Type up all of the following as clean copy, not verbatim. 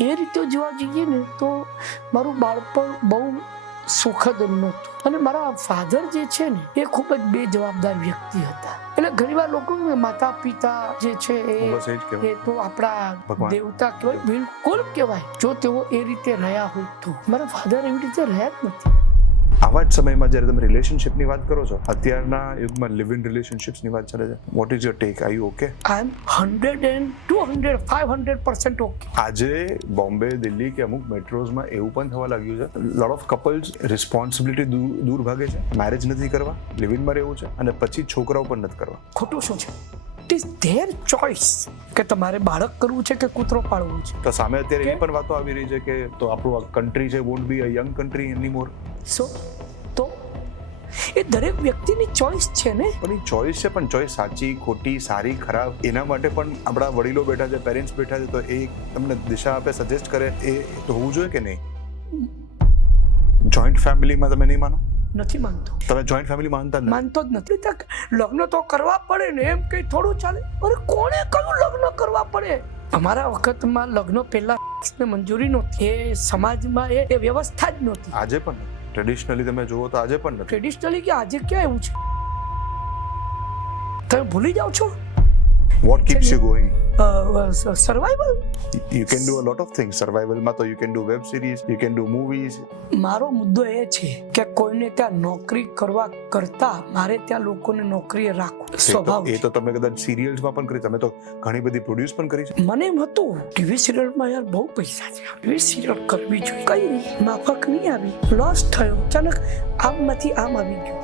એ રીતે જોવા જઈએ ને તો મારું બાળપણ બહુ સુખદ નહોતું. અને મારા ફાધર જે છે ને એ ખૂબ જ બેજવાબદાર વ્યક્તિ હતા. એટલે ઘણીવાર લોકો માતા પિતા જે છે એ તો આપણા દેવતા કહેવાય, બિલકુલ કહેવાય. જો તેઓ એ રીતે રહ્યા હોય તો મારા ફાધર એવી રીતે રહ્યા જ નથી. આવા જ સમયમાં જ્યારે તમે રિલેશનશિપની વાત કરો છો, અત્યારના યુગમાં લિવ ઇન રિલેશનશિપ્સની વાત ચાલે છે, what is your take? Are you okay? I am 100 and 200 500% okay. આજે બોમ્બે, દિલ્હી કે અમુક મેટ્રોઝમાં એવું પણ થવા લાગ્યું છે, લોટ ઓફ કપલ્સ રિસ્પોન્સિબિલિટી દૂર ભાગે છે, મેરેજ નથી કરવા, લિવ ઇનમાં રહેવું છે અને પછી છોકરાઓ પણ નથી કરવા. ખોટું શું છે? ઇટ ઇઝ ધેર ચોઇસ કે તમારે બાળક કરવું છે કે કૂતરો પાળવું છે. તો સામે અત્યારે એ પણ વાતો આવી રહી છે કે તો આપણું કન્ટ્રી છે વોન્ટ બી અ યંગ કન્ટ્રી એનીમોર. સો તો એ દરેક વ્યક્તિની ચોઇસ છે ને. પણ એ ચોઇસ છે, પણ ચોઇસ સાચી ખોટી સારી ખરાબ એના માટે પણ આપણા વડીલો બેઠા છે, પેરેન્ટ્સ બેઠા છે, તો એ તમને દિશા આપે, સજેસ્ટ કરે, એ તો હોવું જોઈએ કે નહીં? જોઈન્ટ ફેમિલીમાં તમે નહીં માનો? નથી માનતો. તમે જોઈન્ટ ફેમિલી માનતા માનતો જ નથી. લગ્ન તો કરવા પડે ને, એમ કઈ થોડું ચાલે? અરે કોણે કહ્યું લગ્ન કરવા પડે? અમારા વખતમાં લગ્ન પહેલા મંજૂરી નહોતી. એ સમાજમાં એ વ્યવસ્થા જ નહોતી. આજે પણ ટ્રેડિશનલી તમે જુઓ તો આજે પણ નથી. ટ્રેડિશનલી કે આજે ક્યાં એવું છે? તમે ભૂલી જાઓ છો. What keeps you going? Survival. You can do a lot of things. Survival માં તો you can do web series, you can do movies. મારો મુદ્દો એ છે કે કોઈને ત્યાં નોકરી કરવા કરતા મારે ત્યાં લોકોને નોકરીએ રાખવું સ્વભાવ. એ તો તમે કદાચ સિરિયલ્સમાં પણ કરી, તમે તો ઘણી બધી પ્રોડ્યુસ પણ કરી છે. મને એમ હતું ટીવી સિરિયલમાં યાર બહુ પૈસા છે, ટીવી સિરિયલ કરવી જોઈએ. કઈ નહીં, માફક નહીં આવી, લોસ થયો. અચાનક આમમાંથી આમ આવી ગયું.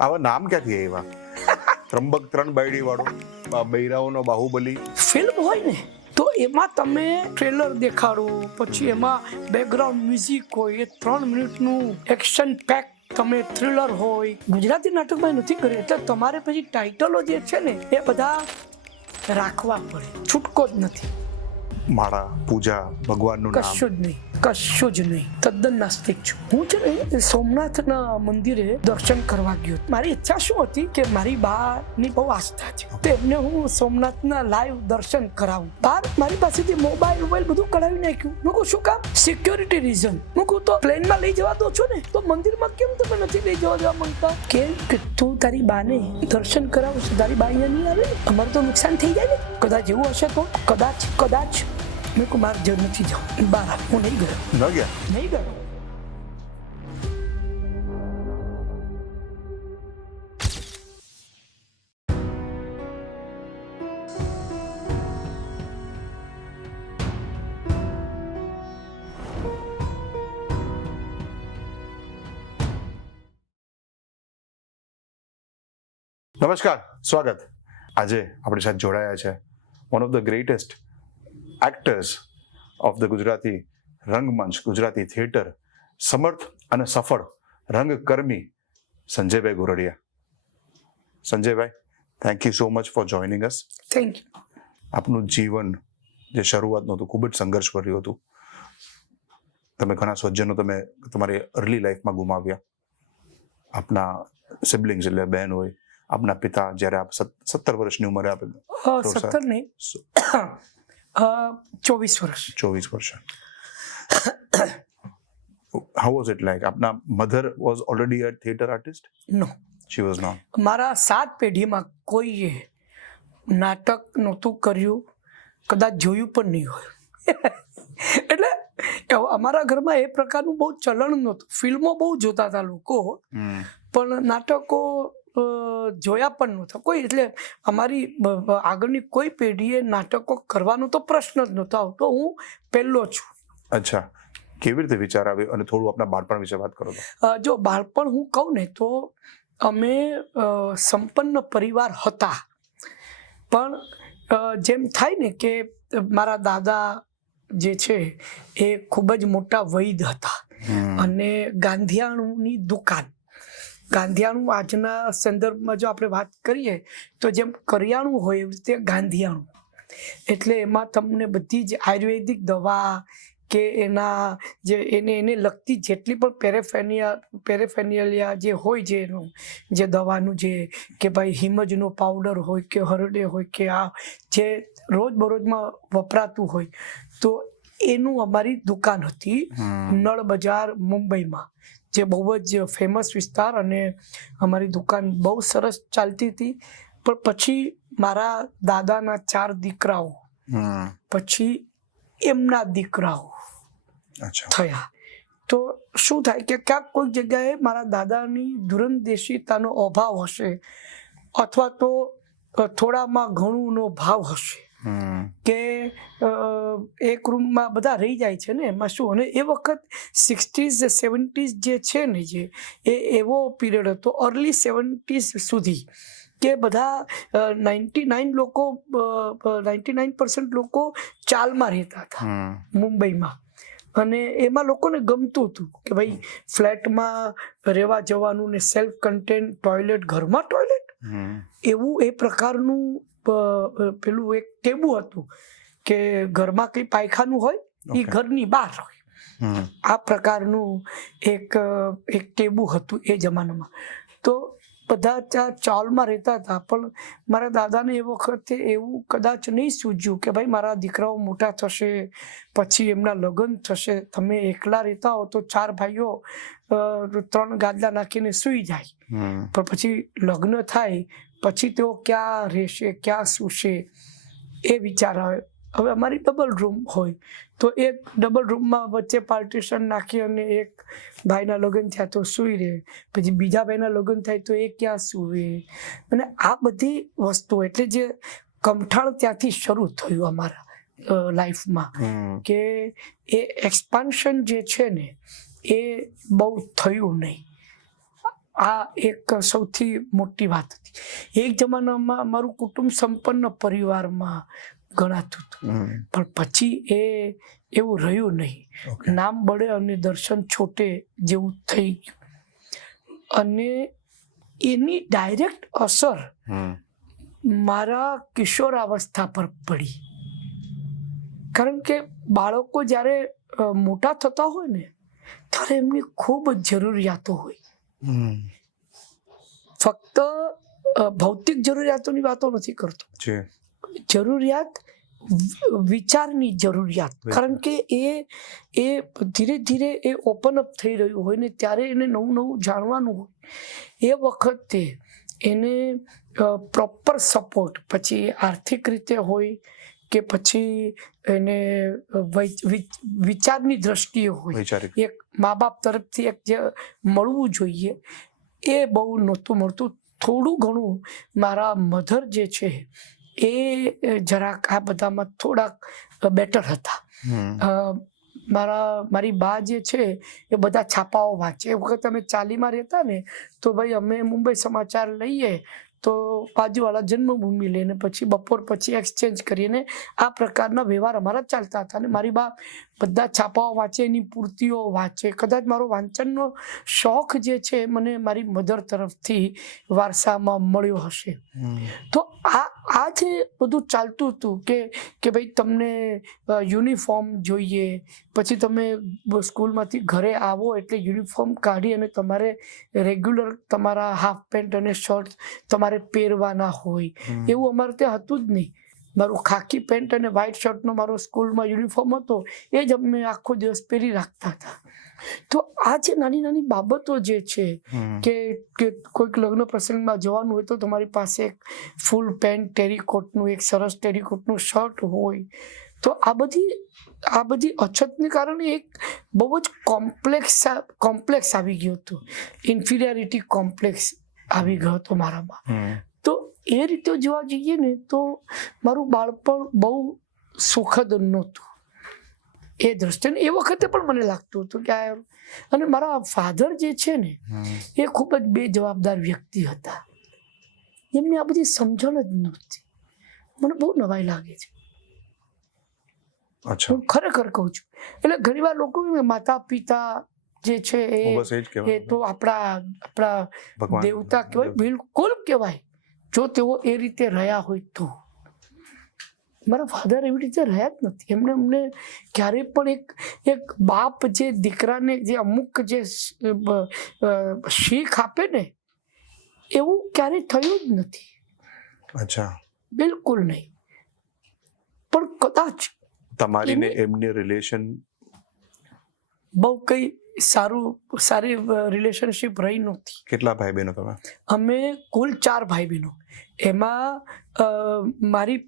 આવા નામ ક્યાંથી આવ્યા? ત્રંબક 3 બાયડી વાળો, બૈરાઓનો બાહુબલી ફિલ્મ હોય ને તો એમાં તમે ટ્રેલર દેખાડો, પછી એમાં બેકગ્રાઉન્ડ મ્યુઝિક હોય, એ 3 મિનિટનું એક્શન પેક તમે થ્રિલર હોય. ગુજરાતી નાટકમાં નથી કરી, એટલે તમારે પછી ટાઇટલો જે છે ને એ બધા રાખવા પડે, છૂટકો જ નથી. માળા, પૂજા, ભગવાનનું નામ કશું જ નહીં, કશું જ નહીં. તદ્દન નાસ્તિક છું હું. છે ને સોમનાથના મંદિરે દર્શન કરવા ગયો. મારી ઈચ્છા શું હતી કે મારી બાની બહુ આસ્થા છે, તો એમને હું સોમનાથના લાઈવ દર્શન કરાવું. બાર મારી પાસેથી મોબાઈલ બધું કઢાવી નાખ્યું. મૂકું શું કામ? Security reason. મૂકું તો પ્લેનમાં લઈ જવા દો છો ને, તો મંદિરમાં કેમ તમે નથી લઈ જવા માંગતા? કેમ કે તું તારી બાને દર્શન કરાવું છું, તારી બા અહીંયા નહીં આવે ને, અમારું તો નુકસાન થઈ જાય ને. કદાચ એવું હશે તો કદાચ મેં કહું મારે જરૂર નથી જાઉં બહાર. હું નહીં ગયો. નમસ્કાર, સ્વાગત. આજે આપણી સાથે જોડાયા છે one of the greatest actors of the Gujarati રંગમંચ, ગુજરાતી થિયેટર, સમર્થ અને સફળ રંગકર્મી સંજયભાઈ ગોરડિયા. સંજયભાઈ, thank you so much for joining us. Thank you. આપનું જીવન જે શરૂઆતનું હતું ખૂબ જ સંઘર્ષભર્યું હતું. તમે ઘણા સ્વજનો તમે તમારી અર્લી લાઈફમાં ગુમાવ્યા. આપના સિબ્લિંગ્સ એટલે બહેન હોય, આપના પિતા જ્યારે આપ 17 વર્ષની ઉંમરે આપ 17 નહીં 24 વર્ષ. 24 વર્ષ. How was it like? આપના mother was already a theatre artist? No. She was not. મારા 7 પેઢીમાં કોઈએ નાટક નહોતું કર્યું, કદાચ જોયું પણ નહીં હોય. એટલે અમારા ઘરમાં એ પ્રકારનું બહુ ચલણ નહોતું. ફિલ્મો બહુ જોતા હતા લોકો, પણ નાટકો જોયા પણ નહોતા કોઈ. એટલે અમારી આગળની કોઈ પેઢીએ નાટકો કરવાનો તો પ્રશ્ન જ નહોતો આવતો. હું પહેલો છું. અચ્છા, કેવી રીતે વિચાર આવ્યો? અને થોડું આપણા બાળપણ વિશે વાત કરો તો. જો બાળપણ હું કહું ને તો અમે સંપન્ન પરિવાર હતા, પણ જેમ થાય ને કે મારા દાદા જે છે એ ખૂબ જ મોટા વૈદ હતા, અને ગાંધીયાણુની દુકાન. ગાંધીયાણું આજના સંદર્ભમાં જો આપણે વાત કરીએ તો જેમ કરિયાણું હોય એવી રીતે ગાંધીયાણું. એટલે એમાં તમને બધી જ આયુર્વેદિક દવા કે એના જે એને લગતી જેટલી પણ પેરેફેનિયા જે હોય, જે એનું જે દવાનું જે કે ભાઈ હિમજનો પાવડર હોય કે હરડે હોય કે આ જે રોજબરોજમાં વપરાતું હોય, તો એનું અમારી દુકાન હતી નળ બજાર મુંબઈમાં, જે બહુ જ ફેમસ વિસ્તાર, અને અમારી દુકાન બહુ સરસ ચાલતી હતી. પણ પછી મારા દાદાના 4 દીકરાઓ, પછી એમના દીકરાઓ થયા. તો શું થાય કે ક્યાંક કોઈક જગ્યાએ મારા દાદાની દૂરંદેશીતાનો અભાવ હશે, અથવા તો થોડામાં ઘણુંનો ભાવ હશે, કે એક રૂમમાં બધા રહી જાય છે ને, એમાં શું. અને એ વખત 60s 70s જે છે ને, જે એવો પીરિયડ હતો, અર્લી 70s સુધી, કે બધા 99% લોકો ચાલમાં રહેતા હતા મુંબઈમાં. અને એમાં લોકોને ગમતું હતું કે ભાઈ ફ્લેટમાં રહેવા જવાનું ને સેલ્ફ કન્ટેન ટોયલેટ, ઘરમાં ટોયલેટ, એવું એ પ્રકારનું પેલું એક ટેબુ હતું કે ઘરમાં કંઈ પાયખાનું હોય એ ઘરની બહાર હોય. આ પ્રકારનું એક ટેબુ હતું એ જમાનામાં. તો બધા ત્યાં ચાલમાં રહેતા હતા. પણ મારા દાદાને એ વખતે એવું કદાચ નહીં સૂઝ્યું કે ભાઈ મારા દીકરાઓ મોટા થશે, પછી એમના લગ્ન થશે, તમે એકલા રહેતા હો તો 4 ભાઈઓ 3 ગાદલા નાખીને સૂઈ જાય, પણ પછી લગ્ન થાય પછી તેઓ ક્યાં રહેશે, ક્યાં સૂશે, એ વિચાર આવે. હવે અમારી ડબલ રૂમ હોય, તો એક ડબલ રૂમમાં વચ્ચે પાર્ટીશન નાખી અને એક ભાઈના લગ્ન થયા તો સૂઈ રહે, પછી બીજા ભાઈના લગ્ન થાય તો એ ક્યાં સૂવે. અને આ બધી વસ્તુઓ, એટલે જે કમઠાણ ત્યાંથી શરૂ થયું અમારા લાઈફમાં, કે એ એક્સપાન્શન જે છે ને એ બહુ થયું નહીં. આ એક સૌથી મોટી વાત હતી. એક જમાનામાં અમારું કુટુંબ સંપન્ન પરિવારમાં ગણાતું હતું, પણ પછી એવું રહ્યું નહીં. નામ બળે અને દર્શન છોટે જેવું થઈ ગયું. અને એની ડાયરેક્ટ અસર મારા કિશોરાવસ્થા પર પડી. કારણ કે બાળકો જ્યારે મોટા થતા હોય ને, ત્યારે એમની ખૂબ જ જરૂરિયાતો હોય. ફક્ત ભૌતિક જરૂરિયાતોની વાતો નથી કરતો, જરૂરિયાત વિચારની જરૂરિયાત. કારણ કે એ ધીરે ધીરે એ ઓપન અપ થઈ રહ્યું હોય ને, ત્યારે એને નવું નવું જાણવાનું હોય. એ વખતે એને પ્રોપર સપોર્ટ, પછી આર્થિક રીતે હોય કે પછી એને વિચારની દ્રષ્ટિએ હોય, એક મા બાપ તરફથી એક જે મળવું જોઈએ એ બહુ નહોતું મળતું. થોડું ઘણું મારા મધર જે છે એ જરાક આ બધામાં થોડાક બેટર હતા. મારી બા જે છે એ બધા છાપાઓ વાંચે. એ વખત અમે ચાલીમાં રહેતા ને, તો ભાઈ અમે મુંબઈ સમાચાર લઈએ તો બાજુવાળા જન્મભૂમિ લઈને પછી બપોર પછી એક્સચેન્જ કરીને આ પ્રકારના વ્યવહાર અમારા ચાલતા હતા. અને મારી બા બધા છાપાઓ વાંચે, એની પૂર્તિઓ વાંચે. કદાચ મારો વાંચનનો શોખ જે છે મને મારી મધર તરફથી વારસામાં મળ્યો હશે. તો આ જે બધું ચાલતું હતું કે ભાઈ તમને યુનિફોર્મ જોઈએ, પછી તમે સ્કૂલમાંથી ઘરે આવો એટલે યુનિફોર્મ કાઢી અને તમારે રેગ્યુલર તમારા હાફ પેન્ટ અને શર્ટ તમારે પહેરવાના હોય. એવું અમારે ત્યાં હતું જ નહીં. મારું ખાકી પેન્ટ અને વ્હાઇટ શર્ટનો મારો સ્કૂલમાં યુનિફોર્મ હતો, એ જ અમે આખો દિવસ પહેરી રાખતા હતા. તો આ જે નાની નાની બાબતો જે છે, કે કોઈક લગ્ન પ્રસંગમાં જવાનું હોય તો તમારી પાસે એક ફૂલ પેન્ટ ટેરીકોટનું, એક સરસ ટેરીકોટનું શર્ટ હોય. તો આ બધી અછતને કારણે એક બહુ જ કોમ્પ્લેક્સ આવી ગયું હતું. ઇન્ફિરિયરિટી કોમ્પ્લેક્સ આવી ગયો હતો મારામાં. તો એ રીતે જોવા જઈએ ને તો મારું બાળપણ બહુ સુખદ નહોતું એ દ્રષ્ટિએ. એ વખતે પણ મને લાગતું હતું કે અને મારા ફાધર જે છે ને એ ખૂબ જ બેજવાબદાર વ્યક્તિ હતા. એમની આ બધી સમજણ જ નહોતી. મને બહુ નવાઈ લાગે છે, હું ખરેખર કહું છું. એટલે ઘણી વાર લોકો માતા પિતા જે છે એ તો આપણા દેવતા કહેવાય, બિલકુલ કહેવાય, જો તેઓ એ રીતે રહ્યા હોય તો. મારા ફાધર એવી રીતે રહ્યા જ નથી. અમને ક્યારેય પણ એક બાપ જે દીકરાને જે અમુક જે શીખ આપે ને, એવું ક્યારેય થયું જ નથી. બિલકુલ નહીં. પણ કદાચ તમારી ને એમની રિલેશન બહુ કઈ સારી રિલેશનશિપ રહી નહોતી. કેટલા ભાઈ બહેનો તમે? અમે કુલ 4 ભાઈ બહેનો. એમાં મારી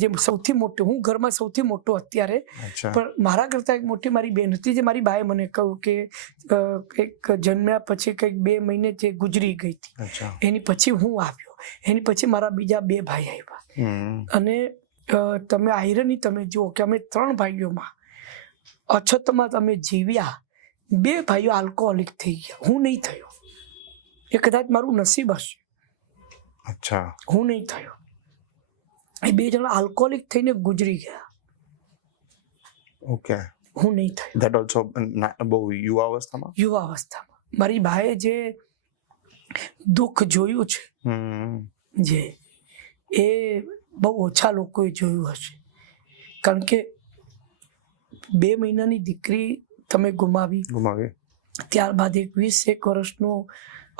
જે સૌથી મોટો, હું ઘરમાં સૌથી મોટો અત્યારે, અચ્છા. પણ મારા કરતાં એક મોટી મારી બેન હતી, જે મારી બાએ મને કહ્યું કે એક જન્મ્યા પછી કંઈક 2 મહિને જે ગુજરી ગઈ હતી. અચ્છા. એની પછી હું આવ્યો, એની પછી મારા બીજા 2 ભાઈ આવ્યા. અને તમે આયરની તમે જુઓ કે અમે 3 ભાઈઓમાં અછતમાં તમે જીવ્યા. 2 ભાઈઓ આલ્કોહોલિક થઈ ગયા, હું નહીં થયો. એ કદાચ મારું નસીબ હશે. અચ્છા. હું નહીં થયો. એ 2 જણા આલ્કોહોલિક થઈને ગુજરી ગયા. ઓકે. હું નહીં થયો. ધેટ ઓલ્સો બહુ યુવા અવસ્થામાં. મારી બાએ જે દુઃખ જોયું છે, જે એ બહુ ઓછા લોકોએ જોયું હશે. કારણ કે 2 મહિનાની દીકરી તમે ગુમાવી, ત્યારબાદ એક 20 વર્ષનો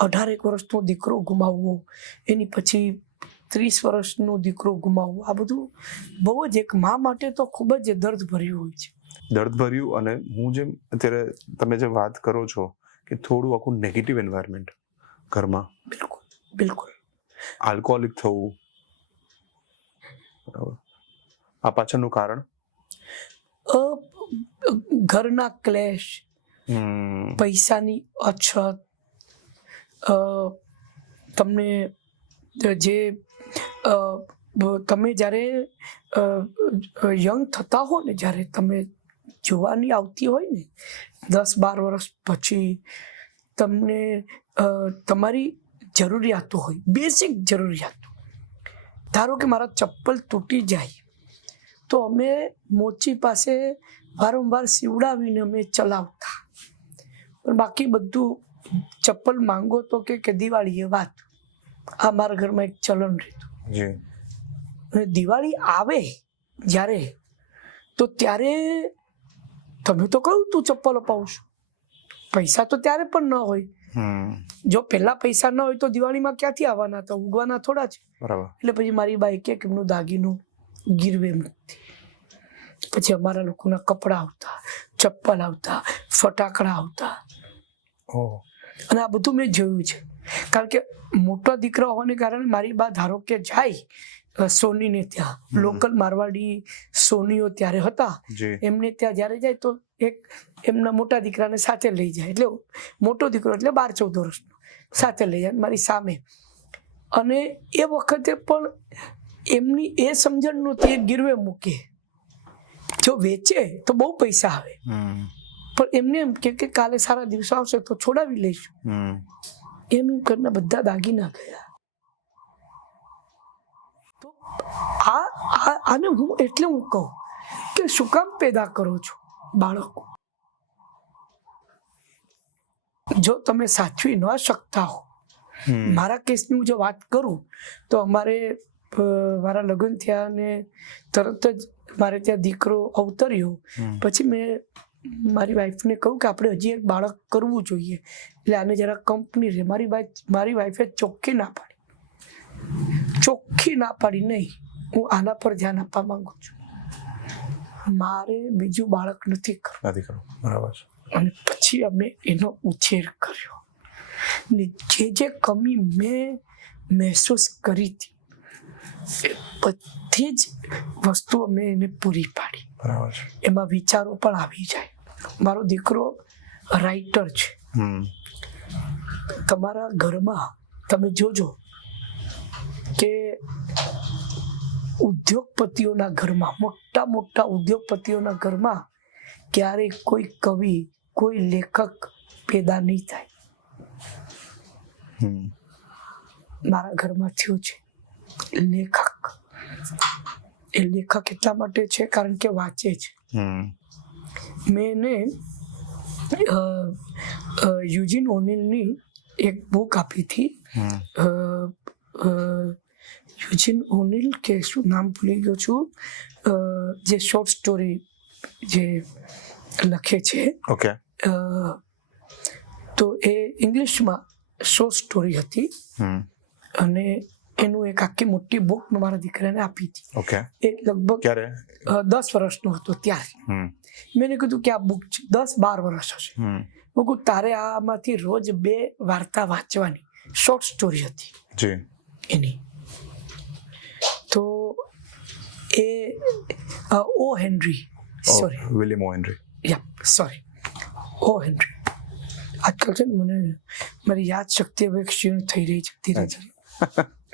18 વર્ષનો દીકરો ગુમાવવો, એની પછી 30 વર્ષનો દીકરો ગુમાવવો, આ બધું બહુ જ એક મા માટે તો ખૂબ જ દર્દ ભર્યું હોય છે. દર્દભર્યું. અને હું જેમ અત્યારે તમે જે વાત કરો છો કે થોડું આખું નેગેટિવ એન્વાયરમેન્ટ ઘરમાં. બિલકુલ. આલ્કોહોલિક થવું, બરાબર. આ પાછળનું કારણ ઘરના ક્લેશ, પૈસાની અછત, તમને જે તમે જ્યારે યંગ થતા હો ને, જ્યારે તમે જોવાની આવતી હોય ને 10-12 વર્ષ પછી, તમને તમારી જરૂરિયાતો હોય, બેસિક જરૂરિયાતો. ધારો કે મારા ચપ્પલ તૂટી જાય તો અમે મોચી પાસે વારંવાર સીવડાવીને અમે ચલાવતા. પણ બાકી બધું ચપ્પલ માંગો તો કે દિવાળીએ વાત. આ મારા ઘરમાં એક ચલણ રહેતું. અને દિવાળી આવે જ્યારે, તો ત્યારે તમે તો કહું તું ચપ્પલ અપાવશું, પૈસા તો ત્યારે પણ ન હોય. જો પહેલા પૈસા ન હોય તો દિવાળીમાં ક્યાંથી આવવાના હતા? ઉગવાના થોડા છે. બરાબર. એટલે પછી મારી બાઈ કે એમનું દાગીનું ગીરવે મૂકતી. પછી અમારા લોકોના કપડા આવતા, ચપ્પલ આવતા, ફટાકડા આવતા. અને આ બધું મેં જોયું છે. કારણ કે મોટા દીકરા હોવાને કારણે મારી બા ધારો કે જાય સોનીને ત્યાં, લોકલ મારવાડી સોનીઓ ત્યારે હતા, એમને ત્યાં જ્યારે જાય તો એક એમના મોટા દીકરાને સાથે લઈ જાય. એટલે મોટો દીકરો એટલે 12-14 વર્ષનો સાથે લઈ જાય મારી સામે. અને એ વખતે પણ એમની એ સમજણ નહોતી, એ ગીરવે મૂકે. જો વેચે તો બહુ પૈસા આવે, પણ એમને એમ કે કાલે સારા દિવસો આવશે તો છોડાવી લઈશું. એમ ઘરના બધા દાગીના ગયા. તો આને હું એટલે હું કહું કે શું કામ પેદા કરો છો બાળકો? જો તમે સાચવી ન શકતા હો, મારા કેસની હું જો વાત કરું તો મારા લગ્ન થયા ને તરત જ મારે ત્યાં દીકરો અવતર્યો. પછી મેં મારી વાઈફને કહું કે આપણે હજી એક બાળક કરવું જોઈએ, એટલે આને જરા કંપની રહે. મારી વાઈફે ચોખ્ખી ના પાડી, નહીં, હું આના પર ધ્યાન આપવા માંગુ છું, મારે બીજું બાળક નથી કરવું. બરાબર. અને પછી અમે એનો ઉછેર કર્યો. ને જે કમી મેં મહેસૂસ કરી હતી એ બધી જ વસ્તુઓ મેં એને પૂરી પાડી. બરાબર. એમાં વિચારો પણ આવી જાય. મારો દીકરો રાઇટર છે. તમારા ઘરમાં તમે જોજો કે ઉદ્યોગપતિઓના ઘરમાં, મોટા ઉદ્યોગપતિઓના ઘરમાં ક્યારેય કોઈ કવિ, કોઈ લેખક પેદા નહીં થાય. મારા ઘરમાં થયું છે. એ લેખક એટલા માટે છે કારણ કે વાંચે છે. મેં એને યુજીન ઓનિલની એક બુક આપી હતી. યુજીન ઓનિલ કે શું નામ ભૂલી ગયો છું, જે શોર્ટ સ્ટોરી જે લખે છે. ઓકે. તો એ ઇંગ્લિશમાં શોર્ટ સ્ટોરી હતી. અને એનું એક આખી મોટી બુક મેં મારા દીકરાને આપી હતી. ઓકે. એ લગભગ ક્યારે? 10 વર્ષનો હતો ત્યારે. મેં એને કીધું કે આ બુક છે 10-12 વર્ષ હશે. મેં કહ્યું તારે આમાંથી રોજ 2 વાર્તા વાંચવાની. શોર્ટ સ્ટોરી હતી જી એની. તો એ ઓ હેનરી વિલિયમ ઓ હેનરી ઓ હેનરી. આજકાલ છે ને મને મારી યાદ શક્તિ હવે ક્ષીણ થઈ રહી છે ધીરે ધીરે,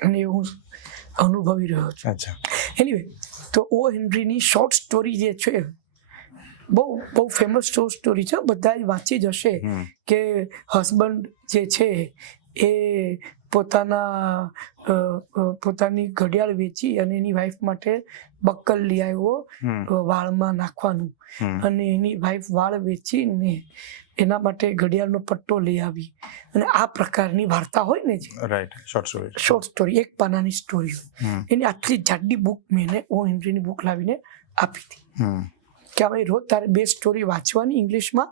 અને હું અનુભવી રહ્યો છું. અચ્છા. એનીવે, તો ઓ હેનરીની શોર્ટ સ્ટોરી જે છે બહુ ફેમસ શોર્ટ સ્ટોરી છે, બધા જ વાંચી જ હશે. કે હસબન્ડ જે છે એ પોતાની ઘડિયાળ વેચી અને એની વાઈફ માટે બક્કલ લઈ આવ્યો વાળમાં નાખવાનું, અને એની વાઈફ વાળ વેચીને એના માટે ઘડિયાળનો પટ્ટો લઈ આવી. અને આ પ્રકારની વાર્તા હોય ને, જે શોર્ટ સ્ટોરી, એક પાનાની સ્ટોરી હોય, એની આટલી જાડી બુક મેં એને ઓ હેનરીની બુક લાવીને આપી હતી કે હવે રોજ તારે 2 સ્ટોરી વાંચવાની ઇંગ્લિશમાં,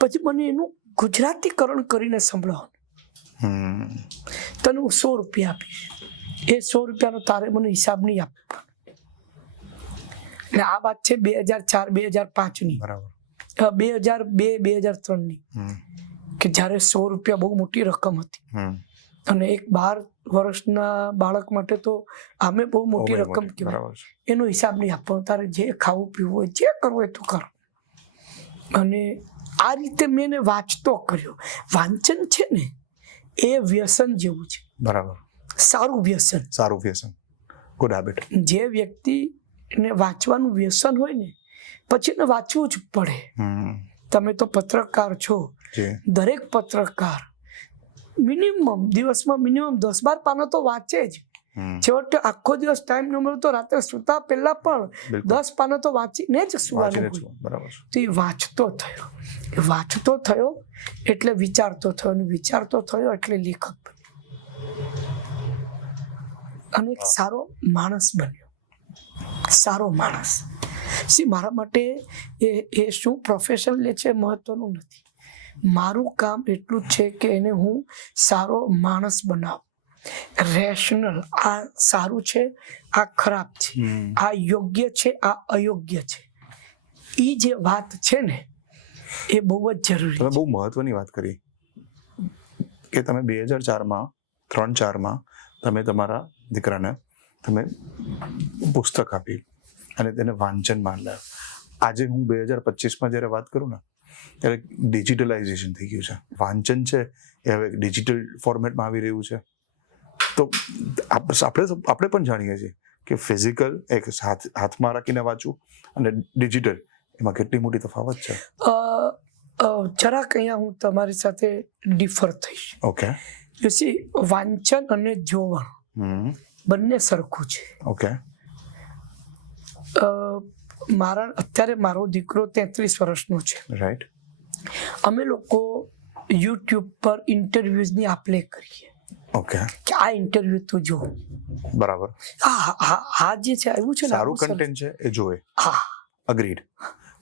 પછી મને એનું ગુજરાતીકરણ કરીને સંભળાવવાનું. તને હું 100 રૂપિયા આપીશ, એ 100 રૂપિયાનો તારે મને હિસાબ નહીં આપવાનો. આ વાત છે 2004-2005ની, 2002-2003ની, કે જ્યારે 100 રૂપિયા બહુ મોટી રકમ હતી. અને એક 12 વર્ષના બાળક માટે તો આમે બહુ મોટી રકમ કહેવાય. એનો હિસાબ નહીં આપવાનો, તારે જે ખાવું પીવું હોય, જે કરવું હોય તો કરો. અને આ રીતે મેં એને વાંચતો કર્યો. વાંચન છે ને એ વ્યસન જેવું છે. બરાબર. સારું વ્યસન. Good habit. જે વ્યક્તિને વાંચવાનું વ્યસન હોય ને, પછી એને વાંચવું જ પડે. તમે તો પત્રકાર છો, દરેક પત્રકાર દિવસમાં મિનિમમ 10-12 પાના તો વાંચે જ. છેવટે આખો દિવસ ટાઈમ ન મળે તો રાત્રે સૂતા પહેલા પણ 10 પાના તો વાંચીને જ સુવાનું હોય. તો એ વાંચતો થયો એટલે વિચારતો થયો, અને વિચારતો થયો એટલે લેખક બન્યો, અને એક સારો માણસ બન્યો. સારો માણસ મારા માટે એ શું પ્રોફેશન લે છે મહત્વનું નથી. મારું કામ એટલું જ છે કે એને હું સારો માણસ બનાવું. રેશનલ, આ સારું છે, આ ખરાબ છે, આ યોગ્ય છે, આ અયોગ્ય છે, એ જે વાત છે ને એ બહુ જ જરૂરી છે. બહુ મહત્વની વાત કરી કે તમે 2003-4માં તમે તમારા દીકરાને તમે પુસ્તક આપી અને તેને વાંચનમાં લાવ્યો. આજે હું 2025માં જ્યારે વાત કરું ને, ત્યારે ડિજિટલાઇઝેશન થઈ ગયું છે. વાંચન છે એ હવે ડિજિટલ ફોર્મેટમાં આવી રહ્યું છે. તો આપણે પણ જાણીએ છીએ કે ફિઝિકલ એક હાથમાં રાખીને વાંચવું અને ડિજિટલ, એમાં કેટલી મોટી તફાવત છે. જરાક અહીંયા હું તમારી સાથે ડિફર થઈશ. ઓકે. વાંચન અને જોવણ બંને સરખું છે. ઓકે. અત્યારે મારો દીકરો 33 વર્ષનો છે. રાઈટ. અમે લોકો યુટ્યુબ પર ઇન્ટરવ્યુઝની આપલે કરીએ. ઓકે. કે આ ઇન્ટરવ્યુ તું જો. બરાબર. આ જે છે એવું છે ને, સારું કન્ટેન્ટ છે એ જોવે. હા, અગ્રીડ.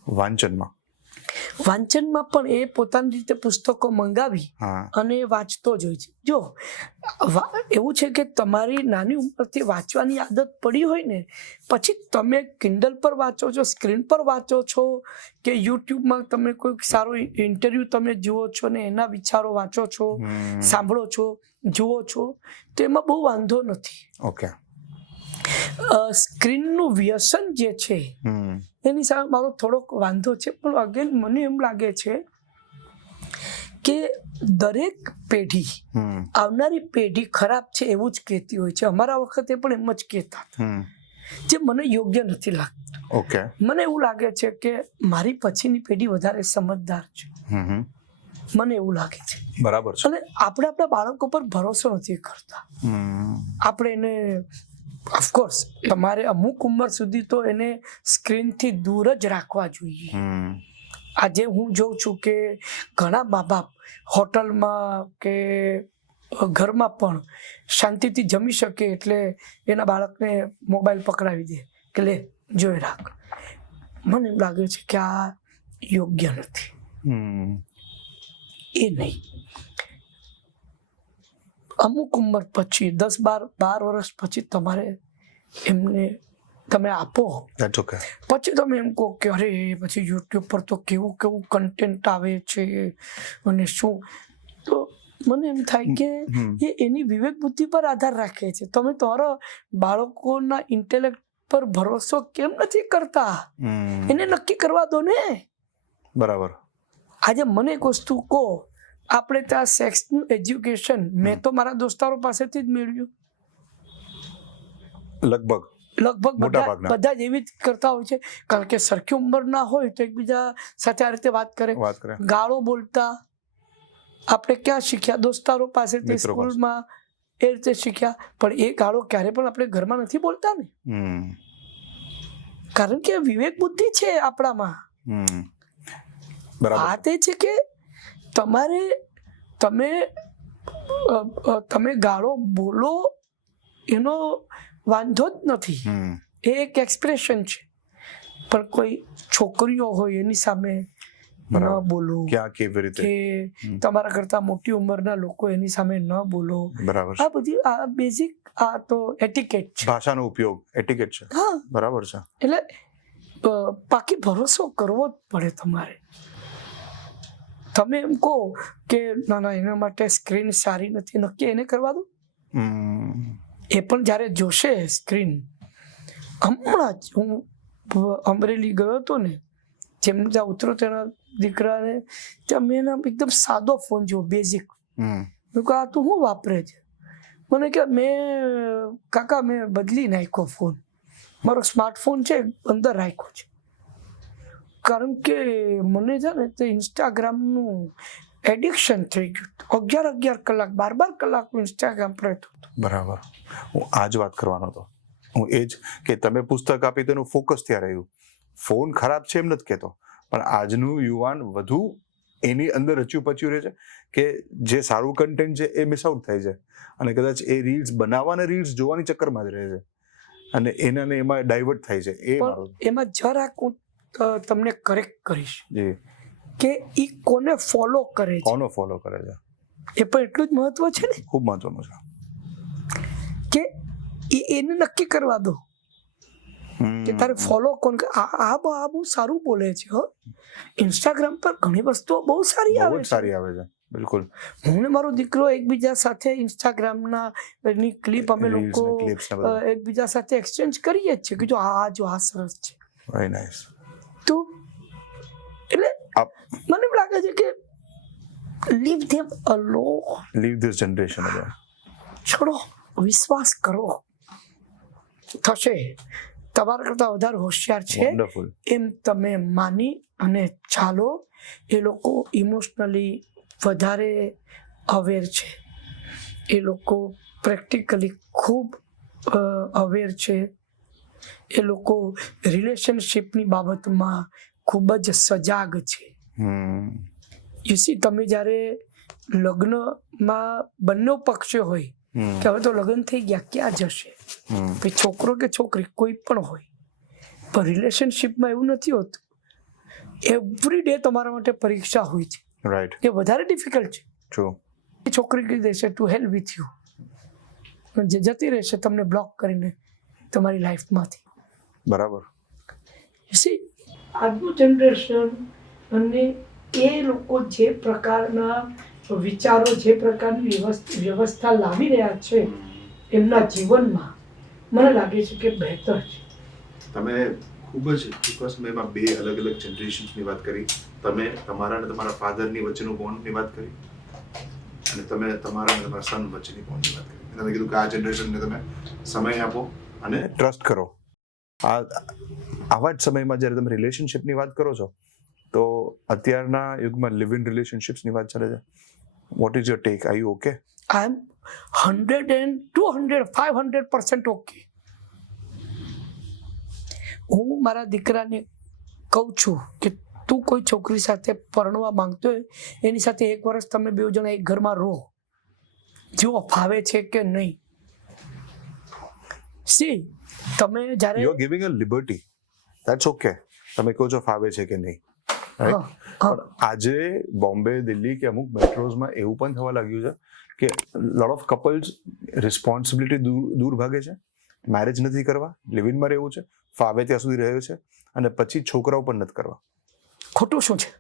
વાંચનમાં પણ એ પોતાની રીતે પુસ્તકો મંગાવી અને વાંચતો જ હોય છે. જો એવું છે કે તમારી નાની ઉંમરથી વાંચવાની આદત પડી હોય ને, પછી તમે કિન્ડલ પર વાંચો છો, સ્ક્રીન પર વાંચો છો, કે યુટ્યુબમાં તમે કોઈ સારો ઇન્ટરવ્યુ તમે જુઓ છો ને એના વિચારો વાંચો છો, સાંભળો છો, જુઓ છો, તો એમાં બહુ વાંધો નથી. ઓકે. સ્ક્રીનનું વ્યસન જે છે એની સામે મારો થોડોક વાંધો છે. પણ અગેન મને એમ લાગે છે કે દરેક પેઢી, આવનારી પેઢી ખરાબ છે એવું જ કહેતી હોય છે. અમારા વખતે પણ એમ જ કહેતા હતા, જે મને યોગ્ય નથી લાગતું. ઓકે. મને એવું લાગે છે કે મારી પછીની પેઢી વધારે સમજદાર છે. મને એવું લાગે છે. બરાબર છે. અને આપણે આપણા બાળકો પર ભરોસો નથી કરતા. આપણે એને, ઓફકોર્સ તમારે અમુક ઉંમર સુધી તો એને સ્ક્રીનથી દૂર જ રાખવા જોઈએ. આજે હું જોઉં છું કે ઘણા મા બાપ હોટલમાં કે ઘરમાં પણ શાંતિથી જમી શકે એટલે એના બાળકને મોબાઈલ પકડાવી દે કે લે જોઈ રાખ. મને એમ લાગે છે કે આ યોગ્ય નથી. એ નહીં. અમુક ઉંમર પછી 10-12 વર્ષ પછી તમારે એમને તમે આપો, ધેટ્સ ઓકે. પછી તમે એમ કહો કે અરે પછી યુટ્યુબ પર તો કેવું કેવું કન્ટેન્ટ આવે છે અને શું, તો મને એમ થાય કે એ એની વિવેક બુદ્ધિ પર આધાર રાખે છે. તમે તમારા બાળકોના ઇન્ટેલેક્ટ પર ભરોસો કેમ નથી કરતા? એને નક્કી કરવા દો ને. બરાબર. આજે મને એક વસ્તુ કહો, આપણે ત્યાં સેક્સનું એજ્યુકેશન મેં તો મારા દોસ્તારો પાસેથી જ મેળવ્યું. લગભગ બધા જ એવી જ કરતા હોય છે, કારણ કે સરખી ઉંમર ના હોય તો એકબીજા સાથે આ રીતે વાત કરે. ગાળો બોલતા આપણે ક્યાં શીખ્યા? દોસ્તારો પાસેથી, સ્કૂલમાં એ રીતે શીખ્યા. પણ એ ગાળો ક્યારે પણ આપણે ઘરમાં નથી બોલતા ને, કારણ કે વિવેક બુદ્ધિ છે આપણામાં. વાત એ છે કે તમે ગાળો બોલો એનો વાંધો જ નથી, એ એક એક્સપ્રેશન છે. પણ કોઈ છોકરીઓ હોય એની સામે ન બોલો, કે તમારા કરતા મોટી ઉંમરના લોકો એની સામે ન બોલો. આ બધી આ બેઝિક આ તો એટિકેટ છે, ભાષાનો ઉપયોગ એટિકેટ છે. હા, બરાબર છે. એટલે બાકી ભરોસો કરવો જ પડે તમારે. તમે એમ કહો કે ના એના માટે સ્ક્રીન સારી નથી, નક્કી એને કરવા દો. એ પણ જ્યારે જોશે સ્ક્રીન, હમણાં જ હું અમરેલી ગયો હતો ને, જેમ ત્યાં ઉતરો તેના દીકરાને ત્યાં મેં એના એકદમ સાદો ફોન જોયો, બેઝિક. મેં કહ્યું આ તું શું વાપરે છે? મને કે કાકા મેં બદલી નાખ્યો ફોન, મારો સ્માર્ટફોન છે અંદર રાખ્યો છે, કારણ કે મને છે ને તે ઇન્સ્ટાગ્રામનું એડિક્શન થઈ ગયું. 11 કલાક 12 કલાક ઇન્સ્ટાગ્રામ પર રહેતો હતો. બરાબર. હું આ જ વાત કરવાનો હતો. હું એ જ કે તમે પુસ્તક આપી તેનું ફોકસ ત્યાં રહ્યું. ફોન ખરાબ છે એમ નથી કહેતો, પણ આજનું યુવાન વધુ એની અંદર રચ્યું પચ્યું રહે છે કે જે સારું કન્ટેન્ટ છે એ મિસ આઉટ થાય છે, અને કદાચ એ રીલ્સ બનાવવાના રીલ્સ જોવાની ચક્કરમાં જ રહે છે, અને એના એમાં ડાયવર્ટ થાય છે. એમાં જરાક હું તમને કરેક્ટ કરીશ કે ઈ કોને ફોલો કરે છે, એ પણ એટલું જ મહત્વ છે ને. ખૂબ મહત્વનું છે કે એને નક્કી કરવા દો કે તારે ફોલો કોણ. આ બહુ સારું બોલે છે. ઇન્સ્ટાગ્રામ પર ઘણી વસ્તુઓ બહુ સારી આવે છે. બિલકુલ. હું ને મારો દીકરો એકબીજા સાથે ઇન્સ્ટાગ્રામના ની ક્લિપ અમે લોકો એકબીજા સાથે એક્સચેન્જ કરીએ જ છે કે જો આ સરસ છે. Very nice. તો એટલે મને એમ લાગે છે કે leave them alone, leave this generation alone. છોડો, વિશ્વાસ કરો, થશે. તમારા કરતા વધારે હોશિયાર છે એમ તમે માની અને ચાલો. એ લોકો ઇમોશનલી વધારે અવેર છે, એ લોકો પ્રેક્ટિકલી ખૂબ અવેર છે, એ લોકો રિલેશનશિપની બાબતમાં ખૂબ જ સજાગ છે. તમે જ્યારે લગ્નમાં બંને પક્ષ હોય કે હવે તો લગ્ન થઈ ગયા ક્યાં જશે, છોકરો કે છોકરી કોઈ પણ હોય, પણ રિલેશનશિપમાં એવું નથી હોતું. એવરી ડે તમારા માટે પરીક્ષા હોય છે. રાઈટ. એ વધારે ડિફિકલ્ટ છે. એ છોકરી કહી દેશે ટુ હેલ વિથ યુ, જે જતી રહેશે તમને બ્લોક કરીને તમારી લાઈફમાંથી. બરાબર. આજનું જનરેશન અને એ લોકો જે પ્રકારના વિચારો, જે પ્રકારની વ્યવસ્થા લાવી રહ્યા છે એમના જીવનમાં, મને લાગે છે કે બહેતર છે. તમે ખૂબ જ ટૂંકા સમયમાં બે અલગ અલગ જનરેશન્સની વાત કરી. તમે તમારા અને તમારા ફાધરની વચ્ચેનું બોન્ડની વાત કરી, અને તમે તમારા અને તમારા સન વચ્ચેની બોન્ડની વાત કરી. તમે કીધું કે આ જનરેશનને તમે સમય આપો અને ટ્રસ્ટ કરો. આવા જ સમયમાં જ્યારે તમે રિલેશનશિપની વાત કરો છો, તો અત્યારના યુગમાં લિવ ઇન રિલેશનશિપ્સની વાત ચાલે છે. What is your take? Are you okay? I am 100 and 200 500% okay. હું મારા દીકરાને કહું છું કે તું કોઈ છોકરી સાથે પરણવા માંગતો હોય, એની સાથે 1 વર્ષ તમે 2 જણા એક ઘરમાં રહો, જો ફાવે છે કે નહીં. તમે જ્યારે you are giving a liberty, that's okay. તમે કહો છો ફાવે છે કે નહીં, રાઈટ? હા. પણ આજે બોમ્બે, દિલ્હી કે અમુક મેટ્રોઝમાં એવું પણ થવા લાગ્યું છે કે લોટ ઓફ કપલ્સ રિસ્પોન્સિબિલિટી દૂર ભાગે છે, મેરેજ નથી કરવા, લિવ ઇનમાં રહેવું છે, ફાવે ત્યાં સુધી રહ્યો છે, અને પછી છોકરાઓ પણ નથી કરવા. ખોટું શું છે?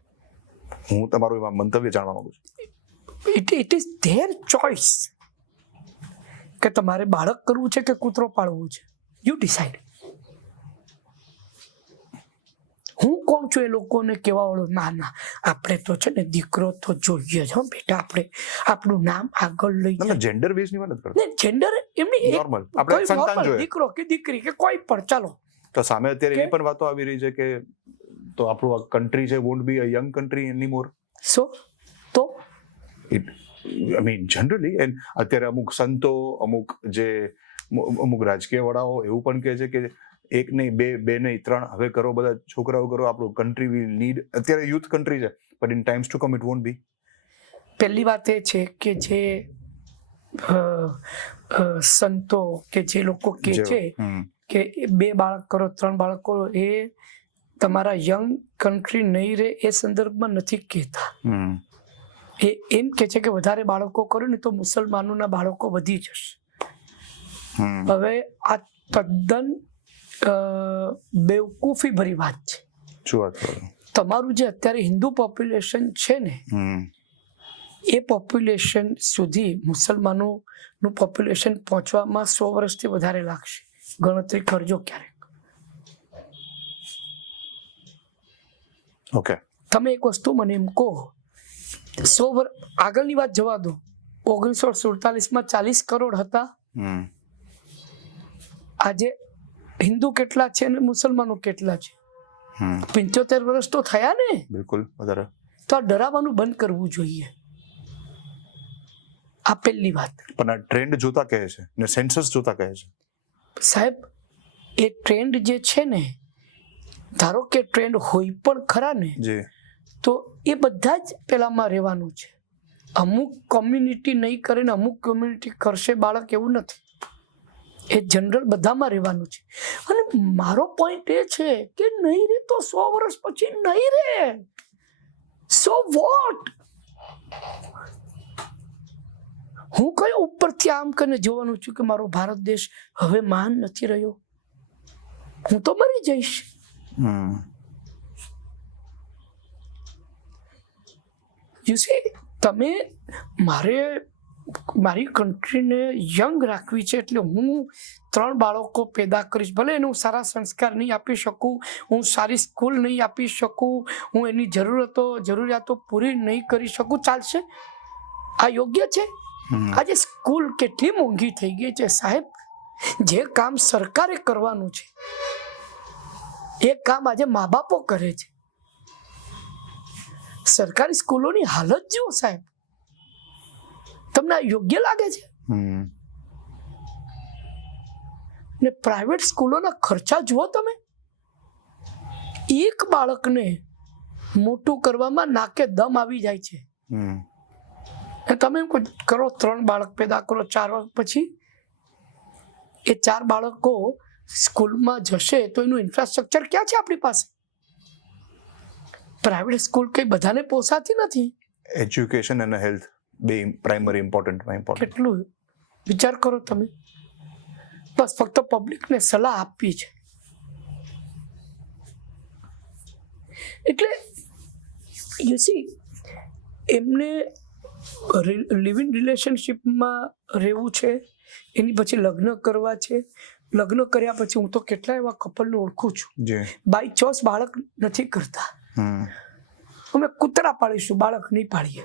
હું તમારું એમાં મંતવ્ય જાણવા માંગુ છું. ઇટ ઇઝ ધેર ચોઇસ કે તમારે બાળક કરવું છે કે કૂતરો પાળવું છે. You decide. હું કોણ છું એ લોકોને કહેવા વાળો? ના, આપણે તો છે ને દીકરો તો જોઈએ જ હો બેટા, આપણે આપણું નામ આગળ લઈ જાય. જેન્ડર બેઝ ની વાત નથી કરતો, જેન્ડર એમની નોર્મલ આપણે કોઈ સંતાન normal જોઈએ. દીકરો કે દીકરી કે કોઈ પણ, ચાલો. તો સામે અત્યારે એવી પણ વાતો આવી રહી છે કે તો આપણું આ કન્ટ્રી છે વોન્ટ બી અ યંગ કન્ટ્રી એનીમોર. સો તો આઈ મીન જનરલી એન્ડ અત્યારે અમુક સંતો, અમુક રાજકીય વડાઓ એવું પણ કહે છે કે એક નહીં, બે નહીં, 3 હવે કરો, બધા છોકરાઓ કરો, આપણું કન્ટ્રી વિલ નીડ. અત્યારે યુથ કન્ટ્રી છે, but in times to come it won't be. પહેલી વાત એ છે કે જે સંતો કે જે લોકો કહે છે કે 2 બાળક કરો, 3 બાળક કરો, એ તમારા યંગ કન્ટ્રી નહીં રહે એ સંદર્ભમાં નથી કહેતા. એ એમ કે છે કે વધારે બાળકો કરો ને તો મુસલમાનોના બાળકો વધી જશે. હવે આ તદ્દન બેવકૂફી ભરી વાત છે. શું વાત કરો? તમારું જે અત્યારે હિન્દુ પોપ્યુલેશન છે ને, એ પોપ્યુલેશન સુધી મુસલમાનોનું પોપ્યુલેશન પહોંચવામાં 100 વર્ષથી વધારે લાગશે. ગણતરી કરજો ક્યારેક. ઓકે, તમે એક વસ્તુ મને એમ કહો, 100 વર્ષ આગળની વાત જવા દો. 1947માં 40 કરોડ હતા. આજે હિન્દુ કેટલા છે અને મુસલમાનો કેટલા છે? 75 વર્ષ તો થયા ને. બિલકુલ વધારે. તો આ ડરાવવાનું બંધ કરવું જોઈએ. આ પહેલી વાત. પણ આ ટ્રેન્ડ જોતા કહે છે ને સેન્સસ જોતા કહે છે સાહેબ, એ ટ્રેન્ડ જે છે ને, ધારો કે ટ્રેન્ડ હોય પણ ખરા ને, જી, તો એ બધા જ પેલામાં રહેવાનું છે. અમુક કોમ્યુનિટી નહીં કરે ને અમુક કોમ્યુનિટી કરશે બાળક, એવું નથી. એ જનરલ બધામાં રહેવાનું છે. અને મારો પોઈન્ટ એ છે કે નહીં રે તો 100 વર્ષ પછી નહીં રે. So what? હું કયો ઉપરથી આમ કરીને જોવાનું છું કે મારો ભારત દેશ હવે મહાન નથી રહ્યો? હું તો મરી જઈશ. યુ સી, તમે મારી કન્ટ્રીને યંગ રાખવી છે એટલે હું 3 બાળકો પેદા કરીશ. ભલે એને હું સારા સંસ્કાર નહીં આપી શકું, હું સારી સ્કૂલ નહીં આપી શકું, હું એની જરૂરિયાતો પૂરી નહીં કરી શકું, ચાલશે? આ યોગ્ય છે? આજે સ્કૂલ કેટલી મોંઘી થઈ ગઈ છે સાહેબ. જે કામ સરકારે કરવાનું છે એ કામ આજે મા બાપો કરે છે. સરકારી સ્કૂલોની હાલત જુઓ સાહેબ, તમને આ યોગ્ય લાગે છે? ને પ્રાઇવેટ સ્કૂલોના ખર્ચા જુઓ તમે. એક બાળકને મોટું કરવામાં નાકે દમ આવી જાય છે. તમે એમ કરો 3 બાળક પેદા કરો, 4 વર્ષ પછી એ 4 બાળકો સ્કૂલમાં જશે તો એનું ઇન્ફ્રાસ્ટ્રક્ચર ક્યાં છે આપણી પાસે? પ્રાઇવેટ સ્કૂલ કઈ બધાને પોસાતી નથી. એજ્યુકેશન અને હેલ્થ બે પ્રાઇમરી ઇમ્પોર્ટન્ટ. કેટલું વિચાર કરો તમે. બસ ફક્ત પબ્લિકને સલાહ આપવી છે. એટલે યુ સી, એમને લિવ ઇન રિલેશનશિપમાં રહેવું છે, એની પછી લગ્ન કરવા છે. લગ્ન કર્યા પછી હું તો કેટલા એવા કપલને ઓળખું છું, બાય ચોઇસ બાળક નથી કરતા. અમે કૂતરા પાડીશું, બાળક નહીં પાડીએ.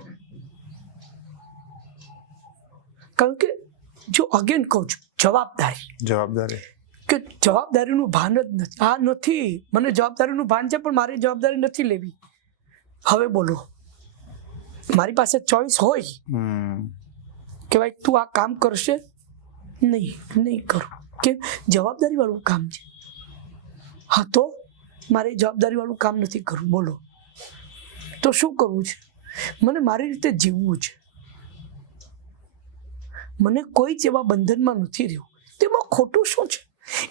કારણ કે જો અગેન કહું છું, જવાબદારી કે જવાબદારીનું ભાન જ નથી. આ નથી, મને જવાબદારીનું ભાન છે પણ મારી જવાબદારી નથી લેવી. હવે બોલો, મારી પાસે ચોઈસ હોય કે ભાઈ તું આ કામ કરશે, નહીં કરું, કે જવાબદારી વાળું કામ છે. હા, તો મારે જવાબદારી વાળું કામ નથી કરવું. બોલો, તો શું કરવું છે? મને મારી રીતે જીવવું છે. મને કોઈ જ એવા બંધનમાં નથી રહેવું. તેમાં ખોટું શું છે?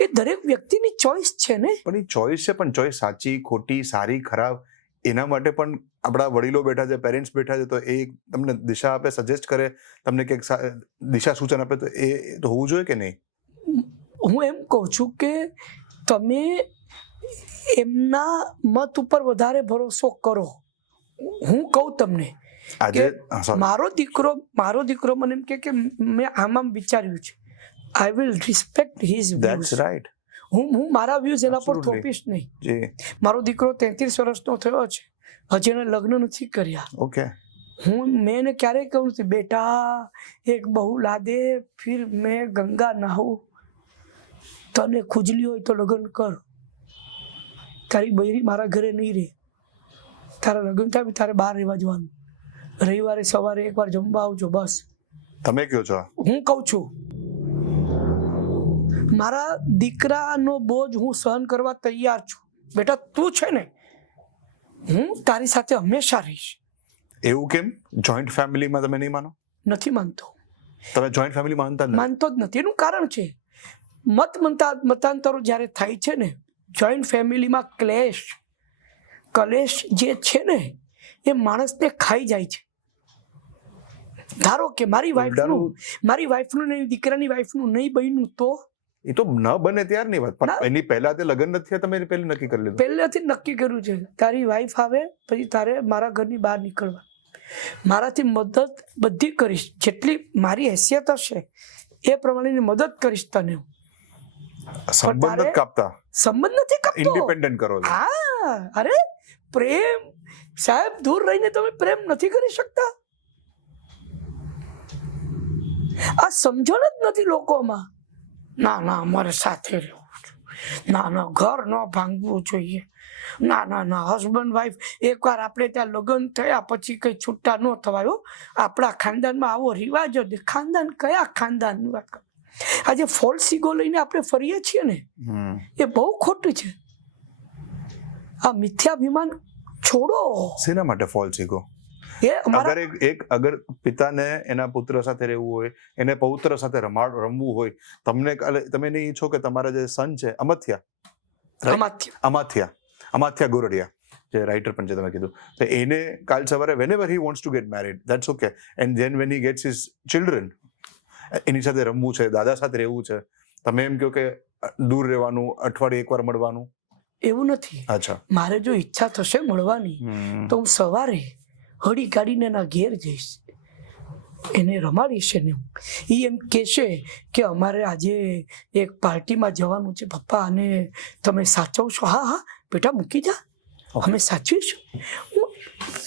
એ દરેક વ્યક્તિની ચોઈસ છે ને. પણ એ ચોઈસ છે, પણ ચોઈસ સાચી ખોટી સારી ખરાબ એના માટે પણ આપણા વડીલો બેઠા છે, પેરેન્ટ્સ બેઠા છે, તો એ તમને દિશા આપે, સજેસ્ટ કરે, તમને કંઈક દિશા સૂચન આપે, તો એ તો હોવું જોઈએ કે નહીં? હું એમ કહું છું કે તમે એમના મત ઉપર વધારે ભરોસો કરો. હું કહું તમને આજે કે મારો દીકરો મને એમ કે મેં આમ વિચાર્યું છે, I will respect his that's views. Right. હું મારા વ્યૂઝ એના પર Absolutely. થોપીશ નહીં. જી, મારો દીકરો 33 વર્ષનો થયો છે, હજી એને લગ્ન નથી કર્યા. ઓકે. મેં એને ક્યારેય કહ્યું નથી બેટા એક બહુ લાદે ફિર મેં ગંગા નહાઉં, તને ખુજલી હોય તો લગ્ન કર, તારી બૈરી મારા ઘરે નહીં રહે, તારા લગ્ન થાય તારે બહાર રહેવા જવાનું, રવિવારે સવારે એકવાર જમવા આવજો, બસ. તમે કયો છો? હું કહું છું મારા દીકરાનો બોજ હું સહન કરવા તૈયાર છું. બેટા તું છે ને, હું તારી સાથે હંમેશા રહીશ. એવું કેમ? જોઈન્ટ ફેમિલીમાં તમે નહીં માનો? નથી માનતો, તમે જોઈન્ટ ફેમિલી માનતા નથી? માનતો જ નથી. એનું કારણ છે મતાંતરો જ્યારે થાય છે ને, જોઈન્ટ ફેમિલીમાં કલેશ જે છે ને એ માણસને ખાઈ જાય છે. ધારો કે મારી વાઈફનું નહીં, દીકરાની વાઈફનું નહીં બન્યું તો એ તો ન બને ત્યારની વાત, પણ એની પહેલા તે લગ્ન નથી થયા, તમે પહેલા નક્કી કરી લીધું? પહેલેથી નક્કી કર્યું છે તારી વાઈફ આવે પછી તારે મારા ઘરની બહાર નીકળવા, મારાથી મદદ બધી કરીશ, જેટલી મારી હેસિયત હશે એ પ્રમાણેની મદદ કરીશ તને. સંબંધ જ કાપતા? સંબંધ નથી કાપતો, ઇન્ડિપેન્ડન્ટ કરો છો. હા, અરે પ્રેમ સાહેબ, દૂર રહીને તમે પ્રેમ નથી કરી શકતા. આ સમજણ જ નથી લોકોમાં. ના અમારે સાથે રહેવું છે, ના ઘર ન ભાંગવું જોઈએ, ના હસબન્ડ વાઈફ એકવાર આપણે ત્યાં લગ્ન થયા પછી કઈ છૂટા ન થવાય. આપણા ખાનદાનમાં આવો રિવાજ જ. ખાનદાન કયા ખાનદાનની વાત કરે? આજે ફોલ્સ ઈગો લઈને આપણે ફરીએ છીએ ને, એ બહુ ખોટું છે. આ મિથ્યાભિમાન છોડો. શેના માટે ફોલ્સ ઈગો? એ અમારા અગર પિતાને એના પુત્ર સાથે રહેવું હોય, એને પૌત્ર સાથે રમવું હોય, તમે નહીં ઈચ્છો કે તમારા જે સન છે અમાથ્યા ગોરડિયા, જે રાઇટર પણ છે તમે કીધું, તો એને કાલ સવારે whenever he wants to get married, that's okay, and then when he gets his children, એની સાથે રમવું છે, દાદા સાથે રહેવું છે, તમે એમ કહો કે દૂર રહેવાનું, અઠવાડિયે એકવાર મળવાનું? એવું નથી. અચ્છા, મારે જો ઈચ્છા થશે મળવાની તો હું સવારે હળી કાઢીને એના ઘેર જઈશ, એને રમાડીશ. એને એ એમ કહેશે કે અમારે આજે એક પાર્ટીમાં જવાનું છે પપ્પા, અને તમે સાચવશો? હા બેટા મૂકી જા, અમે સાચવીશું.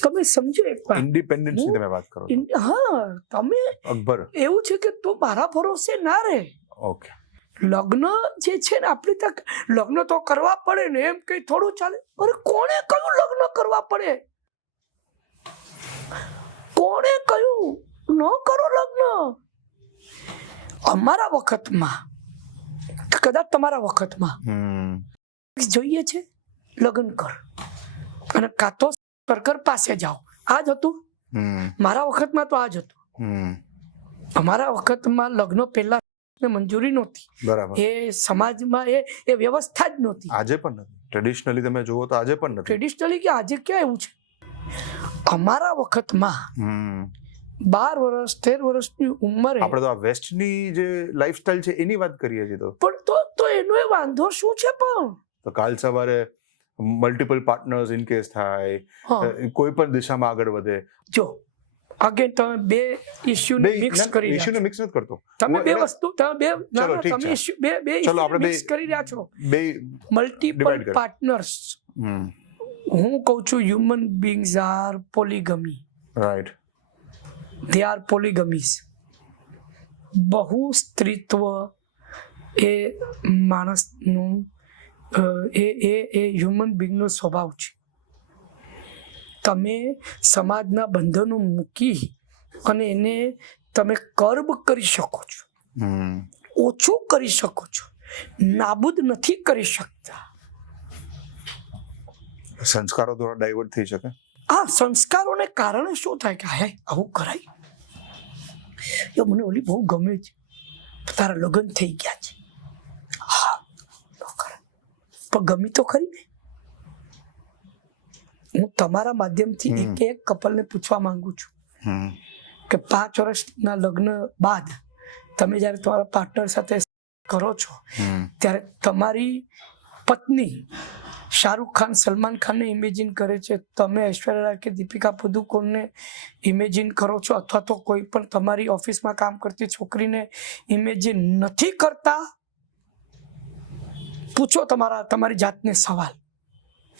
તમે સમજો એક વાત, ઇન્ડિપેન્ડન્સની તમે વાત કરો? હા, તમે અકબર એવું છે કે તું મારા ભરોસે ના રહે. ઓકે. લગ્ન જે છે ને આપણે ત્યાં લગ્ન તો કરવા પડે ને, એમ કઈ થોડું ચાલે? અરે કોણે કહ્યું લગ્ન કરવા પડે? કોણે કહ્યું ન કરો લગ્ન? અમારા વખતમાં, કદાચ તમારા વખતમાં જોઈએ છે લગ્ન કર અને કાં તો સરકાર પાસે જાઓ, આ જ હતું. મારા વખતમાં તો આ જ હતું. અમારા વખતમાં લગ્ન પહેલા મંજૂરી નહોતી. બરાબર. એ સમાજમાં એ વ્યવસ્થા જ નહોતી. આજે પણ નથી. ટ્રેડિશનલી તમે જુઓ તો આજે પણ નથી. ટ્રેડિશનલી કે આજે ક્યાં એવું છે? અમારા વખતમાં 12 વર્ષ 13 વર્ષની ઉંમરે, આપણે તો આ વેસ્ટની જે લાઈફસ્ટાઈલ છે એની વાત કરીએ છીએ, પણ તો એનો એ વાંધો શું છે? પણ તો કાલ સવારે મલ્ટિપલ પાર્ટનર્સ ઇન કેસ થાય, કોઈ પણ દિશામાં આગળ વધે. જો અગેન તમે બે ઇશ્યુને મિક્સ કરી રહ્યા છો. મિક્સ નથી કરતો. તમે બે વસ્તુ, તમે બે ચલો આપણે મિક્સ કરી રહ્યા છો. બે મલ્ટિપલ પાર્ટનર્સ. હું કહું છું human beings are polygamy. Right. They are polygamies. બહુ સ્ત્રીત્વ એ માણસનું એ હ્યુમન બીંગનો સ્વભાવ છે. તમે સમાજના બંધનો મૂકી અને એને તમે કર્બ કરી શકો છો, ઓછું કરી શકો છો, નાબૂદ નથી કરી શકતા. સંસ્કારો દ્વારા ડાયવર્ટ થઈ શકે. આ સંસ્કારોને કારણે શું થાય કે હાય આવું કરાય, એ મને ઓલી બહુ ગમે છે, તારા લગ્ન થઈ ગયા છે, હા પણ ગમી તો ખરી ને. હું તમારા માધ્યમથી એક કપલને પૂછવા માંગુ છું કે 5 વર્ષના લગ્ન બાદ તમે જ્યારે તમારા પાર્ટનર સાથે કરો છો ત્યારે તમારી પત્ની શાહરુખ ખાન સલમાન ખાનને ઇમેજિન કરે છે, તમે ઐશ્વર્યા રાય કે દીપિકા પદુકોણને ઇમેજિન કરો છો, અથવા તો કોઈ પણ તમારી ઓફિસમાં કામ કરતી છોકરીને ઇમેજિન નથી કરતા? પૂછો તમારી જાતને સવાલ,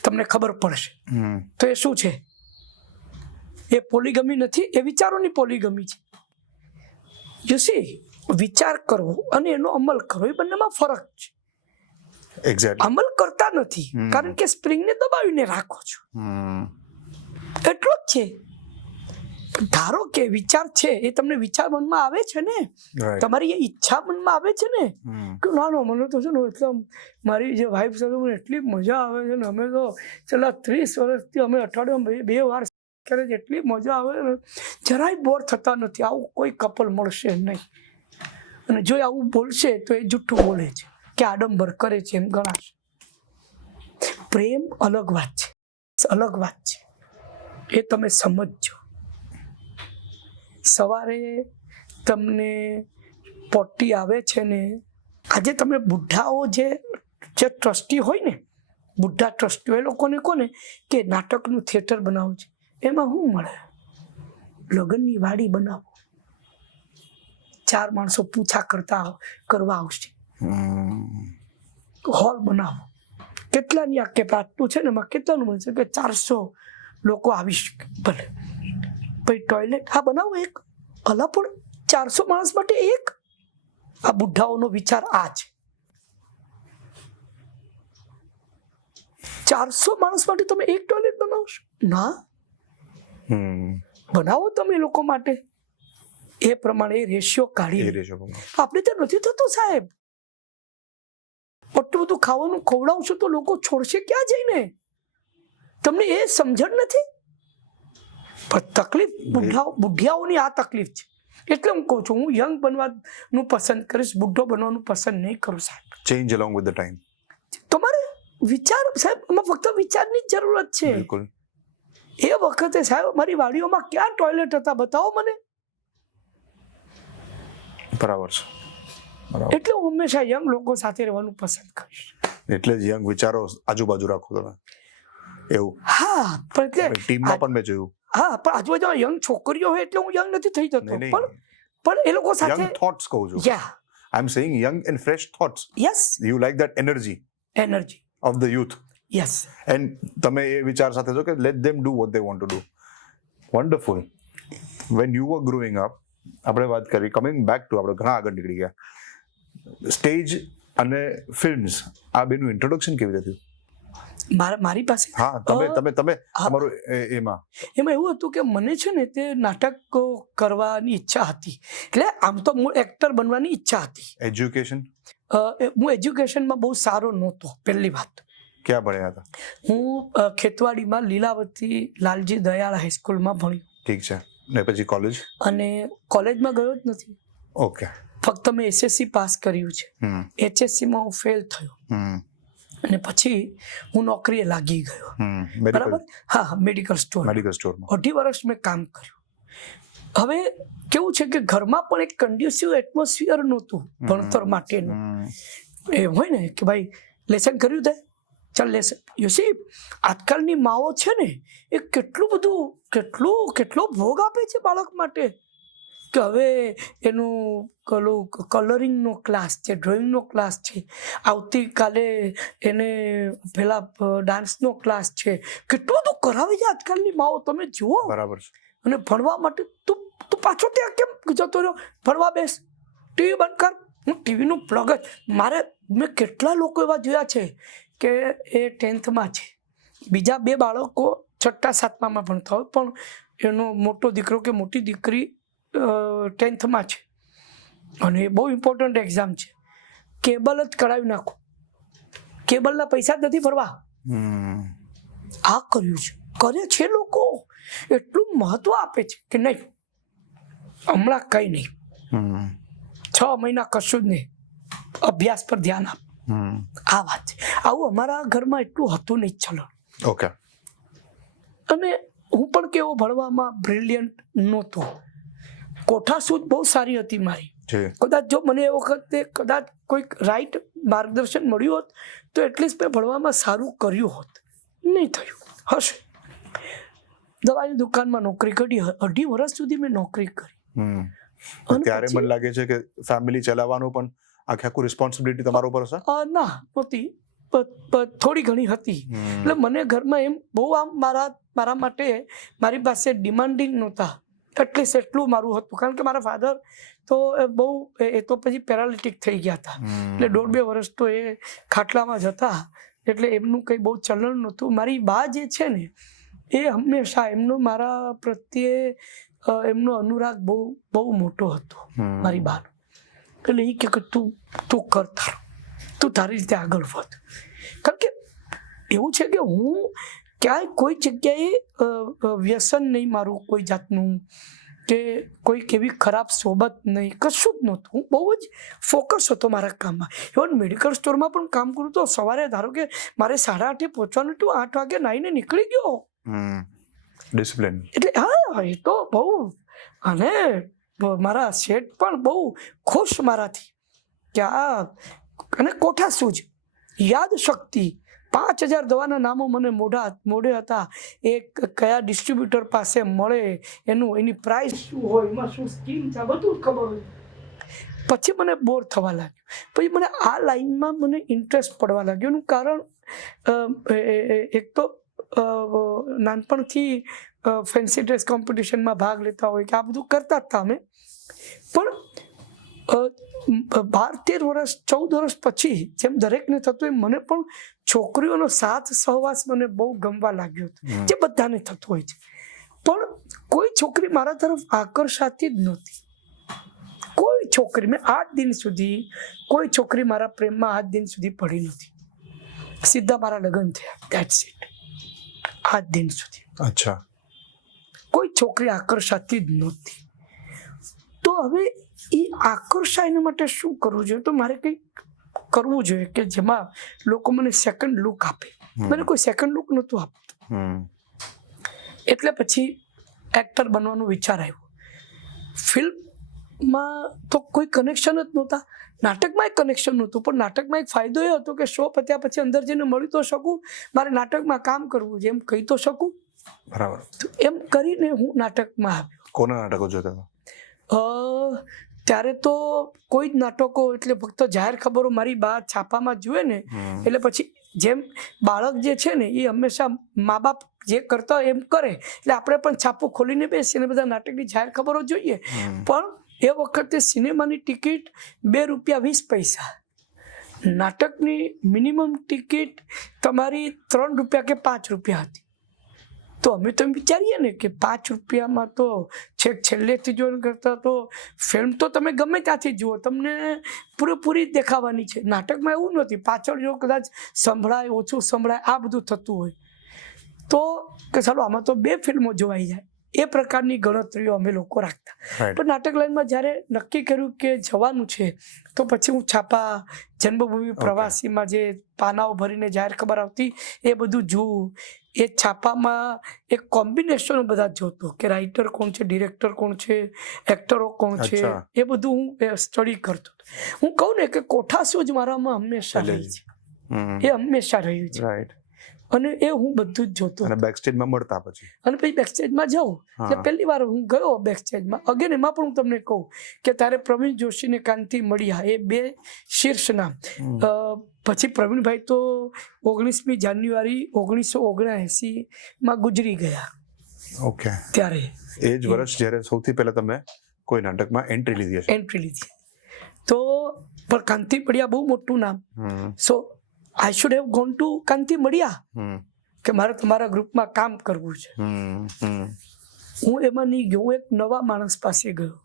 તમને ખબર પડશે. તો એ શું છે? એ પોલીગમી નથી, એ વિચારોની પોલીગમી છે. યુ સી, વિચાર કરવો અને એનો અમલ કરવો એ બંનેમાં ફરક છે. એક્ઝેક્ટલી. અમલ કરતા નથી કારણ કે સ્પ્રિંગને દબાવીને રાખો છો, એટલો જ છે. ધારો કે વિચાર છે, એ તમને વિચાર મનમાં આવે છે ને, તમારી એ ઈચ્છા મનમાં આવે છે ને કે ના મને તો છે ને એટલે મારી જે વાઈફ સાથે મને એટલી મજા આવે છે ને, અમે તો છેલ્લા 30 વર્ષથી અમે અઠવાડિયામાં 2 વાર કરે છે, એટલી મજા આવે ને, જરાય બોર થતા નથી. આવું કોઈ કપલ મળશે નહીં. અને જો આવું બોલશે તો એ જુઠ્ઠું બોલે છે કે આડંબર કરે છે એમ ગણાશે. પ્રેમ અલગ વાત છે, અલગ વાત છે, એ તમે સમજજો. સવારે તમને પોટી આવે છે ને, આજે તમે બુઢ્ઢાઓ જે ટ્રસ્ટી હોય ને, બુઢ્ઢા ટ્રસ્ટીઓ, એ લોકોને કોને કે નાટકનું થિયેટર બનાવવું છે, એમાં શું મળે? લગ્નની વાડી બનાવો, 4 માણસો પૂછા કરવા આવશે. હોલ બનાવો, કેટલાની આ કેપાટલું છે ને, એમાં કેટલાનું મળશે કે 400 લોકો આવી શકે. ભલે પછી ટોયલેટ હા બનાવો એક, અલા પણ 400 માણસ માટે એક. આ બુઢ્ઢાઓનો વિચાર આ છે. 400 માણસ માટે તમે એક ટોયલેટ બનાવશો? ના, બનાવો તમે લોકો માટે એ પ્રમાણે એ રેશિયો કાઢી. આપણે ત્યાં નથી થતું સાહેબ. આટલું બધું ખાવાનું ખવડાવશો તો લોકો છોડશે ક્યાં જઈને? તમને એ સમજણ નથી. પણ તકલીફ બુઢિયાઓની આ તકલીફ છે. એટલે હું કહું છું, હું યંગ બનવાનું પસંદ કરીશ, બુઢો બનવાનું પસંદ નહીં કરું સાહેબ. Change along with the time. તમારે વિચાર સાહેબ, એમાં ફક્ત વિચારની જ જરૂરત છે. બિલકુલ. એ વખતે સાહેબ મારી વાડીઓમાં ક્યાં ટોયલેટ હતા બતાવો મને. બરાબર છે. એટલે હું હંમેશા યંગ લોકો સાથે રહેવાનું પસંદ કરીશ. એટલે જ યંગ વિચારો આજુબાજુ રાખો તમે એવું. હા, પણ ટીમમાં પણ મેં જોયું. હા, પણ આજુબાજુ યંગ છોકરીઓ હોય એટલે હું યંગ નથી થઈ જતો, પણ એ લોકો સાથે યંગ થોટ્સ કહું છું. Yeah I am saying young and fresh thoughts. Yes, you like that energy of the youth. Yes. And તમે એ વિચાર સાથે છો કે let them do what they want to do. Wonderful. When you were growing up, આપણે વાત કરી, coming back to, આપણે ઘણા આગળ નીકળી ગયા. સ્ટેજ અને ફિલ્મ્સ, આ બેનું ઇન્ટ્રોડક્શન કેવી રીતે થયું? મારી પાસે હા, તમે તમારું એમાં એવું હતું કે મને છે ને તે નાટક કરવાની ઈચ્છા હતી. એટલે આમ તો મૂળ એક્ટર બનવાની ઈચ્છા હતી. એજ્યુકેશન? હું એજ્યુકેશનમાં બહુ સારો નહોતો. પહેલી વાત, ક્યાં ભણ્યા હતા? હું ખેતવાડીમાં લીલાવતી લાલજી દયાળ હાઈસ્કૂલમાં ભણ્યો. ઠીક છે. ને પછી કોલેજ? અને કોલેજમાં ગયો જ નથી. ઓકે. ફક્ત મેં SSC પાસ કર્યું છે. HSCમાં હું ફેલ થયો અને પછી હું નોકરીએ લાગી ગયો. બરાબર? હા, મેડિકલ સ્ટોરમાં 2.5 વર્ષ મેં કામ કર્યું. હવે કેવું છે કે ઘરમાં પણ એક કન્ડ્યુસિવ એટમોસ્ફિયર નહોતું ભણતર માટેનું. એ હોય ને કે ભાઈ લેસન કર્યું તે ચાલ લેસન. યુ સી, આજકાલની માઓ છે ને એ કેટલો ભોગ આપે છે બાળક માટે કે હવે એનું કલરિંગનો ક્લાસ છે, ડ્રોઈંગનો ક્લાસ છે, આવતીકાલે એને પેલા ડાન્સનો ક્લાસ છે, કેટલું બધું કરાવે છે આજકાલની માઓ, તમે જુઓ. બરાબર છે. અને ભણવા માટે તું પાછો ત્યાં કેમ જતો રહ્યો? ભણવા બેસ, ટીવી બંધ કર. હું ટીવીનું પ્લગ જ મેં કેટલા લોકો એવા જોયા છે કે એ 10th છે, બીજા 2 બાળકો 6ઠા 7મામાં ભણતા હોય, પણ એનો મોટો દીકરો કે મોટી દીકરી 10th છે અને એ બહુ ઇમ્પોર્ટન્ટ એક્ઝામ છે. કેબલ જ કરાવી નાખો, કેબલના પૈસા જ નથી ભરવા. આ કરે છે લોકો, એટલું મહત્વ આપે છે કે નહીં હમણાં કંઈ નહીં, 6 મહિના કશું જ નહીં, અભ્યાસ પર ધ્યાન આપ. આ વાત છે. આવું અમારા ઘરમાં એટલું હતું નહીં. ચલો, ઓકે. અને હું પણ કેવો ભણવામાં બ્રિલિયન્ટ નહોતો. કોઠાસૂઝ બહુ સારી હતી મારી. કદાચ જો મને એ વખતે કદાચ કોઈક રાઈટ માર્ગદર્શન મળ્યું હોત તો એટલીસ્ટ મેં ભણવામાં સારું કર્યું હોત. નહીં થયું હશે. દવાની દુકાનમાં નોકરી કરી, 2.5 વર્ષ સુધી મેં નોકરી કરી. ત્યારે મને લાગે છે કે ફેમિલી ચલાવવાનું પણ આખું રિસ્પોન્સિબિલિટી તમારા ઉપર હશે? ના નહોતી, થોડી ઘણી હતી. એટલે મને ઘરમાં એમ બહુ આમ મારા માટે મારી પાસે ડિમાન્ડિંગ નહોતા. એટલીસ્ટ એટલું મારું હતું, કારણ કે મારા ફાધર તો બહુ એ તો પછી પેરાલિટિક થઈ ગયા હતા. એટલે 1.5-2 વર્ષ તો એ ખાટલામાં જ હતા. એટલે એમનું કંઈ બહુ ચલણ નહોતું. મારી બા જે છે ને એ હંમેશા એમનો મારા પ્રત્યે એમનો અનુરાગ બહુ મોટો હતો મારી બાનો. એટલે એ કે તું કર તારું, તું તારી રીતે આગળ વધ. કારણ કે એવું છે કે હું ક્યાંય કોઈ જગ્યાએ વ્યસન નહીં મારું કોઈ જાતનું, કે કોઈક એવી ખરાબ સોબત નહીં, કશું જ નહોતું. હું બહુ જ ફોકસ હતો મારા કામમાં. ઇવન મેડિકલ સ્ટોરમાં પણ કામ કરું તો સવારે ધારો કે મારે 8:30 પહોંચવાનું હતું, 8 વાગે નાહીને નીકળી ગયો. ડિસિપ્લિન. એટલે હા, એ તો બહુ. અને મારા શેઠ પણ બહુ ખુશ મારાથી કે અને કોઠાસૂઝ યાદ શક્તિ 5000 દવાના નામો મને મોઢે હતા. એ કયા ડિસ્ટ્રીબ્યુટર પાસે મળે, એની પ્રાઇસ શું હોય, એમાં શું સ્કીમ છે, બધું જ ખબર હોય. પછી મને બોર થવા લાગ્યું. પછી મને આ લાઈનમાં મને ઇન્ટરેસ્ટ પડવા લાગ્યો. એનું કારણ એક તો નાનપણથી ફેન્સી ડ્રેસ કોમ્પિટિશનમાં ભાગ લેતા હોય કે આ બધું કરતા જ હતા અમે. પણ 12-13 વર્ષ 14 વર્ષ પછી જેમ દરેકને થતું એમ મને પણ છોકરીઓનો સાથ સહવાસ મને બહુ ગમવા લાગ્યો હતો, જે બધાને થતું હોય છે. પણ કોઈ છોકરી મારા તરફ આકર્ષાતી જ નહોતી. કોઈ છોકરી, મેં આજ દિન સુધી કોઈ છોકરી મારા પ્રેમમાં આજ દિન સુધી પડી નથી. સીધા મારા લગ્ન થયા, ધેટ્સ ઇટ. આજ દિન સુધી અચ્છા, કોઈ છોકરી આકર્ષાતી જ નહોતી. તો હવે એ આકર્ષાય એના માટે શું કરવું જોઈએ? તો મારે કંઈક કરવું જોઈએ કે જેમાં લોકો મને સેકન્ડ લુક આપે. મને કોઈ સેકન્ડ લુક નહોતું આપતું. એટલે પછી એક્ટર બનવાનો વિચાર આવ્યો. ફિલ્મમાં તો કોઈ કનેક્શન જ નહોતા, નાટકમાં એક કનેક્શન નહોતું. પણ નાટકમાં એક ફાયદો એ હતો કે શો પત્યા પછી અંદર જઈને મળી તો શકું, મારે નાટકમાં કામ કરવું છે એમ કહી તો શકું. બરાબર. તો એમ કરીને હું નાટકમાં આવ્યો. કોના નાટકો જોતા હતા? ત્યારે તો કોઈ જ નાટકો, એટલે ફક્ત જાહેર ખબરો મારી બા છાપામાં જુએ ને, એટલે પછી જેમ બાળક જે છે ને એ હંમેશા મા બાપ જે કરતા હોય એમ કરે, એટલે આપણે પણ છાપો ખોલીને બેસીને બધા નાટકની જાહેર ખબરો જોઈએ. પણ એ વખતે સિનેમાની ટિકિટ ₹2.20. નાટકની મિનિમમ ટિકિટ તમારી ₹3 કે ₹5 હતી. તો અમે તો વિચારીએ ને કે ₹5 તો છેક છેલ્લેથી જોઈને કરતા તો ફિલ્મ તો તમે ગમે ત્યાંથી જુઓ, તમને પૂરેપૂરી દેખાવાની છે. નાટકમાં એવું નથી, પાછળ જો કદાચ સંભળાય, ઓછું સંભળાય, આ બધું થતું હોય. તો કે ચાલો આમાં તો 2 ફિલ્મો જોવાઈ જાય, એ પ્રકારની ગણતરીઓ અમે લોકો રાખતા. પણ નાટક લાઈનમાં જ્યારે નક્કી કર્યું કે જવાનું છે, તો પછી હું છાપા, જન્મભૂમિ, પ્રવાસીમાં જે પાનાઓ ભરીને જાહેર ખબર આવતી એ બધું જોઉં. એ છાપામાં એક કોમ્બિનેશન બધા જોતો કે રાઇટર કોણ છે, ડિરેક્ટર કોણ છે, એક્ટરો કોણ છે, એ બધું હું સ્ટડી કરતો. હું કહું ને કે કોઠાસૂઝ મારામાં હંમેશા રહી છે, એ હંમેશા રહ્યું છે. અને એ હું બધું જ જોતો. અને બેકસ્ટેજમાં મળતા પછી, અને પછી બેકસ્ટેજમાં જાઉં. એટલે પહેલી વાર હું ગયો બેકસ્ટેજમાં. અગેન એમાં પણ હું તમને કહું કે ત્યારે પ્રવીણ જોશી ને કાંતિ મળ્યા, એ 2 શીર્ષ નામ. પછી પ્રવીણભાઈ તો 19મી જાન્યુઆરી 1979માં ગુજરી ગયા. ઓકે. ત્યારે એ જ વર્ષ જ્યારે સૌથી પહેલા તમે કોઈ નાટકમાં એન્ટ્રી લીધી. તો પણ કાંતિ મળ્યા બહુ મોટું નામ. સો I should have gone to કાંતિ મળ્યા કે મારે તમારા ગ્રુપમાં કામ કરવું છે. હું એમાં નહીં ગયો. હું એક નવા માણસ પાસે ગયો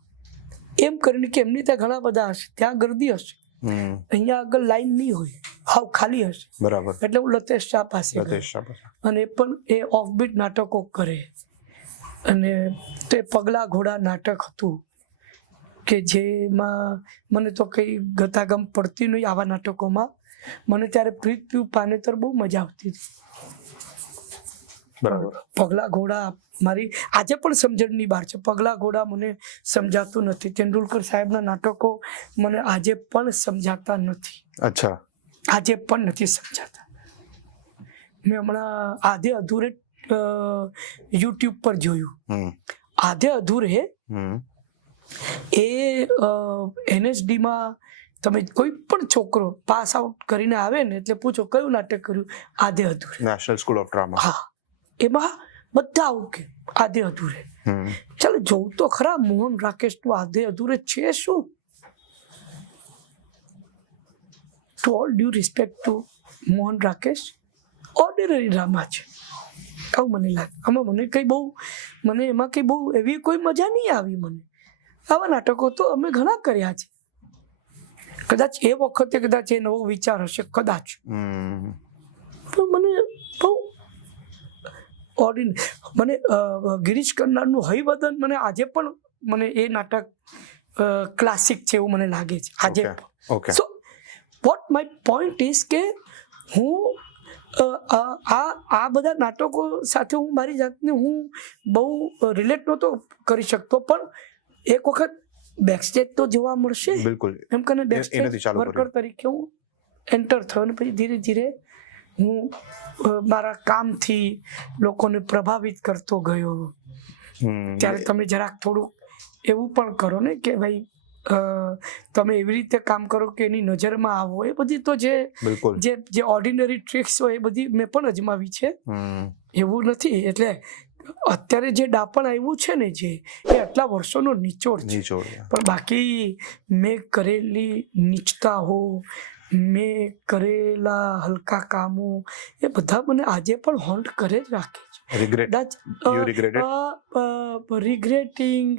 એમ કરીને કે એમની ત્યાં ઘણા બધા હશે, ત્યાં ગર્દી હશે, અહીંયા આગળ લાઈન નહીં હોય, હાવ ખાલી હશે. બરાબર. એટલે હું લતેશ શાહ પાસે ગયો. અને પણ એ ઓફબીટ નાટકો કરે. અને તે પગલા ઘોડા નાટક હતું કે જેમાં મને તો કંઈ ગતાગમ પડતી નહીં આવા નાટકોમાં. મને ત્યારે પ્રીત પાનેતર બહુ મજા આવતી હતી. બરાબર. પગલા ઘોડા મારી આજે પણ સમજણની બહાર છે. પગલા ઘોડા મને સમજાતું નથી. તેંડુલકર સાહેબના નાટકો મને આજે પણ સમજાતા નથી. અચ્છા. આજે પણ નથી સમજાતા. મેં હમણાં આધે અધૂરે યુટ્યુબ પર જોયું. આધે અધૂરે એ NSD-માં તમે કોઈ પણ છોકરો પાસ આઉટ કરીને આવે ને એટલે પૂછો કયું નાટક કર્યું, આધે અધૂરે, નેશનલ સ્કૂલ ઓફ ડ્રામા. હા, એમાં બધા આવું કે આધે અધૂરે. ચાલો જોઉં તો ખરા મોહન રાકેશનું આધે અધૂરે છે શું. To all due respect to Mohan Rakesh, ordinary drama છે આવું મને લાગે. આમાં મને કંઈ બહુ એમાં કંઈ બહુ એવી કોઈ મજા નહીં આવી મને. આવા નાટકો તો અમે ઘણા કર્યા છે. કદાચ એ વખતે કદાચ એ નવો વિચાર હશે કદાચ, પણ મને બહુ મને ગિરીશ કર્નાડનું હૈવદન મને આજે પણ મને એ નાટક ક્લાસિક છે એવું મને લાગે છે આજે. So what my point is કે હું આ બધા નાટકો સાથે હું મારી જાતને હું બહુ રિલેટ નહોતો કરી શકતો, પણ એક વખત બેકસ્ટેજ તો જોવા મળશે. બિલકુલ. એમ કરીને બેકસ્ટેજ વર્કર તરીકે હું એન્ટર થયો અને પછી ધીરે ધીરે હું મારા કામથી લોકોને પ્રભાવિત કરતો ગયો. ત્યારે તમે જરાક થોડુંક એવું પણ કરો ને કે ભાઈ તમે એવી રીતે કામ કરો કે એની નજરમાં આવો. એ બધી તો જે ઓર્ડિનરી ટ્રિક્સ હોય એ બધી મેં પણ અજમાવી છે, એવું નથી. એટલે અત્યારે જે ડાપણ આવ્યું છે ને જે એ આટલા વર્ષોનો નિચોડ છે, પણ બાકી મેં કરેલી નીચતાઓ, મેં કરેલા હલકા કામો એ બધા મને આજે પણ હોન્ટ કરે જ રાખે છે. રિગ્રેટિંગ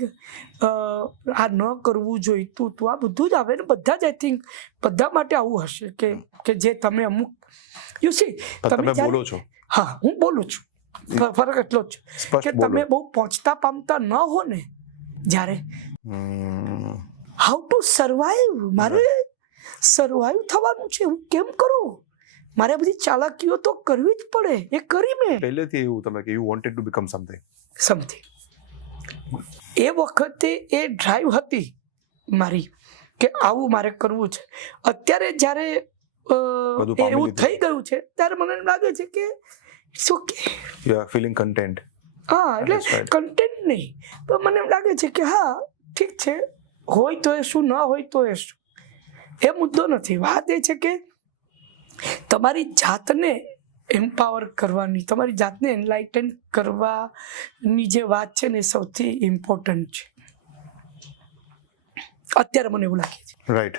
આ ન કરવું જોઈતું તો આ બધું જ આવે ને. બધા જ આઈ થિંક બધા માટે આવું હશે કે જે તમે અમુક યુ સી તમે બોલો છો. હા, હું બોલું છું. ફરક એટલો જ કે તમે બહુ પહોંચતા પામતા ન હો ને જ્યારે, હાઉ ટુ સર્વાઈવ. મારે સર્વાઈવ થવાનું છે. હું કેમ કરું? મારે બધી ચાલાકીઓ તો કરવી જ પડે. એ કરી મેં પહેલેથી એવું તમે કે you wanted to become something. એ વખતે એ ડ્રાઈવ હતી મારી કે આવું મારે કરવું છે. અત્યારે જ્યારે એવું થઈ ગયું છે ત્યારે મને એમ લાગે છે કે it's okay. You are feeling content. હા, એટલે કન્ટેન્ટ નહીં, પણ મને એમ લાગે છે કે હા ઠીક છે, હોય તો એ શું, ન હોય તો એ શું, એ મુદ્દો નથી. વાત એ છે કે તમારી જાતને એમ્પાવર કરવાની, તમારી જાતને એનલાઇટન કરવાની જે વાત છે ને એ સૌથી ઇમ્પોર્ટન્ટ છે અત્યારે મને એવું લાગે છે. રાઈટ.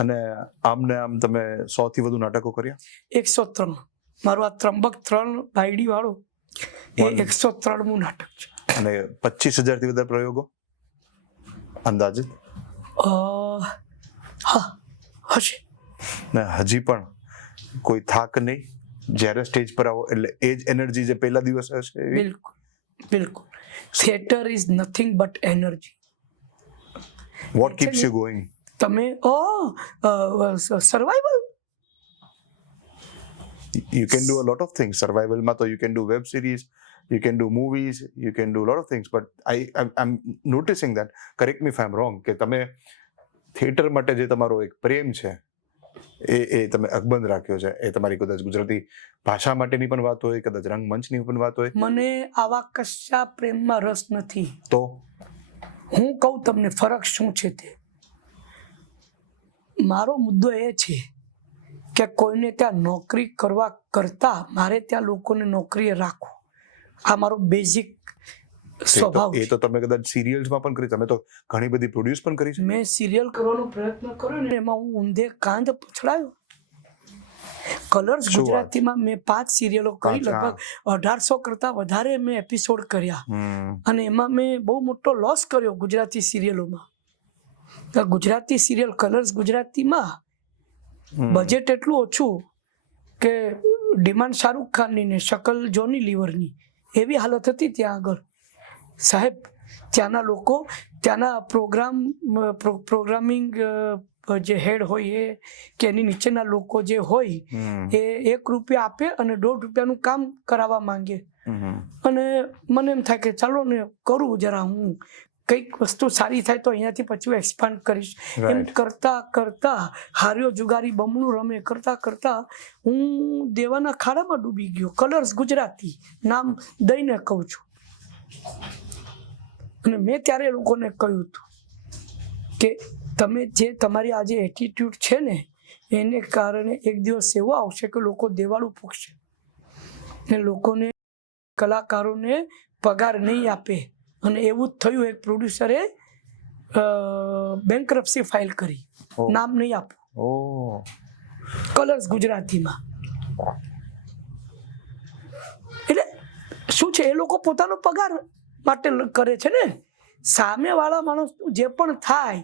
અને આમ ને આમ તમે 100 થી વધુ નાટકો કર્યા? 103. મારું આ ત્રંબક 3 બાયડી વાળો એ 103મું નાટક છે. અને 25,000 થી વધારે પ્રયોગો અંદાજે? હા, હશે. ને હજી પણ કોઈ થાક નહીં જ્યારે સ્ટેજ પર આવો એટલે એ જ એનર્જી જે પહેલા દિવસ હશે? બિલકુલ. Theatre is nothing but energy. What keeps you going? તમે survival. You can do a lot of things. Survival માં તો you can do web series, you can do movies, you can do a lot of things. But I'm noticing that, correct me if I'm wrong, કે તમે theatre માટે જે તમારો એક પ્રેમ છે એ તમે અકબંધ રાખ્યો છે. એ તમારી કદાચ ગુજરાતી ભાષા માટેની પણ વાત હોય, કદાચ રંગમંચની પણ વાત હોય. મને આવા કશા પ્રેમમાં રસ નથી. તો હું કહું તમને ફરક શું છે તે. મારો મુદ્દો એ છે કે કોઈને ત્યાં નોકરી કરવા કરતા મારે ત્યાં લોકોને નોકરીએ રાખવું. આ મારો બેઝિક સ્વભાવ છે. એ તો તમે કદાચ સિરિયલ્સમાં પણ કરી, તમે તો ઘણી બધી પ્રોડ્યુસ પણ કરી છે. મેં સિરિયલ કરવાનો પ્રયત્ન કર્યો ને એમાં હું ઊંધે કાંધ પછડાયો. કલર્સ ગુજરાતીમાં મેં 5 સિરિયલો કરી, લગભગ 1800 કરતા વધારે મેં એપિસોડ કર્યા, અને એમાં મેં બહુ મોટો લોસ કર્યો ગુજરાતી સિરિયલોમાં. ગુજરાતી સિરિયલ કલર્સ ગુજરાતીમાં બજેટ એટલું ઓછું કે ડિમાન્ડ શાહરૂખ ખાનની ને શકલ જોની લીવરની એવી હાલત હતી ત્યાં આગળ. સાહેબ ત્યાંના લોકો ત્યાંના પ્રોગ્રામિંગ જે હેડ હોય એ કે એની નીચેના લોકો જે હોય એ ₹1 આપે અને ₹1.5 કામ કરાવવા માંગે. અને મને એમ થાય કે ચાલો ને કરું જરા, હું કંઈક વસ્તુ સારી થાય તો અહીંયાથી પછી હું એક્સપાન્ડ કરીશ. એમ કરતા કરતા હાર્યો જુગારી બમણું રમે કરતા કરતા હું દેવાના ખાડામાં ડૂબી ગયો. કલર્સ ગુજરાતી નામ દઈને કહું છું. અને મેં ત્યારે એ લોકોને કહ્યું હતું કે તમે જે તમારી આ જે એટીટ્યુડ છે ને એને કારણે એક દિવસ એવો આવશે કે લોકો દેવાળું પૂછશે ને લોકોને કલાકારોને પગાર નહીં આપે. અને એવું જ થયું. એક પ્રોડ્યુસરે બેન્કરપ્સી ફાઇલ કરી, નામ નહીં આપું, કલર્સ ગુજરાતીમાં. એટલે શું છે, એ લોકો પોતાનો પગાર માટે કરે છે ને. સામેવાળા માણસનું જે પણ થાય,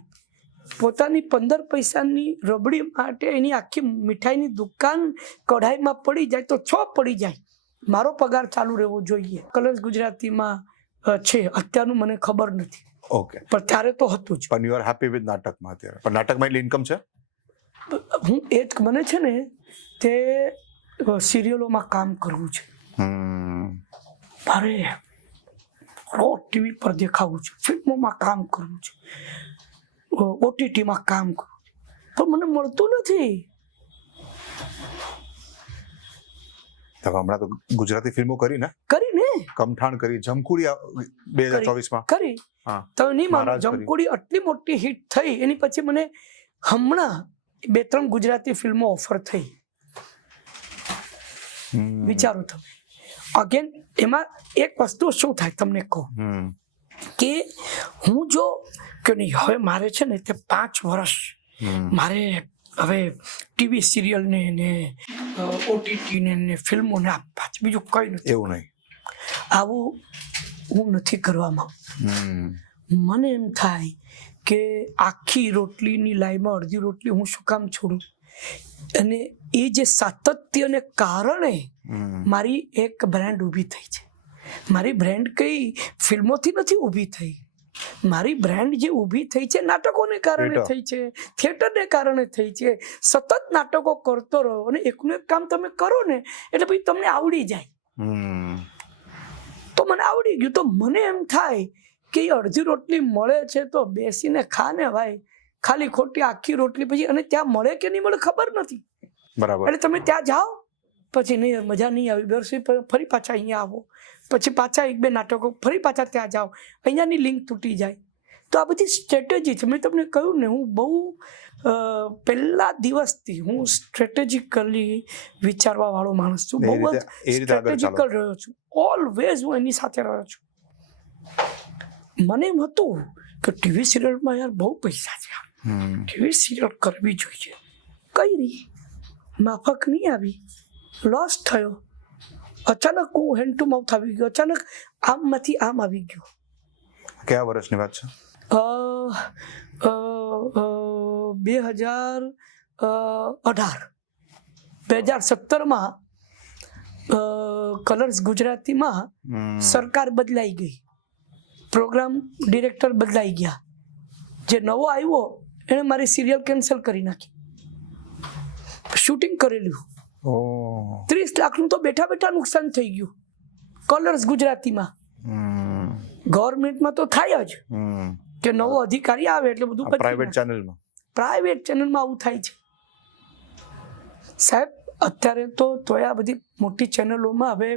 પોતાની 15 પૈસાની રબડી માટે એની આખી મીઠાઈની દુકાન કઢાઈમાં પડી જાય તો 6 પડી જાય. મારો પગાર ચાલુ રહેવો જોઈએ. કલર્સ ગુજરાતીમાં છે, અત્યારનું મને ખબર નથી. ઓકે, પણ ત્યારે તો હતું જ. પણ યુ આર હેપી વિથ નાટકમાં અત્યારે? પણ નાટકમાં એટલી ઇન્કમ છે? હું એ જ મને છે ને તે સિરિયલોમાં કામ કરવું છે. મારે રોજ ટીવી પર દેખાવું છે, ફિલ્મોમાં કામ કરવું છે, OTTમાં કામ કરવું છે, પણ મને મળતું નથી. તમે હમણાં તો ગુજરાતી ફિલ્મો કરી ને? કમઠાણ કરી, જમકુડી 2024માં કરી. તમે નહીં માનો, જમકુડી આટલી મોટી હિટ થઈ, એની પછી મને હમણાં 2-3 ગુજરાતી ફિલ્મો ઓફર થઈ. વિચારો તમે. અગેન એમાં એક વસ્તુ શું થાય તમને કહું કે હું જો કે નહીં હવે મારે છે ને તે 5 વર્ષ મારે હવે ટીવી સિરિયલને ને OTTને ને ફિલ્મોને આપવા છે, બીજું કંઈ નથી. એવું નહીં, આવું હું નથી કરવા માંગુ. મને એમ થાય કે આખી રોટલીની લાઈમાં અડધી રોટલી હું શું કામ છોડું. અને એ જે સાતત્યને કારણે મારી એક બ્રાન્ડ ઊભી થઈ છે. મારી બ્રાન્ડ કઈ ફિલ્મોથી નથી ઊભી થઈ. મારી બ્રાન્ડ જે ઊભી થઈ છે નાટકોને કારણે થઈ છે, થિયેટરને કારણે થઈ છે. સતત નાટકો કરતો રહો અને એકનું એક કામ તમે કરો ને એટલે પછી તમને આવડી જાય. તો મને આવડી ગયું. તો મને એમ થાય કે અડધી રોટલી મળે છે તો બેસીને ખાને ભાઈ. ખાલી ખોટી આખી રોટલી પછી અને ત્યાં મળે કે નહીં મળે ખબર નથી. બરાબર. એટલે તમે ત્યાં જાઓ પછી નહીં મજા નહીં આવી, બેસી ફરી પાછા અહીંયા આવો, પછી પાછા 1-2 નાટકો, ફરી પાછા ત્યાં જાઓ, અહીંયાની લિંક તૂટી જાય. તો આ બધી સ્ટ્રેટેજી છે. મેં તમને કહ્યું ને, હું બહુ પહેલા દિવસથી હું સ્ટ્રેટેજિકલી વિચારવા વાળો માણસ છું. બહુ જ સ્ટ્રેટેજિકલ રહ્યો છું. ઓલવેઝ હું એની સાથે રહ્યો છું. મને એમ હતું કે ટીવી સિરિયલમાં યાર બહુ પૈસા છે, ટીવી સિરિયલ કરવી જોઈએ. કરી, માફક નહીં આવી, લોસ થયો. અચાનક હું હેન્ડ ટુ માઉથ આવી ગયો. અચાનક આમમાંથી આમ આવી ગયો. કયા વર્ષની વાત છે? 2017માં કલર્સ ગુજરાતીમાં સરકાર બદલાઈ ગઈ, પ્રોગ્રામ ડિરેક્ટર બદલાઈ ગયા. જે નવો આવ્યો એણે મારી સિરિયલ કેન્સલ કરી નાખી. શૂટિંગ કરેલું 30 લાખનું તો બેઠા બેઠા નુકસાન થઈ ગયું કલર્સ ગુજરાતીમાં. ગવર્મેન્ટમાં તો થાય જ કે નવો અધિકારી આવે એટલે બધું. પ્રાઇવેટ ચેનલમાં આવું થાય છે સાહેબ. અત્યારે તો આ બધી મોટી ચેનલોમાં હવે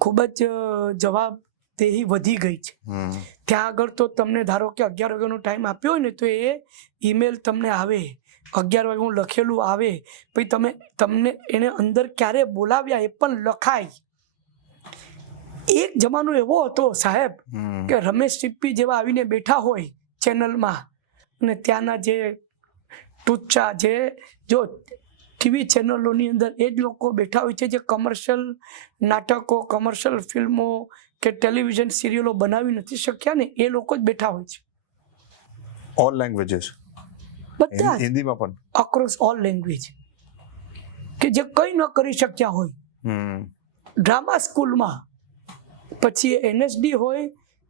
ખૂબ જ જવાબદેહી વધી ગઈ છે. ત્યાં આગળ તો તમને ધારો કે 11 વાગ્યાનો ટાઈમ આપ્યો હોય ને તો એ ઈમેલ તમને આવે, 11 વાગ્યાનું લખેલું આવે, પછી તમને એને અંદર ક્યારે બોલાવ્યા એ પણ લખાય. એક જમાનો એવો હતો સાહેબ કે રમેશ સિપ્પી જેવા આવીને બેઠા હોય ચેનલમાં અને ત્યાંના જે ટુચ્ચા જે જો ટીવી ચેનલોની અંદર એ જ લોકો બેઠા હોય છે જે કમર્શિયલ નાટકો, કમર્શિયલ ફિલ્મો કે ટેલિવિઝન સિરિયલો બનાવી નથી શક્યા ને એ લોકો જ બેઠા હોય છે. ઓલ લેંગ્વેજીસ, બધા હિન્દીમાં પણ, અક્રોસ ઓલ લેંગ્વેજ, કે જે કંઈ ન કરી શક્યા હોય. ડ્રામા સ્કૂલમાં પછી NSD હોય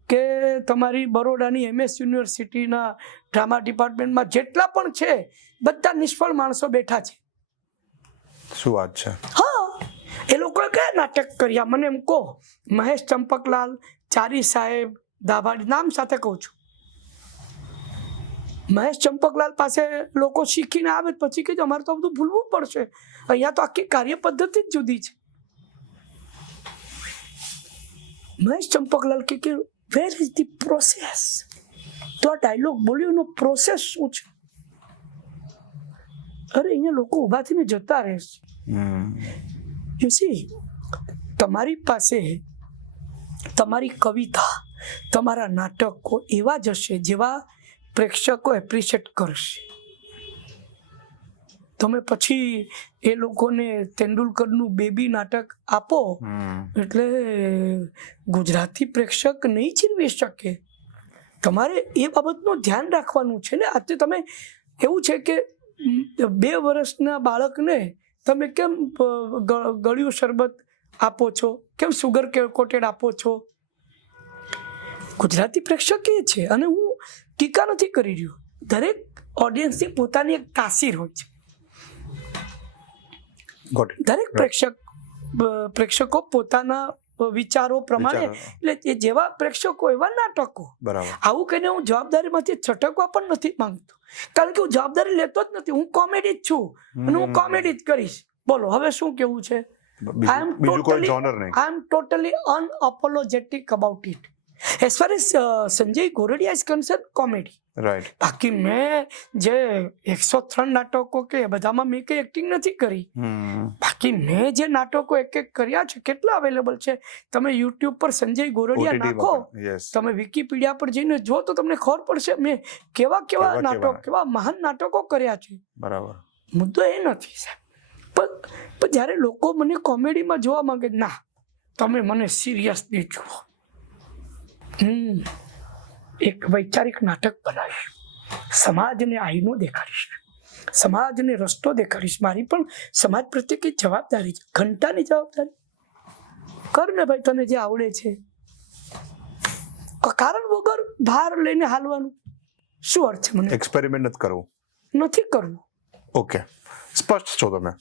કે તમારી બરોડાની MS યુનિવર્સિટીના ડ્રામા ડિપાર્ટમેન્ટમાં જેટલા પણ છે બધા નિષ્ફળ માણસો બેઠા છે. શું વાત છે? હા, એ લોકોએ કયા નાટક કર્યા મને એમ કહો. મહેશ ચંપકલાલ, ચારી સાહેબ, દાભાડી, નામ સાથે કહું છું. મહેશ ચંપકલાલ પાસે લોકો શીખીને આવે પછી કે અમારે તો બધું ભૂલવું પડશે. અહીંયા તો આખી કાર્ય પદ્ધતિ જ જુદી છે. મહેશ ચંપકલાલ કે વેર ઇઝ ધી પ્રોસેસ? તો આ ડાયલોગ બોલ્યો એનો પ્રોસેસ શું છે? અરે અહીંયા લોકો ઊભા થઈને જતા રહેશે. યુ સી, તમારી પાસે તમારી કવિતા, તમારા નાટકો એવા જ હશે જેવા પ્રેક્ષકો એપ્રિશિએટ કરશે. તમે પછી એ લોકોને તેંડુલકરનું બેબી નાટક આપો એટલે ગુજરાતી પ્રેક્ષક નહીં છીનવી શકે. તમારે એ બાબતનું ધ્યાન રાખવાનું છે ને. આજે તમે એવું છે કે 2 વર્ષના બાળકને તમે કેમ ગળ્યું શરબત આપો છો, કેમ સુગર કોટેડ આપો છો? ગુજરાતી પ્રેક્ષક એ છે. અને હું ટીકા નથી કરી રહ્યો. દરેક ઓડિયન્સની પોતાની એક તાસીર હોય છે. દરેક પ્રેક્ષકો પોતાના વિચારો પ્રમાણે, એટલે એ જેવા પ્રેક્ષકો એવા નાટકો. આવું કહીને હું જવાબદારીમાંથી છટકવા પણ નથી માંગતો, કારણ કે હું જવાબદારી લેતો જ નથી. હું કોમેડી જ છું અને હું કોમેડી જ કરીશ. બોલો હવે શું કેવું છે? I am totally unapologetic about it. As far as Sanjay Goradia is concerned, comedy. Right. બાકી મેં જે 103 નાટકો કે બધામાં મેં કઈ એક્ટિંગ નથી કરી. બાકી મેં જે નાટકો એક કર્યા છે, કેટલા અવેલેબલ છે. તમે યુટ્યુબ પર સંજય ગોરડિયા નાખો, તમે વિકીપીડિયા પર જઈને જો તો તમને ખબર પડશે મેં કેવા નાટકો, કેવા મહાન નાટકો કર્યા છે. બરાબર. મુદ્દો એ નથી સાહેબ. પણ જ્યારે લોકો મને કોમેડીમાં જોવા માંગે, ના તમે મને સિરિયસલી જુઓ. એક વૈચારિક નાટક બનાવીશ, સમાજને આઈનો દેખાડીશ, સમાજને રસ્તો દેખાડીશ. મારી પણ સમાજ પ્રત્યે કઈ જવાબદારી છે, ઘંટાની જવાબદારી. કર ને ભાઈ, તને જે આવડે છે. કારણ વગર ભાર લઈને હાલવાનું શું અર્થ છે? મને એક્સપેરિમેન્ટ નથી કરવું. નથી કરવું. ઓકે, સ્પષ્ટ છો તમે.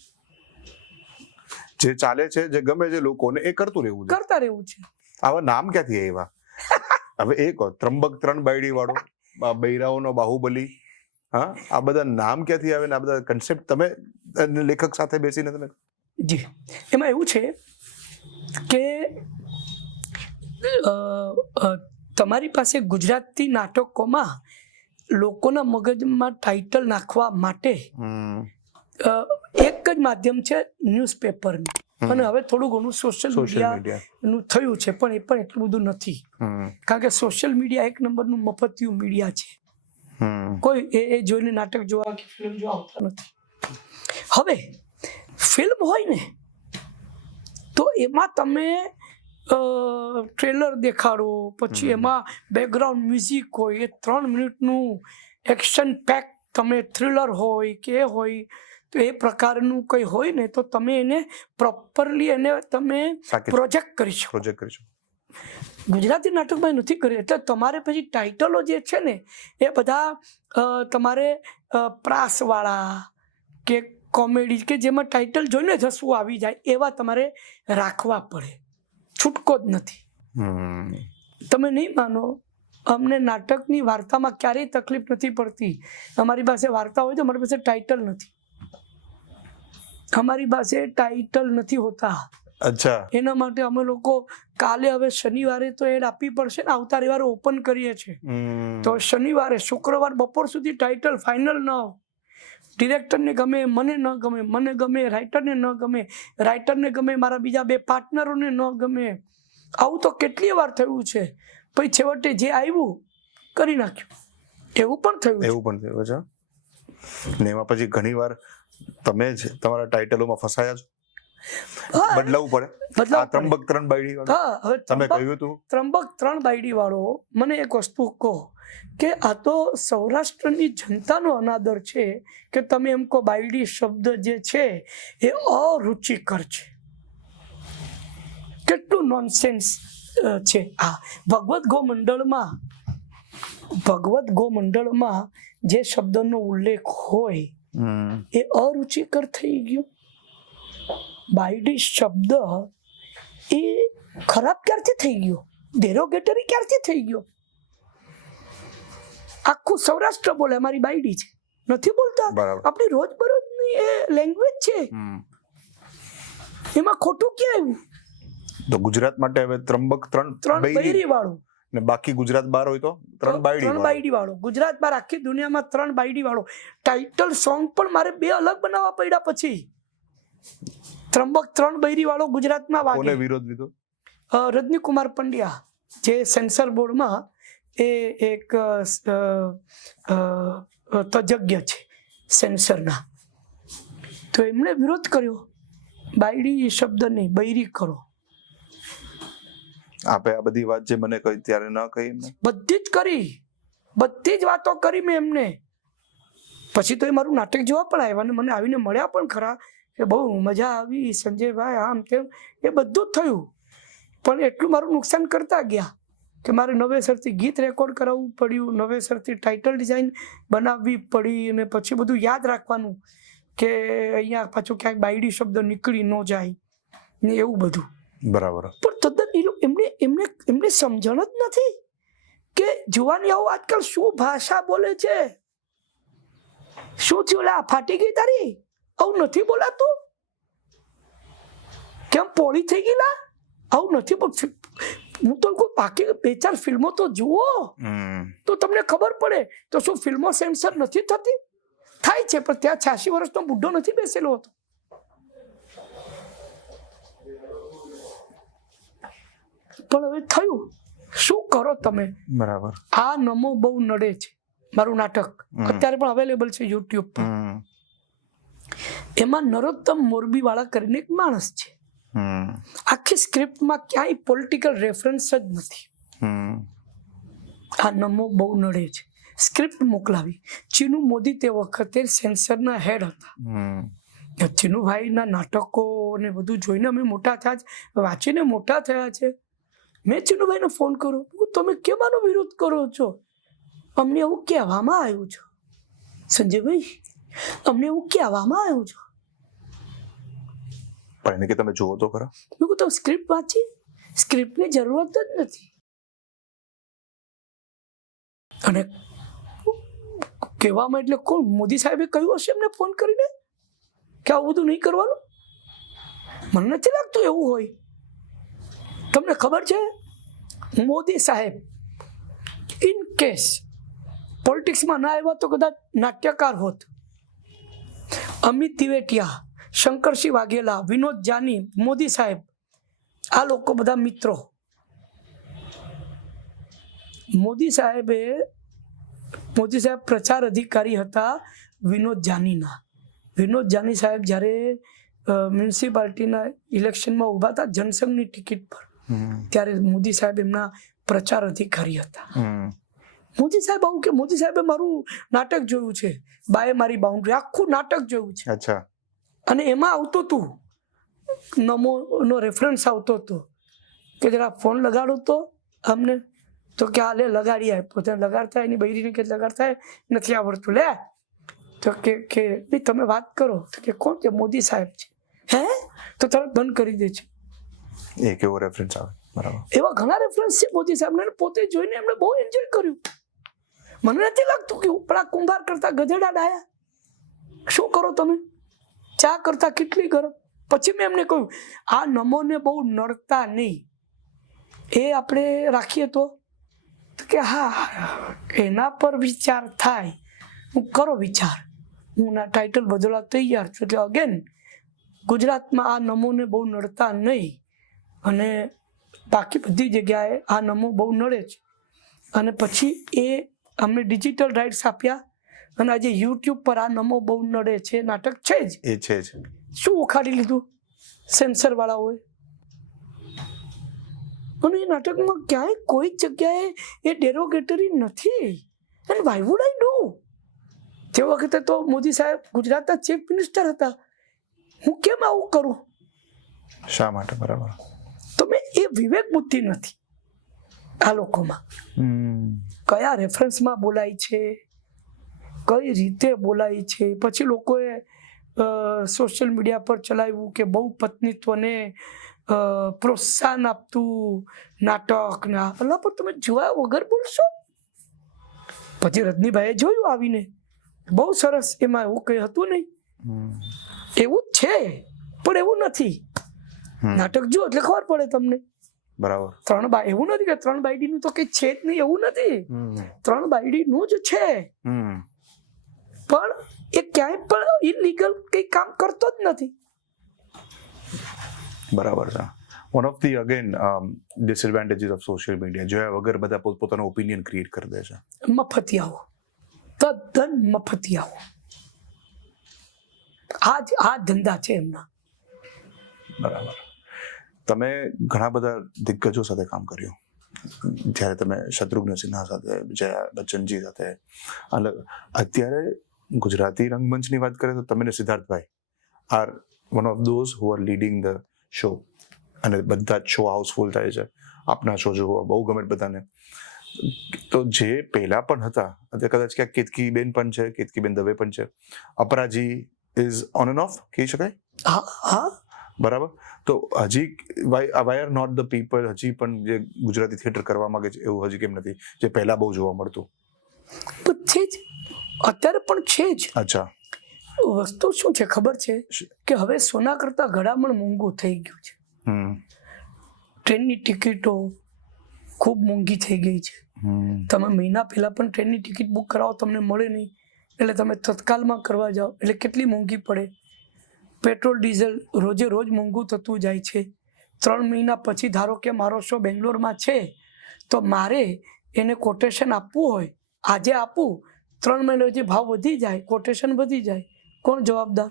જે ચાલે છે, જે ગમે છે લોકોને, એ કરતા રહેવું છે. આવા નામ ક્યાંથી આવ્યા? હવે એ કહો, ત્રંબક 3 બાયડી વાળો, બૈરાઓનો બાહુબલી, હા, આ બધા નામ ક્યાંથી આવે ને આ બધા કન્સેપ્ટ તમે લેખક સાથે બેસીને તમે? જી, એમાં એવું છે કે તમારી પાસે ગુજરાતી નાટકોમાં લોકોના મગજમાં ટાઇટલ નાખવા માટે એક જ માધ્યમ છે, ન્યૂઝપેપરનું. અને હવે થોડું ઘણું સોશિયલ મીડિયાનું થયું છે, પણ એ પણ એટલું બધું નથી. કારણ કે સોશિયલ મીડિયા એક નંબરનું મફતિયું મીડિયા છે. કોઈ એ જોઈને નાટક જોવા કે ફિલ્મ જોવા આવતા નથી. હવે ફિલ્મ હોય ને તો એમાં તમે ટ્રેલર દેખાડો, પછી એમાં બેકગ્રાઉન્ડ મ્યુઝિક હોય, એ 3 મિનિટનું એક્શન પેક તમે થ્રિલર હોય કે એ હોય, તો એ પ્રકારનું કંઈ હોય ને તો તમે એને પ્રોપરલી એને તમે પ્રોજેક્ટ કરી શકો. ગુજરાતી નાટકમાં નથી કરી. એટલે તમારે પછી ટાઇટલો જે છે ને એ બધા તમારે પ્રાસવાળા કે કોમેડી કે જેમાં ટાઇટલ જોઈને જ હસવું આવી જાય એવા તમારે રાખવા પડે. છૂટકો જ નથી. તમે નહીં માનો, અમને નાટકની વાર્તામાં ક્યારેય તકલીફ નથી પડતી. અમારી પાસે વાર્તા હોય તો અમારી પાસે ટાઇટલ નથી. અમારી પાસે ટાઇટલ નથી હોતા. અચ્છા. એના માટે અમે લોકો કાલે હવે શનિવારે તો એડ આપવી પડશે ને, આવતા રવિવારે ઓપન કરીએ છીએ. તો શનિવારે શુક્રવાર બપોર સુધી ટાઇટલ ફાઇનલ ન હોય. ડિરેક્ટરને ગમે, મને ન ગમે, મને ગમે, રાઇટરને ન ગમે, રાઇટરને ગમે, મારા બીજા 2 પાર્ટનરોને ન ગમે. આવું તો કેટલી વાર થયું છે. પછી છેવટે જે આવ્યું કરી નાખ્યું. એવું પણ થયું છે. ને એમાં પછી ઘણી વાર તમે જ તમારા ટાઇટલોમાં ફસાયા છો. બદલાવું પડે. આ ત્રંબક 3 બાયડી વાળો, હવે તમે કહ્યું હતું ત્રંબક 3 બાયડી વાળો, મને એક વસ્તુ કહો કે આ તો સૌરાષ્ટ્રની જનતાનો અનાદર છે કે તમે એમ કહો બાયડી શબ્દ જે છે એ અરુચિકર છે. કેટલું નોનસેન્સ છે. હા, ભગવત ગોમંડળમાં જે શબ્દનો ઉલ્લેખ હોય એ અરુચિકર થઈ ગયું. બાયડી શબ્દ એ ખરાબ ક્યારથી થઈ ગયો? ડેરોગેટરી ક્યારથી થઈ ગયો? આખું સૌરાષ્ટ્ર બોલે મારી બાયડી છે, નથી બોલતા. આપણી રોજબરોજની એ લેંગ્વેજ છે, એમાં ખોટું ક્યાં આવ્યું? તો ગુજરાત માટે હવે ત્રંબક ત્રણ બૈરી વાળું ને બાકી ગુજરાત બહાર હોય તો ત્રણ બાયડી વાળો. ગુજરાત બહાર આખી દુનિયામાં 3 બાયડી વાળો. ટાઇટલ સોંગ પણ મારે 2 અલગ બનાવવા પડ્યા. પછી ત્રંબક 3 બૈરી વાળો ગુજરાતમાં વાગે. કોને વિરોધ લીધો? રજનીકુમાર પંડ્યા, જે સેન્સર બોર્ડમાં એ એક તજજ્ઞ છે સેન્સરના. તો એમણે વિરોધ કર્યો, બાયડી શબ્દ નહીં, બૈરી કરો. આપે આ બધી વાત જે મને કહી ત્યારે ન કહી? બધી જ કરી, બધી જ વાતો કરી મેં એમને. પછી તો એ મારું નાટક જોવા પણ આવ્યા અને મને આવીને મળ્યા પણ ખરા કે બહુ મજા આવી સંજયભાઈ, આમ તેમ, એ બધું જ થયું. પણ એટલું મારું નુકસાન કરતા ગયા કે મારે નવેસરથી ગીત રેકોર્ડ કરાવવું પડ્યું, નવેસરથી ટાઇટલ ડિઝાઇન બનાવવી પડી, અને પછી બધું યાદ રાખવાનું કે અહીંયા પાછું ક્યાંક બાયડી શબ્દ નીકળી ન જાય ને એવું બધું. બરાબર. પણ તદ્દન એમને સમજણ જ નથી કે જુવાનીઓ આજકાલ શું ભાષા બોલે છે. શું થયું? ફાટી ગઈ તારી? આવું નથી બોલાતું? કેમ પોળી થઈ ગઈ? આવું નથી. હું તો બાકી 2-4 ફિલ્મો તો જુઓ તો તમને ખબર પડે. તો શું ફિલ્મો સેન્સર નથી થતી? થાય છે, પણ ત્યાં 86 વર્ષનો બુઢો નથી બેસેલો હતો. પણ હવે થયું શું કરો તમે? બરાબર. આ નમો બહુ નડે છે મારું નાટક, અત્યારે પણ અવેલેબલ છે યુટ્યુબ પર. એમાં નરોત્તમ મોરબી વાળા કરીને એક માણસ છે. આખી સ્ક્રિપ્ટમાં ક્યાંય પોલિટિકલ રેફરન્સ જ નથી. આ નમો બહુ નડે છે સ્ક્રિપ્ટ મોકલાવી. ચીનુ મોદી તે વખતે સેન્સરના હેડ હતા. ચીનુભાઈના નાટકો ને બધું જોઈને અમે મોટા થયા છે, વાંચીને મોટા થયા છે. મેં ચીનુભાઈને ફોન કર્યો, તમે કેમ આનો વિરોધ કરો છો? અમને એવું કહેવામાં આવ્યું છે સંજયભાઈ, અમને એવું કહેવામાં આવ્યું છે. પણ એને કે તમે જુઓ તો ખરા. મેં કહ્યું તમે સ્ક્રિપ્ટ વાંચી, સ્ક્રિપ્ટની જરૂરત જ નથી. અને કહેવામાં એટલે કોણ? મોદી સાહેબે કહ્યું હશે એમને ફોન કરીને કે આવું બધું નહીં કરવાનું? મને નથી લાગતું એવું હોય. તમને ખબર છે, મોદી સાહેબ ઇન કેસ પોલિટિક્સમાં ના આવ્યા તો કદાચ નાટ્યકાર હોત. અમિત તિવેટિયા, શંકરસિંહ વાઘેલા, વિનોદ જાની, મોદી સાહેબ, આ લોકો બધા મિત્રો. મોદી સાહેબ પ્રચાર અધિકારી હતા વિનોદ જાનીના. વિનોદ જાની સાહેબ જ્યારે મ્યુનિસિપાલિટીના ઇલેક્શનમાં ઊભા હતા જનસંઘની ટિકિટ પર, ત્યારે મોદી સાહેબ એમના પ્રચાર અધિકારી હતા. મોદી સાહેબ આવું કે મોદી સાહેબે મારું નાટક જોયું છે, બાએ મારી બાઉન્ડ્રી, આખું નાટક જોયું છે. અચ્છા. અને એમાં આવતું હતું નમોનો રેફરન્સ આવતો હતો કે જરા ફોન લગાડો તો અમને. તો કે આ લે લગાડી આપ્યો. ત્યાં લગાડતા એની બૈરીને કે લગાડતા નથી આવડતું, લે. તો કે નહીં તમે વાત કરો. તો કે કોણ? કે મોદી સાહેબ છે. હે? તો તરત બંધ કરી દે છે. એ કેવો રેફરન્સ આવે? બરાબર. એવા ઘણા રેફરન્સ છે મોદી સાહેબને, પોતે જોઈને એમણે બહુ એન્જોય કર્યું. મને નથી લાગતું કે ઉપરા કુંભાર કરતા ગધેડા ડાયા. શું કરો તમે? ચા કરતા કેટલી ગરમ. પછી મેં એમને કહ્યું આ નમોને બહુ નડતા નહીં, એ આપણે રાખીએ તો કે હા એના પર વિચાર થાય. હું કરો વિચાર, હું ના ટાઇટલ બદલવા તૈયાર છું. એટલે અગેન ગુજરાતમાં આ નમોને બહુ નડતા નહીં, અને બાકી બધી જગ્યાએ આ નમો બહુ નડે છે. અને પછી એ અમને ડિજિટલ રાઇટ્સ આપ્યા, અને આજે યુટ્યુબ પર આ નમો બહુ નડે છે નાટક છે જ. એ છે જ. શું ઉખાડી લીધું સેન્સર વાળાઓએ? અને એ નાટકમાં ક્યાંય કોઈ જગ્યાએ એ ડેરોગેટરી નથી. And why would I do? તે વખતે તો મોદી સાહેબ ગુજરાતના ચીફ મિનિસ્ટર હતા. હું કેમ આવું કરું? શા માટે? બરાબર. તમે એ વિવેક બુદ્ધિ નથી. આ લોકોમાં કયા રેફરન્સમાં બોલાય છે, કઈ રીતે બોલાય છે. પછી લોકોએ સોશિયલ મીડિયા પર ચલાવ્યું કે બહુ પત્નીત્વને પ્રોત્સાહન આપતું નાટક ના અલા પણ તમે જોયા વગર બોલશો. પછી રજનીભાઈએ જોયું આવીને બહુ સરસ, એમાં એવું કંઈ હતું નહીં. એવું જ છે પણ એવું નથી. નાટક જો એટલે ખબર પડે તમને. બરાબર. 3 બાય એવું નથી કે 3 બાયડીનું તો કઈ છે જ નહીં, એવું નથી. 3 બાયડીનું જ છે, પણ એ ક્યાંય પણ ઇલીગલ કઈ કામ કરતો જ નથી. બરાબર છે. One of the again disadvantages of social media, જોયા વગર બધા પોતાનો ઓપિનિયન ક્રિએટ કરી દે છે. મફતિયાઓ, તદ્દન મફતિયાઓ. આ ધંધા છે એમના. બરાબર. તમે ઘણા બધા દિગ્ગજો સાથે કામ કર્યું. જ્યારે તમે શત્રુઘ્ન સિન્હા સાથે, જયા બચ્ચનજી સાથે, અલગ અત્યારે ગુજરાતી રંગમંચની વાત કરીએ તો તમે ને સિદ્ધાર્થભાઈ are one of those who are leading the show. અને બધા જ શો હાઉસફુલ થાય છે. આપના શો જોવા બહુ ગમે બધાને. તો જે પહેલા પણ હતા, અત્યારે કદાચ ક્યાંક કેતકીબેન પણ છે, કેતકીબેન દવે પણ છે. અપરાજી ઇઝ ઓન એન્ડ ઓફ કહી શકાય. હા, બરાબર. તો હજી why are not the people હજી પણ જે ગુજરાતી થિયેટર કરવા માંગે છે એવું હજી કેમ નથી, જે પહેલા બહુ જોવા મળતું? છે જ, અત્યારે પણ છે જ. અચ્છા. વસ્તુ શું છે ખબર છે કે હવે સોના કરતા ઘડામણ મોંઘું થઈ ગયું છે. ટ્રેનની ટિકિટો ખૂબ મોંઘી થઈ ગઈ છે. તમે મહિના પહેલા પણ ટ્રેનની ટિકિટ બુક કરાવો તમને મળે નહીં, એટલે તમે તત્કાલમાં કરવા જાઓ એટલે કેટલી મોંઘી પડે. પેટ્રોલ ડીઝલ રોજે રોજ મોંઘું થતું જાય છે. 3 મહિના પછી ધારો કે મારો શો બેંગ્લોરમાં છે તો મારે એને કોટેશન આપવું હોય, આજે આપું, 3 મહિના પછી ભાવ વધી જાય, કોટેશન વધી જાય, કોણ જવાબદાર?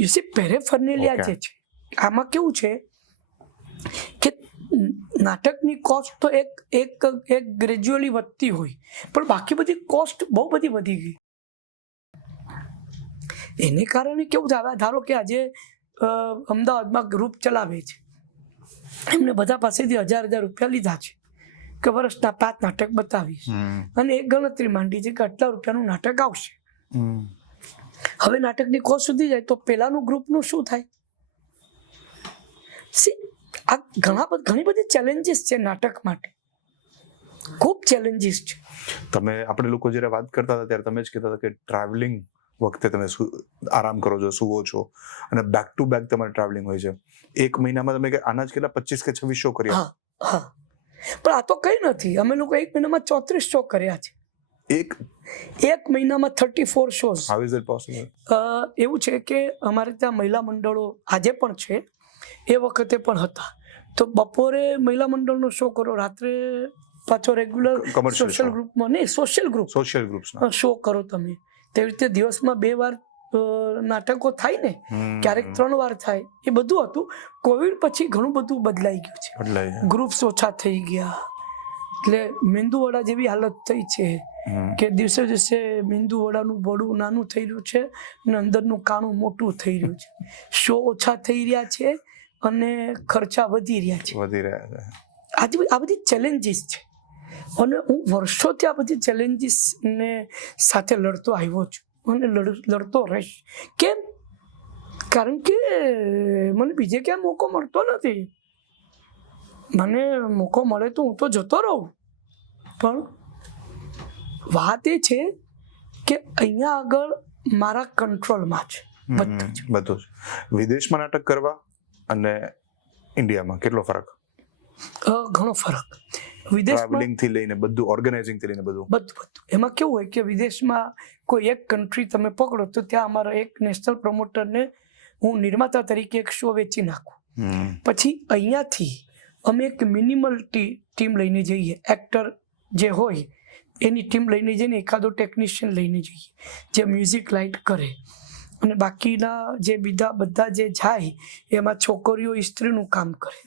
યુ સી પેરેફર્નેલિયા જે છે આમાં કેવું છે કે નાટકની કોસ્ટ તો એક ગ્રેજ્યુઅલી વધતી હોય, પણ બાકી બધી કોસ્ટ બહુ બધી વધી ગઈ. એને કારણે કેવું થાય, ધારો કે આજે અમદાવાદમાં ગ્રુપ ચલાવે છે, એમને બધા પાસેથી 1000 રૂપિયા લીધા છે કે વર્ષના 5 નાટક બતાવીશ, અને એક ગણતરી માંડી છે કે આટલા રૂપિયાનું નાટક આવશે. હવે નાટકની કોસ્ટ સુધી જાય તો પેલાનું ગ્રુપનું શું થાય? આ ઘણી બધી ચેલેન્જીસ છે નાટક માટે, ખૂબ ચેલેન્જીસ છે. આપણે લોકો જ્યારે વાત કરતા હતા ત્યારે તમે જ કહેતા હતા કે ટ્રાવેલિંગ વખતે તમે આરામ કરો છો, સુવો છો, અને બેક ટુ બેક તમારે ટ્રાવેલિંગ હોય છે. એક મહિનામાં તમે આના જ કેટલા 25 કે 26 શો કર્યા? હા, પણ આ તો કઈ નથી. અમે લોકો એક મહિનામાં 34 શો કર્યા છે. એક મહિનામાં 34 shows. How is it possible? એવું છે કે અમારે ત્યાં મહિલા મંડળો આજે પણ છે, એ વખતે પણ હતા. તો બપોરે મહિલા મંડળનો શો કરો, રાત્રે પાછો રેગ્યુલર સોશિયલ ગ્રુપમાં નહીં, સોશિયલ ગ્રુપ શો કરો તમે. તેવી રીતે દિવસમાં 2 વાર નાટકો થાય ને, ક્યારેક 3 વાર થાય. એ બધું હતું. કોવિડ પછી ઘણું બધું બદલાઈ ગયું છે. ગ્રુપ્સ ઓછા થઈ ગયા, એટલે મેંદુવડા જેવી હાલત થઈ છે કે દિવસે દિવસે મેંદુવડાનું બળું નાનું થઈ રહ્યું છે અને અંદરનું કાણું મોટું થઈ રહ્યું છે. શો ઓછા થઈ રહ્યા છે અને ખર્ચા વધી રહ્યા છે. આ બધી ચેલેન્જીસ છે, અને હું વર્ષોથી આ બધી ચેલેન્જીસને સાથે લડતો આવ્યો છું અને લડતો રહીશ. કેમ? કારણ કે મને બીજે ક્યાં મોકો મળતો નથી. મને મોકો મળે તો હું તો જતો રહું, પણ વાત એ છે કે અહીંયા આગળ મારા કંટ્રોલમાં છે બધું. વિદેશમાં નાટક કરવા અને ઇન્ડિયામાં કેટલો ફરક? ઘણો ફરક. ટ્રાવેલિંગ થી લઈને બધું, ઓર્ગેનાઇઝિંગ થી લઈને બધું. એમાં કેવું હોય કે વિદેશમાં કોઈ એક કન્ટ્રી તમે પકડો તો ત્યાં અમારા એક નેશનલ પ્રમોટરને હું નિર્માતા તરીકે એક શો વેચી નાખું. પછી અહીંયાથી અમે એક મિનિમલ ટીમ લઈને જઈએ. એક્ટર જે હોય એની ટીમ લઈને જઈને એકાદો ટેકનિશિયન લઈને જઈએ જે મ્યુઝિક લાઇટ કરે, અને બાકીના જે બીજા બધા જે જાય એમાં છોકરીઓ ઇસ્ત્રીનું કામ કરે,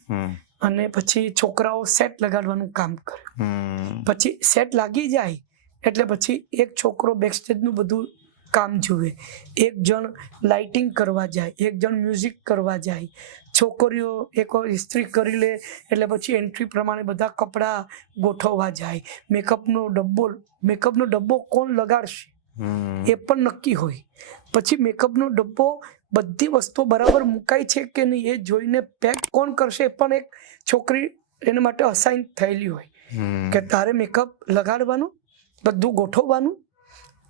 અને પછી છોકરાઓ સેટ લગાડવાનું કામ કરે. પછી સેટ લાગી જાય એટલે પછી એક છોકરો બેકસ્ટેજનું બધું કામ જુએ. એક જણ લાઇટિંગ કરવા જાય, એક જણ મ્યુઝિક કરવા જાય, છોકરીઓ એક ઇસ્ત્રી કરી લે એટલે પછી એન્ટ્રી પ્રમાણે બધા કપડાં ગોઠવવા જાય, મેકઅપનો ડબ્બો કોણ લગાડશે એ પણ નક્કી હોય. પછી મેકઅપનો ડબ્બો બધી વસ્તુઓ બરાબર મુકાય છે કે નહીં એ જોઈને પેક કોણ કરશે એ પણ એક છોકરી એના માટે અસાઇન થયેલી હોય કે તારે મેકઅપ લગાડવાનું, બધું ગોઠવવાનું,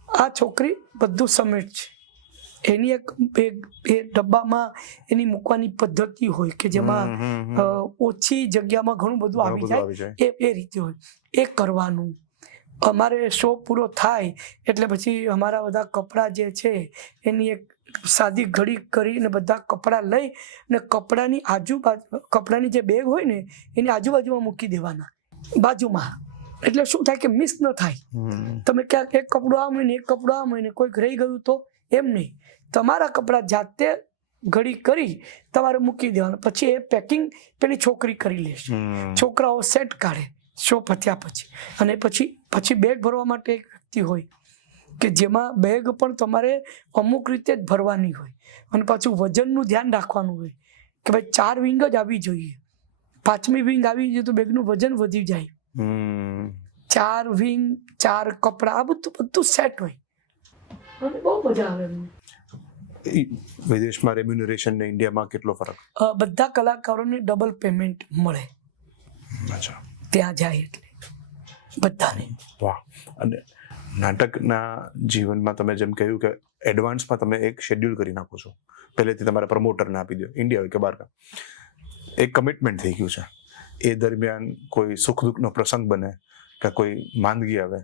આ છોકરી બધું સમેટ છે. એની એક એ ડબ્બામાં એની મૂકવાની પદ્ધતિ હોય કે જેમાં ઓછી જગ્યામાં ઘણું બધું આવી જાય એ રીતે હોય. એ કરવાનું. અમારે શો પૂરો થાય એટલે પછી અમારા બધા કપડાં જે છે એની એક સાદી ઘડી કરીને બધા કપડાં લઈ ને કપડાની જે બેગ હોય ને એની આજુબાજુમાં મૂકી દેવાના બાજુમાં. એટલે શું થાય કે મિસ ન થાય. તમે ક્યાંક એક કપડું આમ હોય ને એક કપડું આમ હોય ને કોઈક રહી ગયું તો એમ નહીં. તમારા કપડાં જાતે ઘડી કરી તમારે મૂકી દેવાના. પછી એ પેકિંગ પેલી છોકરી કરી લેશે. છોકરાઓ સેટ કાઢે શો પત્યા પછી. અને પછી બેગ ભરવા માટે એક વ્યક્તિ હોય કે જેમાં બેગ પણ તમારે અમુક રીતે જ ભરવાની હોય. અને પાછું વજનનું ધ્યાન રાખવાનું હોય કે ભાઈ 4 વિંગ જ આવી જોઈએ. 5મી વિંગ આવી જાય તો બેગનું વજન વધી જાય. 4 વિંગ, 4 કપડા, આ બધું સેટ હોય અને બહુ મજા આવે. વિદેશમાં રેમ્યુનરેશન ને ઇન્ડિયામાં કેટલો ફરક? બધા કલાકારોને ડબલ પેમેન્ટ મળે. અચ્છા. ત્યાં જાય એટલે બધાને. વાહ. અને નાટકના જીવનમાં તમે જેમ કહ્યું કે એડવાન્સમાં તમે એક શેડ્યુલ કરી નાખો છો, પહેલેથી તમારા પ્રમોટરને આપી દો, ઇન્ડિયા હોય કે બહાર. એક કમિટમેન્ટ થઈ ગયું છે. એ દરમિયાન કોઈ સુખ દુઃખનો પ્રસંગ બને કે કોઈ માંદગી આવે,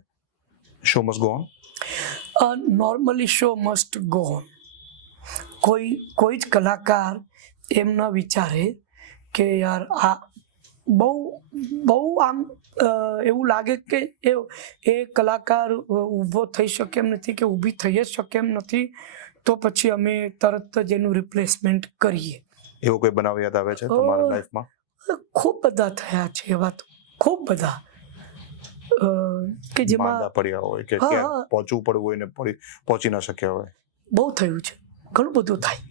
show must go on? Normally show must go on. કોઈ જ કલાકાર એમ ન વિચારે કે યાર આ બહુ આમ એવું લાગે કે એ કલાકાર ઊભો થઈ શકે એમ નથી કે ઊભી થઈ જ શકે એમ નથી તો પછી અમે તરત જ એનું રિપ્લેસમેન્ટ કરીએ. એવો કોઈ બનાવ યાદ આવે છે તમારા લાઈફમાં? ખૂબ બધા થયા છે એવા તો, ખૂબ બધા કે જેમાં પડ્યા હોય કે પહોંચવું પડવું હોય ને પહોંચી ના શક્યા હોય. બહુ થયું છે, ઘણું બધું થાય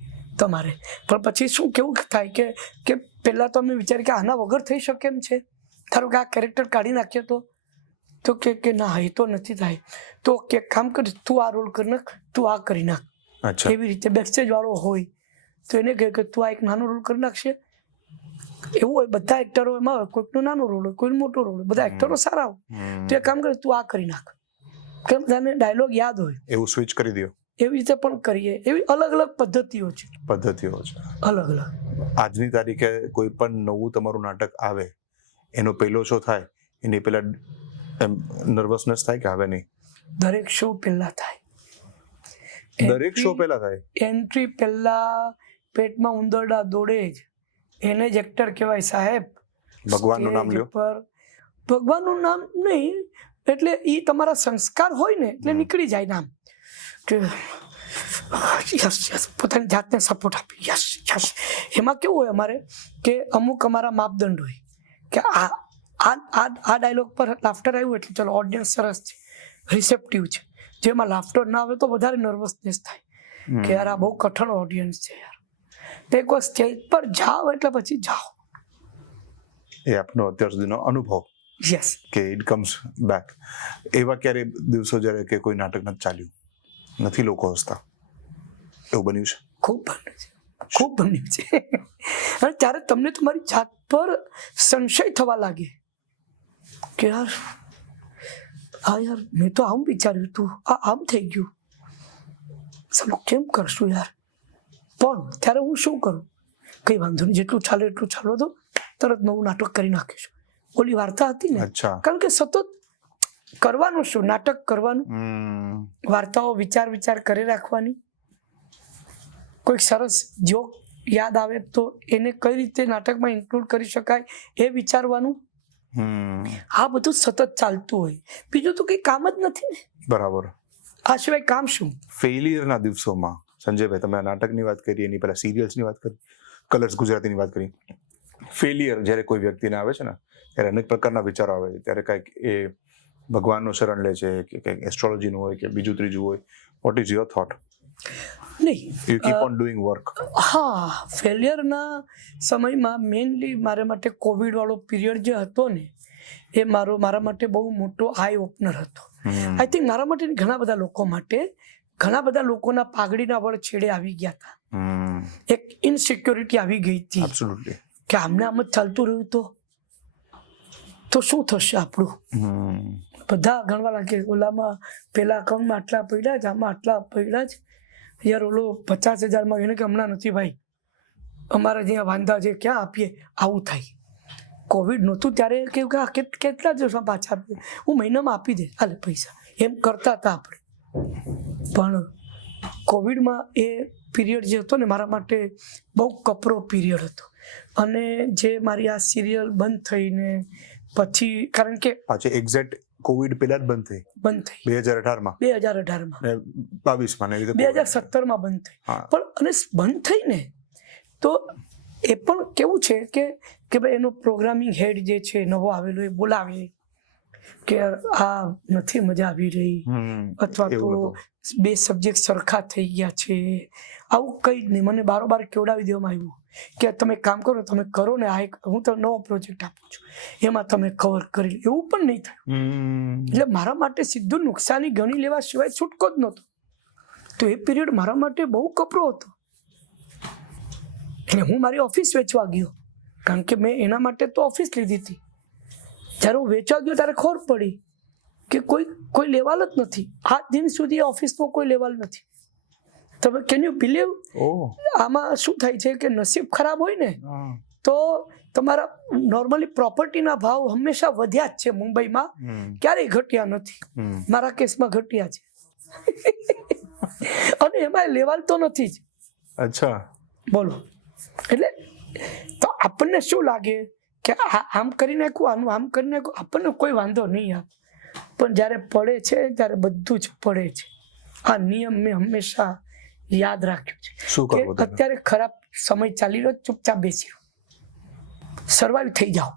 તમારે. પણ પછી શું કેવું થાય કે પહેલાં તો અમે વિચારીએ કે આના વગર થઈ શકે એમ છે. ધારો કે આ કેરેક્ટર કાઢી નાખીએ તો કે ના એ તો નથી થાય, તો કે કામ કર તું આ રોલ કરી નાખ, તું આ કરી નાખ. એવી રીતે બેકસ્ટેજ વાળો હોય તો એને કહે કે તું આ એક નાનો રોલ કરી નાખશે. એવું હોય બધા એક્ટરો એમાં કોઈકનો નાનો રોલ હોય, કોઈનો મોટો રોલ હોય, બધા એક્ટરો સારા હોય તો એ કામ કરે તું આ કરી નાખ. કેમ બધાને ડાયલોગ યાદ હોય એવું સ્વિચ કરી દો. એવી રીતે પણ કરીએ. એવી અલગ અલગ પદ્ધતિઓ છે. અલગ અલગ. આજની તારીખે કોઈ પણ નવું તમારું નાટક આવે, એનો પહેલો શો થાય એની પહેલા એમ નર્વસનેસ થાય કે આવે નહીં? દરેક શો પહેલા થાય. દરેક શો પહેલા થાય. એન્ટ્રી પહેલા પેટમાં ઉંદરડા દોડે જ એને જ એક્ટર કહેવાય સાહેબ. ભગવાનનું નામ લ્યો. ભગવાનનું નામ નહીં, એટલે એ તમારા સંસ્કાર હોય ને એટલે નીકળી જાય નામ કે યસ પોતાની જાતને સપોર્ટ આપી યસ. એમાં કેવું હોય અમારે કે અમુક અમારા માપદંડ હોય કે આ ડાયલોગ પર લાફ્ટર આવ્યું એટલે ચલો ઓડિયન્સ સરસ છે, રિસેપ્ટિવ છે. જેમાં લાફ્ટર ના આવે તો વધારે નર્વસનેસ થાય કે યાર આ બહુ કઠણ ઓડિયન્સ છે યાર. તો એક વાર સ્ટેજ પર જાઓ એટલે પછી જાઓ. એ આપનો અત્યાર સુધીનો અનુભવ. યસ. કે ઇટ કમ્સ બેક. એવા ક્યારે દિવસો જ્યારે કે કોઈ નાટક નથી ચાલ્યું, નથી લોકો હસતા, એવું બન્યું છે? ખૂબ બન્યું છે. અને ત્યારે તમને તમારી જાત પર સંશય થવા લાગે કે યાર મેં તો આમ વિચાર્યું હતું, આ આમ થઈ ગયું, ચાલો કેમ કરશું યાર. પણ ત્યારે હું શું કરું, કંઈ વાંધો નહીં, જેટલું ચાલે એટલું ચાલો તો તરત નવું નાટક કરી નાખીશું. ઓલી વાર્તા હતી ને, કારણ કે સતત કરવાનું શું, નાટક કરવાનું, વાર્તાઓ વિચાર કરી રાખવાની. કોઈક સરસ જોક યાદ આવે તો એને કઈ રીતે નાટકમાં ઇન્ક્લુડ કરી શકાય એ વિચારવાનું. આ બધું સતત ચાલતું હોય, બીજું તો કઈ કામ જ નથી ને. બરાબર. આ સિવાય કામ શું? ફેલિયરના દિવસોમાં સંજયભાઈ, તમે નાટકની વાત કરી, એની પહેલા સિરિયલ્સની વાત કરી, કલર્સ ગુજરાતીની વાત કરી. ફેલિયર જ્યારે કોઈ વ્યક્તિને આવે છે ને ત્યારે અનેક પ્રકારના વિચારો આવે છે. ત્યારે કાંઈક એ ભગવાનનું શરણ લે છે કે કંઈક એસ્ટ્રોલોજીનું હોય કે બીજું ત્રીજું હોય, વોટ ઇઝ યોર થોટ? નહીં, you keep on doing work. હા, ફેલિયરના સમયમાં મેઇનલી મારા માટે કોવિડ વાળો પીરિયડ જે હતો ને એ મારા માટે બહુ મોટો આઈ ઓપનર હતો. આઈ થિંક મારા માટે ઘણા બધા લોકો માટે, ઘણા બધા લોકોના પાઘડીના વળ છેડે આવી ગયા હતા. એક ઇનસિક્યોરિટી આવી ગઈ હતી એબ્સોલ્યુટલી કે આમને આમ જ ચાલતું રહ્યું તો શું થશે આપણું. બધા ગણવા લાગે, ઓલામાં પેલા અકાઉન્ટમાં આટલા પડ્યા જ, આમાં આટલા પડ્યા જ, યાર ઓલો 50,000 એને કે હમણાં નથી ભાઈ, અમારે જ્યાં વાંધા છે ક્યાં આપીએ, આવું થાય. કોવિડ નહોતું ત્યારે કેવું કે કેટલા દિવસમાં પાછા આપીએ, હું મહિનામાં આપી દે હાલે પૈસા, એમ કરતા હતા આપણે. પણ કોવિડમાં એ પીરિયડ જે હતો ને મારા માટે બહુ કપરો પીરિયડ હતો. અને જે મારી આ સિરિયલ બંધ થઈને પછી, કારણ કે પાછી એક્ઝેક્ટ કોવિડ પહેલા જ બંધ થઈ 2018માં 22માં ને 2017માં બંધ થઈ. પણ અને બંધ થઈ ને તો એ પણ કેવું છે કે ભાઈ એનો પ્રોગ્રામિંગ હેડ જે છે નવો આવેલો એ બોલાવે કે આ નથી મજા આવી રહી, અથવા તો 2 સબ્જેક્ટ સરખા થઈ ગયા છે, આવું કંઈ જ નહીં. મને બારોબાર કેવડાવી દેવામાં આવ્યું કે તમે કામ કરો, તમે કરો ને આ હું તો નવો પ્રોજેક્ટ આપું છું, એમાં તમે કવર કરી, એવું પણ નહીં થયું. એટલે મારા માટે સીધું નુકસાની ગણી લેવા સિવાય છૂટકો જ નહોતો. તો એ પીરિયડ મારા માટે બહુ કપરો હતો. એટલે હું મારી ઓફિસ વેચવા ગયો, કારણ કે મેં એના માટે તો ઓફિસ લીધી હતી. જ્યારે હું વેચવા ગયો ત્યારે ખબર પડી કે કોઈ લેવાલ જ નથી. આજ દિન સુધી ઓફિસનો કોઈ લેવાલ નથી. તમે કેન યુ બિલીવ? આમાં શું થાય છે કે નસીબ ખરાબ હોય ને તો તમારા નોર્મલી પ્રોપર્ટીના ભાવ હંમેશા વધ્યા જ છે મુંબઈમાં, ક્યારેય ઘટ્યા નથી. મારા કેસમાં ઘટ્યા છે. અને એમાં લેવાલ તો નથી જ. અચ્છા, બોલો. એટલે તો આપણને શું લાગે કે આમ કરી નાખું, આનું આમ કરી નાખું, આપણને કોઈ વાંધો નહીં આવે. પણ જ્યારે પડે છે ત્યારે બધું જ પડે છે. આ નિયમ મેં હંમેશા યાદ રાખ્યું છે કે અત્યારે ખરાબ સમય ચાલી રહ્યો, ચૂપચાપ બેસી રહો, સર્વાઈવ થઈ જાઓ.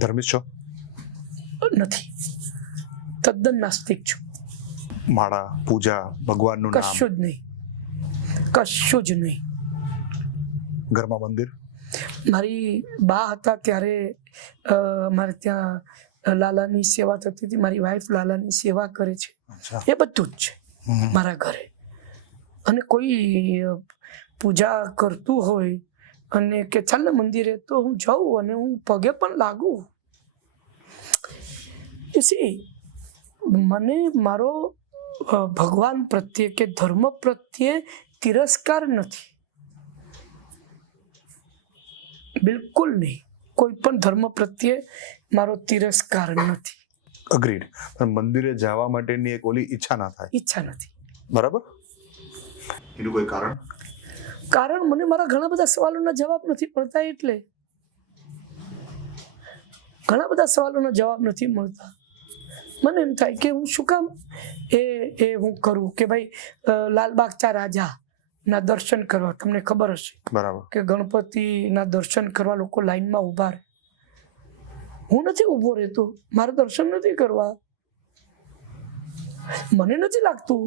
ધર્મિષ્ઠ છો? નથી, તદ્દન નાસ્તિક છું. માળા, પૂજા, ભગવાનનું નામ કશું જ નહીં, કશું જ નહીં. ઘરમાં મંદિર? મારી બા હતા ત્યારે મારે ત્યાં લાલાની સેવા થતી હતી. મારી વાઈફ લાલાની સેવા કરે છે, એ બધું જ છે મારા ઘરે. અને કોઈ પૂજા કરતું હોય અને કે ચાલ ને મંદિરે, તો હું જાઉં અને હું પગે પણ લાગું. મને મારો ભગવાન પ્રત્યે કે ધર્મ પ્રત્યે તિરસ્કાર નથી, બિલકુલ નહીં. કોઈ પણ ધર્મ પ્રત્યે મારો તિરસ્કાર નથી. અગ્રીડ. પણ મંદિરે જવા માટેની એક ઓલી ઈચ્છા ના થાય? ઈચ્છા નથી. બરાબર. એનું કોઈ કારણ? કારણ મને મારા ઘણા બધા સવાલોના જવાબ નથી મળતા. એટલે ઘણા બધા સવાલોના જવાબ નથી મળતા. મને એમ થાય કે હું શું કામ એ હું કરું કે ભાઈ લાલબાગચા રાજા ના દર્શન કરવા, તમને ખબર હશે બરાબર કે ગણપતિના દર્શન કરવા લોકો લાઈનમાં ઊભા રહે. હું નથી ઊભો રહેતો, મારે દર્શન નથી કરવા. મને નથી લાગતું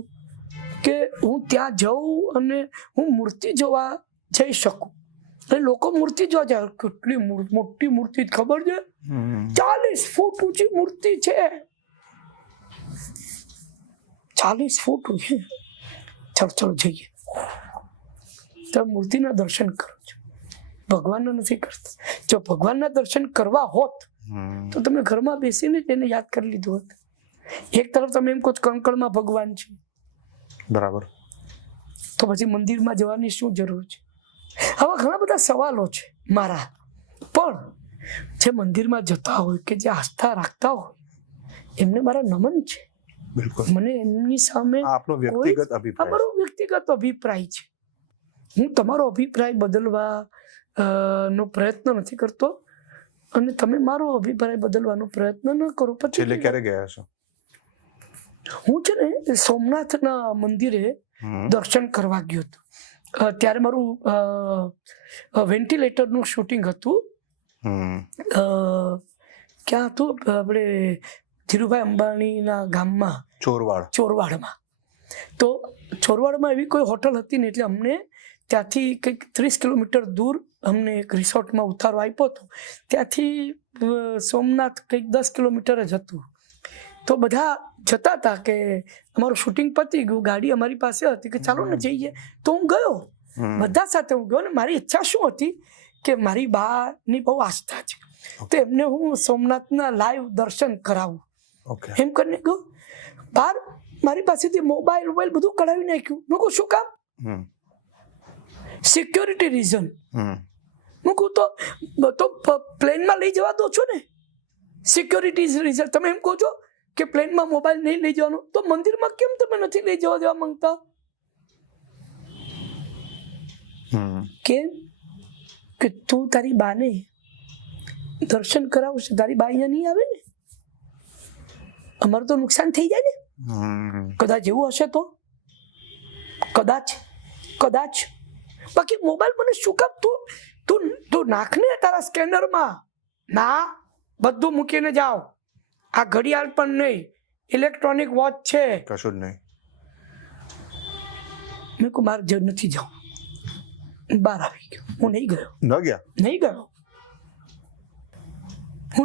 કે હું ત્યાં જાઉં અને હું મૂર્તિ જોવા જઈ શકું. અને લોકો મૂર્તિ જોવા જાય, કેટલી મોટી મૂર્તિ ખબર છે, 40 ફૂટ ઊંચી મૂર્તિ છે, 40 ફૂટ ઊંચી. ચલો જઈએ. તમે મૂર્તિના દર્શન કરો છો, ભગવાનના નથી કરતા. જો ભગવાનના દર્શન કરવા હોત તો તમે ઘરમાં બેસીને જ એને યાદ કરી લીધું હોત. એક તરફ તમે એમ કહો કંકણમાં ભગવાન છે, બરાબર, તો પછી મંદિરમાં જવાની શું જરૂર છે? આવા ઘણા બધા સવાલો છે મારા. પણ જે મંદિરમાં જતા હોય કે જે આસ્થા રાખતા હોય એમને મારા નમન છે. બિલકુલ. મને એમની સામે આપણો વ્યક્તિગત અભિપ્રાય, અમારો વ્યક્તિગત અભિપ્રાય છે. હું તમારો અભિપ્રાય બદલવા નો પ્રયત્ન નથી કરતો અને તમે મારો અભિપ્રાય બદલવાનો પ્રયત્ન ન કરો. પછી છેલ્લે ક્યારે ગયા છો? હું છે ને સોમનાથના મંદિરે દર્શન કરવા ગયો હતો. ત્યારે મારું વેન્ટિલેટરનું શૂટિંગ હતું. ક્યાં હતું આપણે ધીરુભાઈ અંબાણીના ગામમાં ચોરવાડમાં. તો ચોરવાડમાં એવી કોઈ હોટલ હતી ને, એટલે અમને ત્યાંથી કંઈક 30 કિલોમીટર દૂર અમને એક રિસોર્ટમાં ઉતારો આપ્યો હતો. ત્યાંથી સોમનાથ કંઈક 10 કિલોમીટર જ હતું. તો બધા જતા હતા કે અમારું શૂટિંગ પતી ગયું, ગાડી અમારી પાસે હતી કે ચાલો ને જઈએ. તો હું ગયો, બધા સાથે હું ગયો. ને મારી ઈચ્છા શું હતી કે મારી બાની બહુ આસ્થા છે, તો એમને હું સોમનાથના લાઈવ દર્શન કરાવું એમ કરીને ગયો. બહાર મારી પાસેથી મોબાઈલ બધું કઢાવી નાખ્યું. મેં કહું શું કામ? Security reason. હું કહું તો પ્લેનમાં લઈ જવા દો છો ને, સિક્યોરિટી રીઝન. તમે એમ કહો છો કે પ્લેનમાં મોબાઈલ નહીં લઈ જવાનો, તો મંદિરમાં કેમ તમે નથી લઈ જવા દેવા માંગતા? કેમ કે તું તારી બાને દર્શન કરાવશે, તારી બા અહીંયા નહીં આવે ને, અમારું તો નુકસાન થઈ જાય ને. કદાચ એવું હશે તો કદાચ બાકી મોબાઈલ મને શું કામ? તું નાખને તારા સ્કેનરમાં. ના, બધું મૂકીને જાઓ. આ ઘડિયાળ પણ નહીં, ઇલેક્ટ્રોનિક વોચ છે, કશું જ નહીં. મેં કહું મારે નથી જાઉં. બહાર આવી ગયો. હું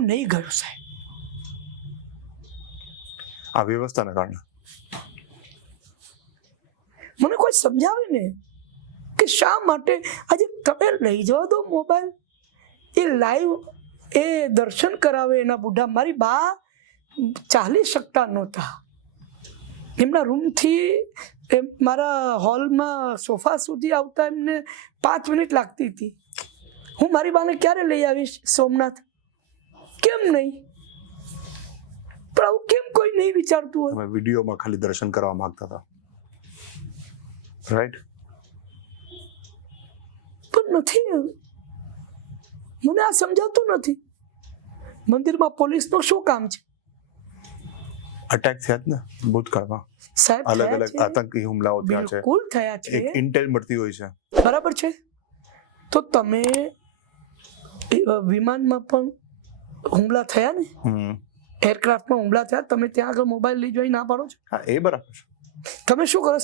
નહીં ગયો સાહેબ. આ વ્યવસ્થાના કારણે મને કોઈ સમજાવે ને કે શા માટે આજે તમે લઈ જવા દો મોબાઈલ. એ લાઈવ એ દર્શન કરાવે એના બુઢા. મારી બા ચાલી શકતા નહોતા. એમના રૂમથી મારા હોલમાં સોફા સુધી આવતા એમને 5 મિનિટ લાગતી હતી. હું મારી બાને ક્યારે લઈ આવીશ સોમનાથ? કેમ નહીં? પણ આવું કેમ કોઈ નહીં વિચારતું હોય? તમે વિડીયોમાં ખાલી દર્શન કરવા માંગતા હતા, રાઈટ? પણ નથી, મને આ સમજાતું નથી. મંદિરમાં પોલીસનું શું કામ છે? અટેક થયા જ ને ભૂતકાળમાં, સાહેબ અલગ અલગ આતંકી હુમલાઓ થયા છે, બિલકુલ થયા છે, એક ઇન્ટેલ મળતી હોય છે, બરાબર છે. તો તમે વિમાનમાં પણ હુમલા થયા ને, એરક્રાફ્ટમાં હુમલા થયા, તમે ત્યાં આગળ મોબાઈલ લઈ જઈ ના પાડો છો? હા, એ બરાબર છે. તમે શું કરો?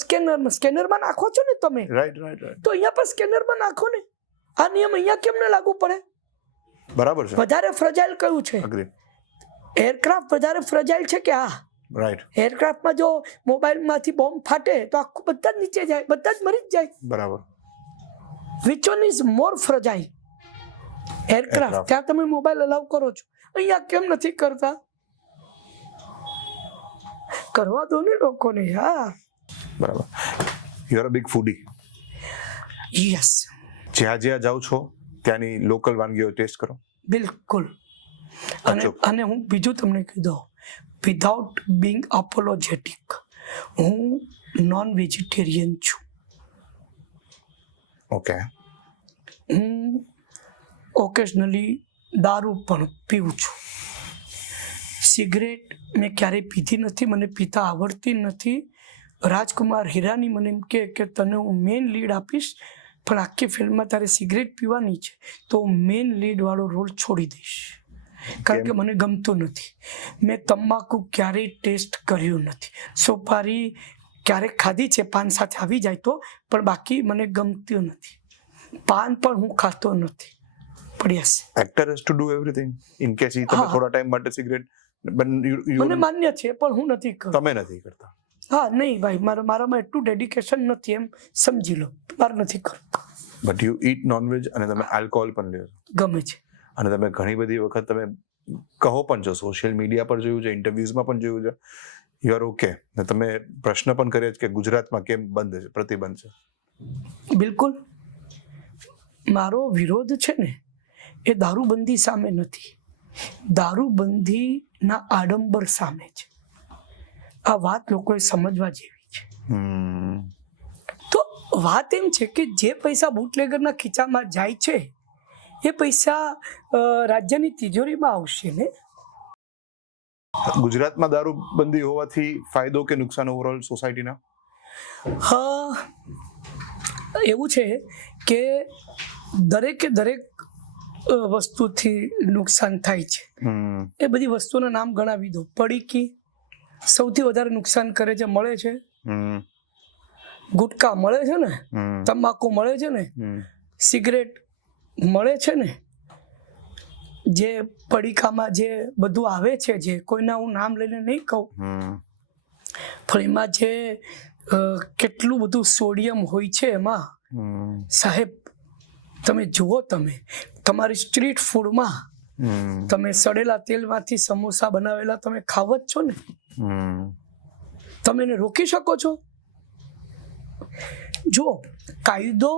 સ્કેનરમાં નાખો છો ને તમે, રાઈટ. તો અહીંયા પણ સ્કેનરમાં નાખો ને. આ નિયમ અહીંયા કેમ ન લાગુ પડે? બરાબર છે. વધારે ફ્રજાઇલ કયું છે? અગ્રી. એરક્રાફ્ટ વધારે ફ્રજાઇલ છે કે આ? રાઈટ. એરક્રાફ્ટમાં જો મોબાઈલમાંથી બોમ્બ ફાટે તો આખું બધા જ નીચે જાય, બધા જ મરી જ જાય. બરાબર. Which one is more fragile? Aircraft. ત્યાં તમે મોબાઈલ અલાઉ કરો છો, અહીંયા કેમ નથી કરતા? કરવા દો ને લોકોને યાર. બરાબર. You are a big foodie. Yes. જ્યાં જાઓ છો ત્યાંની લોકલ વાનગીઓ ટેસ્ટ કરો. બિલકુલ. અને હું બીજું તમને કીધું, વિધાઉટ બિંગ અપોલોજેટિક, હું નોન વેજીટેરિયન છું. ઓકે. હું ઓકેશનલી દારૂ પણ પીવું છું. સિગરેટ મેં ક્યારેય પીધી નથી, મને પીતા આવડતી નથી. રાજકુમાર હીરાની મને એમ કે તને હું મેઇન લીડ આપીશ, પણ આખી ફિલ્મમાં તારે સિગરેટ પીવાની છે તો હું મેઇન લીડવાળો રોલ છોડી દઈશ, કારણ કે મને ગમતું નથી. મેં તમાકુ ક્યારેય ટેસ્ટ કર્યું નથી. સોપારી ક્યારેક ખાધી છે, પાન સાથે આવી જાય તો, પણ બાકી મને ગમતું નથી. પાન પણ હું ખાતો નથી. પણ yes, actor has to do everything in case તમે થોડા ટાઈમ માટે સિગરેટ, મને માન્ય છે પણ હું નથી કરતો. તમે નથી કરતા? હા, નહીં ભાઈ, મારામાં એટલું ડેડિકેશન નથી, એમ સમજી લો. મારે નથી કરવું. બટ યુ ઈટ નોનવેજ અને તમે આલ્કોહોલ પણ લ્યો છો? ગમે છે. અને તમે ઘણી બધી વખત તમે કહો પણ છો, સોશિયલ મીડિયા પર જોયું છે, ઇન્ટરવ્યુઝમાં પણ જોયું છે, યુ આર ઓકે. ને તમે પ્રશ્ન પણ કર્યો છે કે ગુજરાતમાં કેમ બંધ છે, પ્રતિબંધ છે? બિલકુલ. મારો વિરોધ છે ને એ દારૂબંધી સામે નથી, દારૂબંધીના આડંબર સામે છે. આ વાત લોકોએ સમજવા જેવી છે. તો વાત એમ છે કે જે પૈસા બુટલેગરના ખીચામાં જાય છે એ પૈસા રાજ્યની તિજોરીમાં આવશે ને. ગુજરાતમાં દારૂબંધી હોવાથી ફાયદો કે નુકસાન ઓવરઓલ સોસાયટીના? એવું છે કે દરેક વસ્તુથી નુકસાન થાય છે. એ બધી વસ્તુના નામ ગણાવી દો. પડીકી સૌથી વધારે નુકસાન કરે છે, મળે છે. ગુટકા મળે છે ને, તમાકુ મળે છે ને, સિગરેટ મળે છે ને, જે પડીકામાં જે બધું આવે છે, જે કોઈના હું નામ લઈને નહીં કહું, પણ એમાં જે કેટલું બધું સોડિયમ હોય છે એમાં, સાહેબ તમે જુઓ, તમે તમારી સ્ટ્રીટ ફૂડમાં તમે સડેલા તેલમાંથી સમોસા બનાવેલા તમે ખાવ જ છો ને, તમે એને રોકી શકો છો? જો કાયદો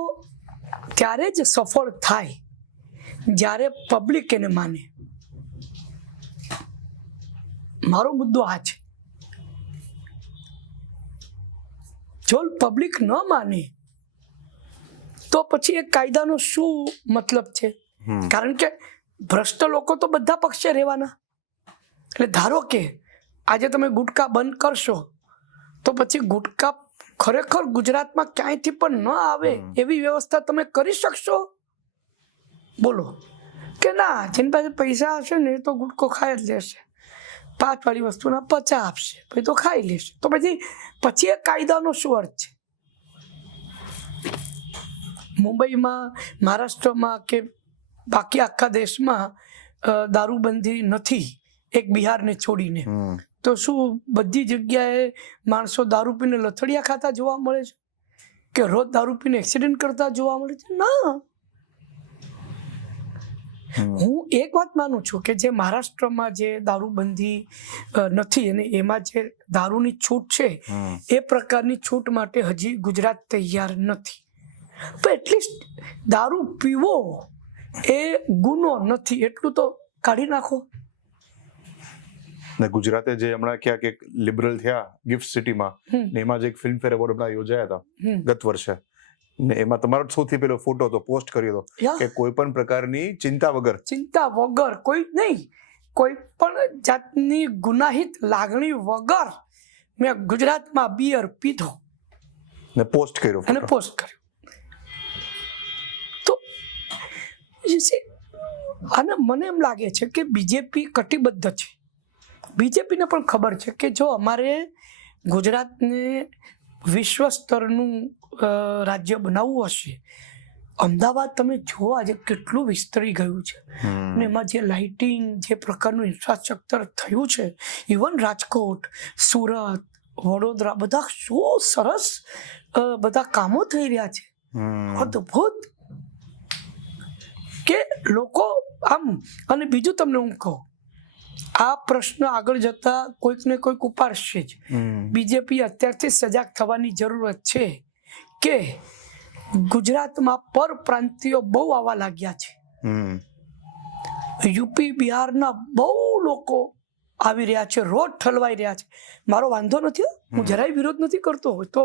ત્યારે જ સફળ થાય જ્યારે પબ્લિક એને માને. મારો મુદ્દો આ છે. જો પબ્લિક ન માને તો પછી એ કાયદાનો શું મતલબ છે? કારણ કે ભ્રષ્ટ લોકો તો બધા પક્ષે રહેવાના. એટલે ધારો કે આજે તમે ગુટકા બંધ કરશો તો પછી ગુટકા ખરેખર ગુજરાતમાં ક્યાંયથી પણ ન આવે એવી વ્યવસ્થા તમે કરી શકશો? બોલો કે ના, જેની પાસે પૈસા હશે ને એ તો ગુટકો ખાઈ જ લેશે, 5 વાળી વસ્તુના 50 આપશે, પછી તો ખાઈ લેશે. તો પછી એ કાયદાનો શું અર્થ છે? મુંબઈમાં, મહારાષ્ટ્રમાં કે બાકી આખા દેશમાં દારૂબંધી નથી, એક બિહારને છોડીને. તો શું બધી જગ્યાએ માણસો દારૂ પીને લથડિયા ખાતા જોવા મળે છે કે રોજ દારૂ પીને એક્સિડન્ટ કરતા જોવા મળે છે? ના. હું એક વાત માનું છું કે જે મહારાષ્ટ્રમાં જે દારૂબંધી નથી અને એમાં જે દારૂની છૂટ છે, એ પ્રકારની છૂટ માટે હજી ગુજરાત તૈયાર નથી. પણ એટલીસ્ટ દારૂ પીવો એ ગુનો નથી એટલું તો કાઢી નાખો. ને ગુજરાતે જે હમણાં ક્યાંક એક લિબરલ થયા ગિફ્ટ સિટીમાં, ને એમાં જે એક ફિલ્મફેર એવોર્ડ હમણાં યોજાયા હતા ગત વર્ષે, ને એમાં તમારો સૌથી પહેલો ફોટો તો પોસ્ટ કર્યો હતો કે કોઈ પણ પ્રકારની ચિંતા વગર કોઈ નહીં, કોઈ પણ જાતની ગુનાહિત લાગણી વગર મેં ગુજરાતમાં બિયર પીધો ને પોસ્ટ કર્યો. તો અને મને એમ લાગે છે કે બીજેપી કટિબદ્ધ છે. બીજેપીને પણ ખબર છે કે જો અમારે ગુજરાતને વિશ્વ સ્તરનું રાજ્ય બનાવવું હશે, અમદાવાદ તમે જુઓ આજે કેટલું વિસ્તરી ગયું છે, અને એમાં જે લાઇટિંગ, જે પ્રકારનું ઇન્ફ્રાસ્ટ્રક્ચર થયું છે, ઇવન રાજકોટ, સુરત, વડોદરા, બધા શું સરસ બધા કામો થઈ રહ્યા છે, અદ્ભુત. કે લોકો આમ, અને બીજું તમને હું કહું, આ પ્રશ્ન આગળ જતા કોઈક ને કોઈક ઉપાડશે જ. બીજેપી અત્યારથી સજાગ થવાની જરૂરત છે કે ગુજરાતમાં પરપ્રાંતિયો બહુ આવવા લાગ્યા છે. યુપી, બિહારના બહુ લોકો આવી રહ્યા છે, રોજ ઠલવાઈ રહ્યા છે. મારો વાંધો નથી, હું જરાય વિરોધ નથી કરતો. તો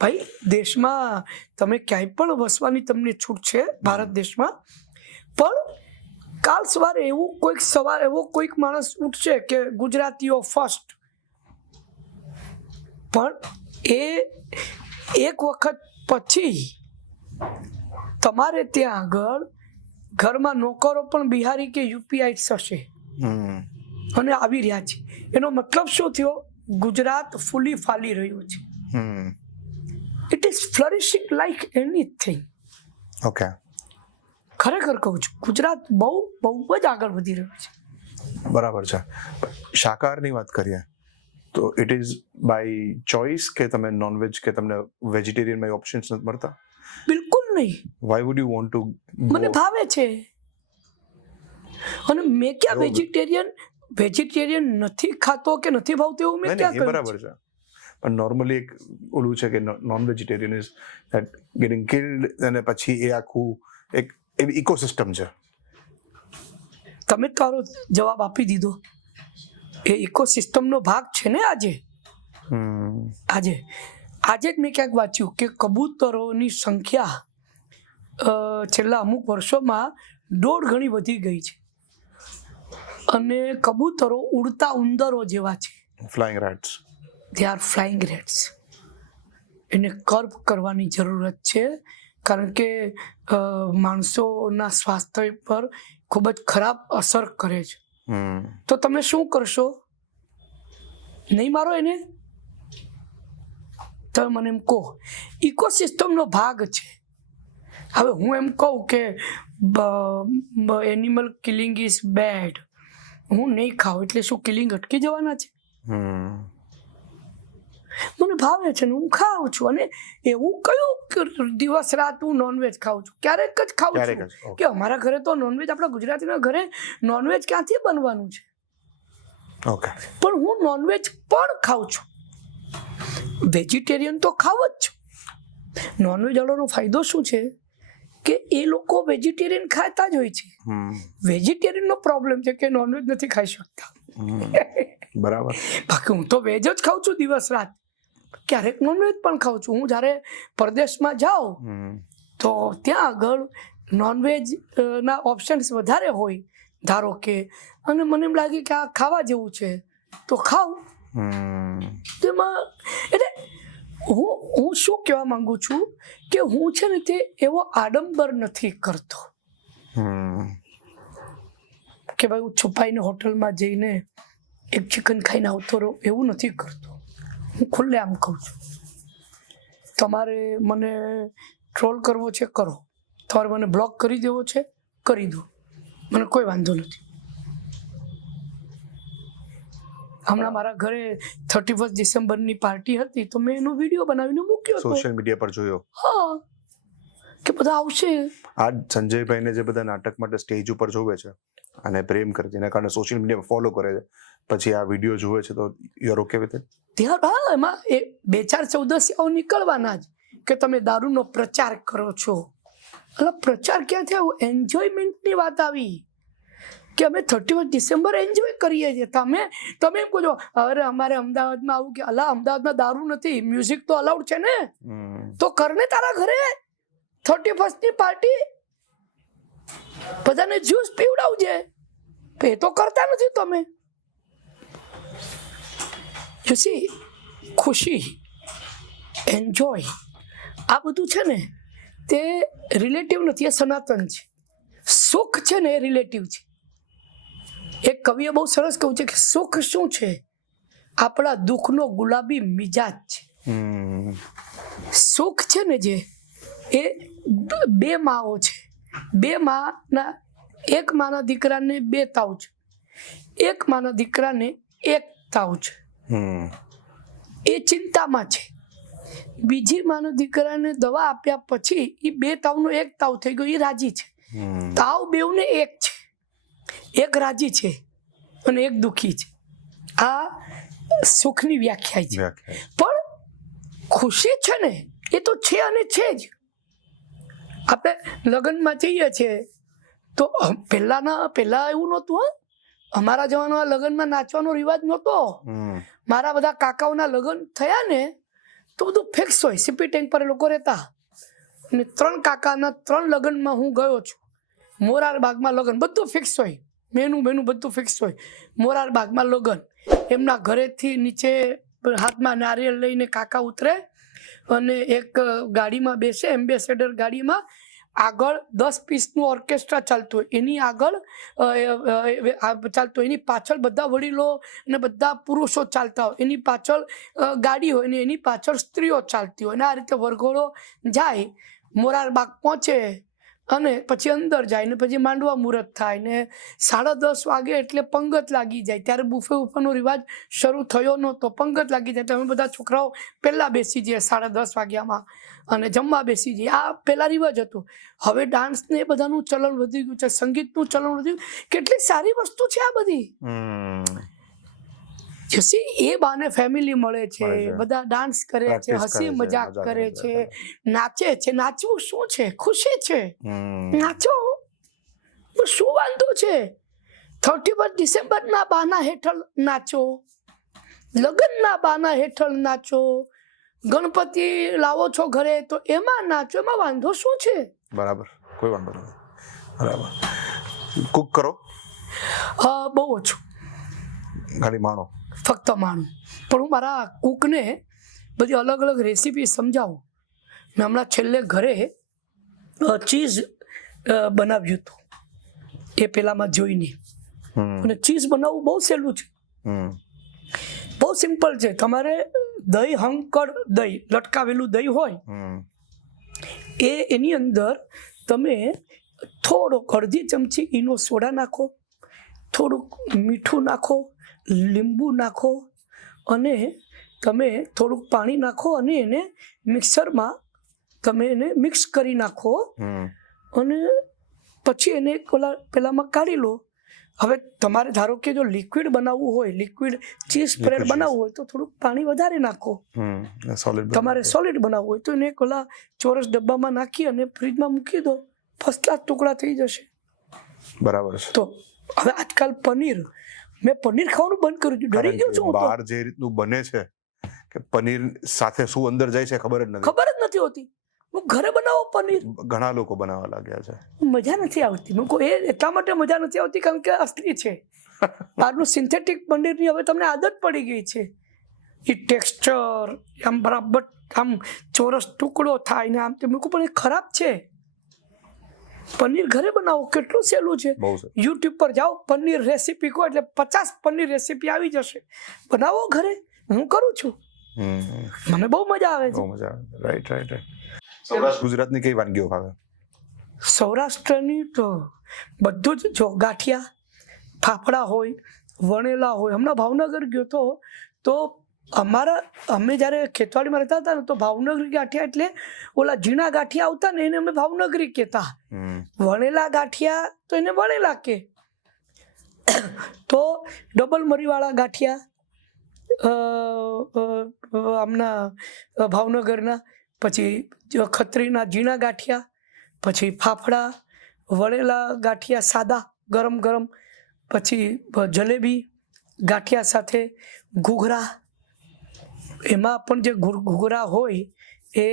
ભાઈ, દેશમાં તમે ક્યાંય પણ વસવાની તમને છૂટ છે ભારત દેશમાં, પણ કાલ સવારે એવો કોઈક માણસ ઉઠશે કે ગુજરાતીઓ ફર્સ્ટ, પણ એ એક વખત પછી તમારે ત્યાં આગળ ઘરમાં નોકરો પણ બિહારી કે યુપીઆઈ હશે અને આવી રહ્યા છે. એનો મતલબ શું થયો? ગુજરાત ફૂલી ફાલી રહ્યું છે. It is flourishing like anything. Okay, ખરેખર કહું છું, ગુજરાત બહુ જ આગળ વધી રહ્યું છે. બરાબર છે. શાકાહારની વાત કરીએ તો ઇટ ઇઝ બાય ચોઇસ કે તમે નોનવેજ કે તમને વેજીટેરિયનમાં ઓપ્શન્સ નથી મળતા? બિલકુલ નહીં. Why would you want to? મને ભાવે છે, અને મેં ક્યાં વેજીટેરિયન નથી ખાતો કે નથી ભાવતો એવું મેં ક્યાં કહ્યું? બરાબર છે, પણ નોર્મલી એક ઓલું છે કે non vegetarian is that getting killed, અને પછી એ આખું એક એવી ઇકોસિસ્ટમ છે. તમે તારો જવાબ આપી દીધો. એ ઇકોસિસ્ટમનો ભાગ છે ને. આજે જ મેં ક્યાંક વાંચ્યું કે કબૂતરોની સંખ્યા છેલ્લા અમુક વર્ષોમાં 1.5 ગણી વધી ગઈ છે, અને કબૂતરો ઉડતા ઉંદરો જેવા છે. Flying rates. They are flying rates. એને કર્બ કરવાની જરૂરત છે. કારણ કે માણસોના સ્વાસ્થ્ય પર ખૂબ જ ખરાબ અસર કરે છે. તો તમે શું કરશો? નહીં મારો એને? તમે મને એમ કહો, ઇકોસિસ્ટમનો ભાગ છે. હવે હું એમ કહું કે એનિમલ કિલિંગ ઇઝ બેડ, હું નહીં ખાઉં એટલે શું કિલિંગ અટકી જવાના છે? મને ભાવે છે ને હું ખાઉં છું. અને એવું કયું દિવસ રાત હું નોનવેજ ખાઉં છું? ક્યારેક જ ખાઉં છું. કે અમારા ઘરે તો નોનવેજ, આપણા ગુજરાતીના ઘરે નોનવેજ ક્યાંથી બનવાનું છે? પણ હું નોનવેજ પણ ખાઉં છું. વેજીટેરિયન તો ખાવ જ છું. નોનવેજ વાળાનો ફાયદો શું છે કે એ લોકો વેજીટેરિયન ખાતા જ હોય છે. વેજીટેરિયનનો પ્રોબ્લેમ છે કે નોનવેજ નથી ખાઈ શકતા. બરાબર. બાકી હું તો વેજ જ ખાઉં છું દિવસ રાત. ક્યારેક નોનવેજ પણ ખાઉં છું. હું જ્યારે પરદેશમાં જાઉં તો ત્યાં આગળ નોનવેજ ના ઓપ્શન્સ વધારે હોય ધારો કે, અને મને એમ લાગે કે આ ખાવા જેવું છે તો ખાઉં. તેમાં એટલે હું શું કહેવા માંગુ છું કે હું છે ને તે એવો આડંબર નથી કરતો કે ભાઈ હું છુપાઈને હોટલમાં જઈને એક ચિકન ખાઈને આવતો રહું, એવું નથી કરતો. હું ખુલ્લે આમ કહું છું, તમારે મને ટ્રોલ કરવો છે કરો, તમારે મને બ્લોક કરી દેવો છે કરી દો, મને કોઈ વાંધો નથી. હમણાં મારા ઘરે 31 ડિસેમ્બરની પાર્ટી હતી તો મેં એનો વિડીયો બનાવીને મૂક્યો હતો સોશિયલ મીડિયા પર જોયો. હા, કે બધા આવશે. આ સંજયભાઈને જે બધા નાટક માટે સ્ટેજ ઉપર જોવે છે અને પ્રેમ કરે છે, એના કારણે સોશિયલ મીડિયા ફોલો કરે છે, પછી આ વિડીયો જોવે છે, તો you are okay with it? ત્યાં એમાં એ 2-4 ચૌદસિયાઓ નીકળવાના જ કે તમે દારૂનો પ્રચાર કરો છો. એટલે પ્રચાર ક્યાંથી આવ્યો? એન્જોયમેન્ટની વાત આવી કે અમે 31 ડિસેમ્બર એન્જોય કરીએ છીએ. તમે એમ કહો છો અરે અમારે અમદાવાદમાં આવું કે અલા અમદાવાદમાં દારૂ નથી, મ્યુઝિક તો અલાઉડ છે ને, તો કરને તારા ઘરે 31st પાર્ટી, બધાને જ્યુસ પીવડાવજે. એ તો કરતા નથી તમે. યુ સી, ખુશી, એન્જોય, આ બધું છે ને તે રિલેટિવ નથી, એ સનાતન છે. સુખ છે ને એ રિલેટિવ છે. એક કવિએ બહુ સરસ કહ્યું છે કે સુખ શું છે? આપણા દુઃખનો ગુલાબી મિજાજ છે. સુખ છે ને જે એ 2 માઓ છે. 2 માના, એક માના દીકરાને 2 તાવ છે, એક માના દીકરાને 1 તાવ છે. એ ચિંતામાં છે. બીજી માના દીકરાને દવા આપ્યા પછી એ 2 તાવનો 1 તાવ થઈ ગયો, એ રાજી છે. તાવ બેઉને 1 છે, એક રાજી છે અને એક દુઃખી છે. આ સુખની વ્યાખ્યા છે. પણ ખુશી છે ને એ તો છે અને છે જ. આપણે લગ્નમાં જઈએ છીએ તો પહેલા એવું નહોતું. અમારા જમાનામાં લગ્નમાં નાચવાનો રિવાજ નહોતો. મારા બધા કાકાઓના લગ્ન થયા ને તો બધું ફિક્સ હોય, સીપી ટેન્ક પર એ લોકો રહેતા. અને 3 કાકાના 3 લગ્નમાં હું ગયો છું. મોરારબાગમાં લગ્ન, બધું ફિક્સ હોય, મેનું બધું ફિક્સ હોય. મોરારબાગમાં લગ્ન, એમના ઘરેથી નીચે હાથમાં નારિયેળ લઈને કાકા ઉતરે અને એક ગાડીમાં બેસે, એમ્બેસેડર ગાડીમાં. આગળ 10 પીસનું ઓર્કેસ્ટ્રા ચાલતું હોય, એની આગળ ચાલતું હોય, એની પાછળ બધા વડીલો અને બધા પુરુષો ચાલતા હોય, એની પાછળ ગાડી હોય ને એની પાછળ સ્ત્રીઓ ચાલતી હોય. અને આ રીતે વરઘોડો જાય, મોરારબાગ પહોંચે અને પછી અંદર જાય ને પછી માંડવા મુહૂર્ત થાય ને 10:30 વાગે એટલે પંગત લાગી જાય. ત્યારે બુફે ઉપરનો રિવાજ શરૂ થયો નહોતો. પંગત લાગી જાય તો અમે બધા છોકરાઓ પહેલાં બેસી જઈએ 10:30 વાગ્યામાં અને જમવા બેસી જઈએ. આ પહેલાં રિવાજ હતો. હવે ડાન્સને એ બધાનું ચલણ વધી ગયું છે, સંગીતનું ચલણ વધી ગયું. કેટલી સારી વસ્તુ છે આ બધી. એ બાને ફેમિલી મળે છે, બધા ડાન્સ કરે છે, હસી મજાક કરે છે, નાચે છે. નાચવું શું છે? ખુશી છે. નાચો, શું વાંધો છે? 31 ડિસેમ્બરના બાના હેઠળ નાચો, લગ્નના બાના હેઠળ નાચો, ગણપતિ લાવો છો ઘરે તો એમાં નાચો, એમાં વાંધો શું છે? બરાબર, કોઈ વાંધો નથી. બરાબર. કુક કરો? બહુ ઓછું, ખાલી માણો? ફક્ત માણું. પણ હું મારા કુકને બધી અલગ અલગ રેસીપી સમજાવું. મેં હમણાં છેલ્લે ઘરે ચીઝ બનાવ્યું હતું એ પેલામાં જોઈને. અને ચીઝ બનાવવું બહુ સહેલું છે, બહુ સિમ્પલ છે. તમારે દહીં, હંકડ દહીં, લટકાવેલું દહીં હોય એની અંદર તમે થોડોક અડધી ચમચી ઈનો સોડા નાખો, થોડુંક મીઠું નાખો, લીંબુ નાખો અને તમે થોડુંક પાણી નાખો અને એને મિક્સરમાં તમે એને મિક્સ કરી નાખો અને પછી એને પેલામાં કાઢી લો. હવે તમારે ધારો કે જો લિક્વિડ બનાવવું હોય, લિક્વિડ ચીઝ સ્પ્રેડ બનાવવું હોય તો થોડુંક પાણી વધારે નાખો. તમારે સોલિડ બનાવવું હોય તો એને ઓલા ચોરસ ડબ્બામાં નાખી અને ફ્રીજમાં મૂકી દો, ફર્સ્ટ ક્લાસ ટુકડા થઈ જશે. બરાબર છે. તો હવે આજકાલ મેં પનીર ખાવાનું બંધ કર્યું છે. ડરી ગયો છું. બહાર જે રીતનું બને છે કે પનીર સાથે શું અંદર જાય છે ખબર જ નથી હોતી. હું ઘરે બનાવો પનીર, ઘણા લોકો બનાવવા લાગ્યા છે, મજા નથી આવતી. એ એટલા માટે મજા નથી આવતી કારણ કે અસલી છે. બહારનું સિન્થેટિક પનીરની હવે તમને આદત પડી ગઈ છે. એ ટેક્સચર આમ બરાબર આમ ચોરસ ટુકડો થાય ને આમ તે મૂકું, પણ એ ખરાબ છે. પનીર ઘરે બનાવો, કેટલું સહેલું છે. યુટ્યુબ પર જાઓ, પનીર રેસીપી કહો એટલે 50 પનીર રેસીપી આવી જશે. બનાવો ઘરે, હું કરું છું, મને બહુ મજા આવે છે. રાઈટ. ગુજરાતની કઈ વાનગીઓ ભાવે? સૌરાષ્ટ્રની તો બધું જ. જો ગાંઠિયા, ફાફડા હોય, વણેલા હોય. હમણાં ભાવનગર ગયો તો અમે જ્યારે ખેતવાડીમાં રહેતા હતા ને તો ભાવનગરી ગાંઠિયા એટલે ઓલા ઝીણા ગાંઠિયા આવતા ને એને અમે ભાવનગરી કહેતા. વણેલા ગાંઠિયા તો એને વણેલા કે. તો ડબલ મરીવાળા ગાંઠિયા આમના ભાવનગરના, પછી ખત્રીના ઝીણા ગાંઠિયા, પછી ફાફડા, વળેલા ગાંઠિયા સાદા ગરમ, પછી જલેબી ગાંઠિયા સાથે ઘૂઘરા. એમાં પણ જે ઘૂઘરા હોય એ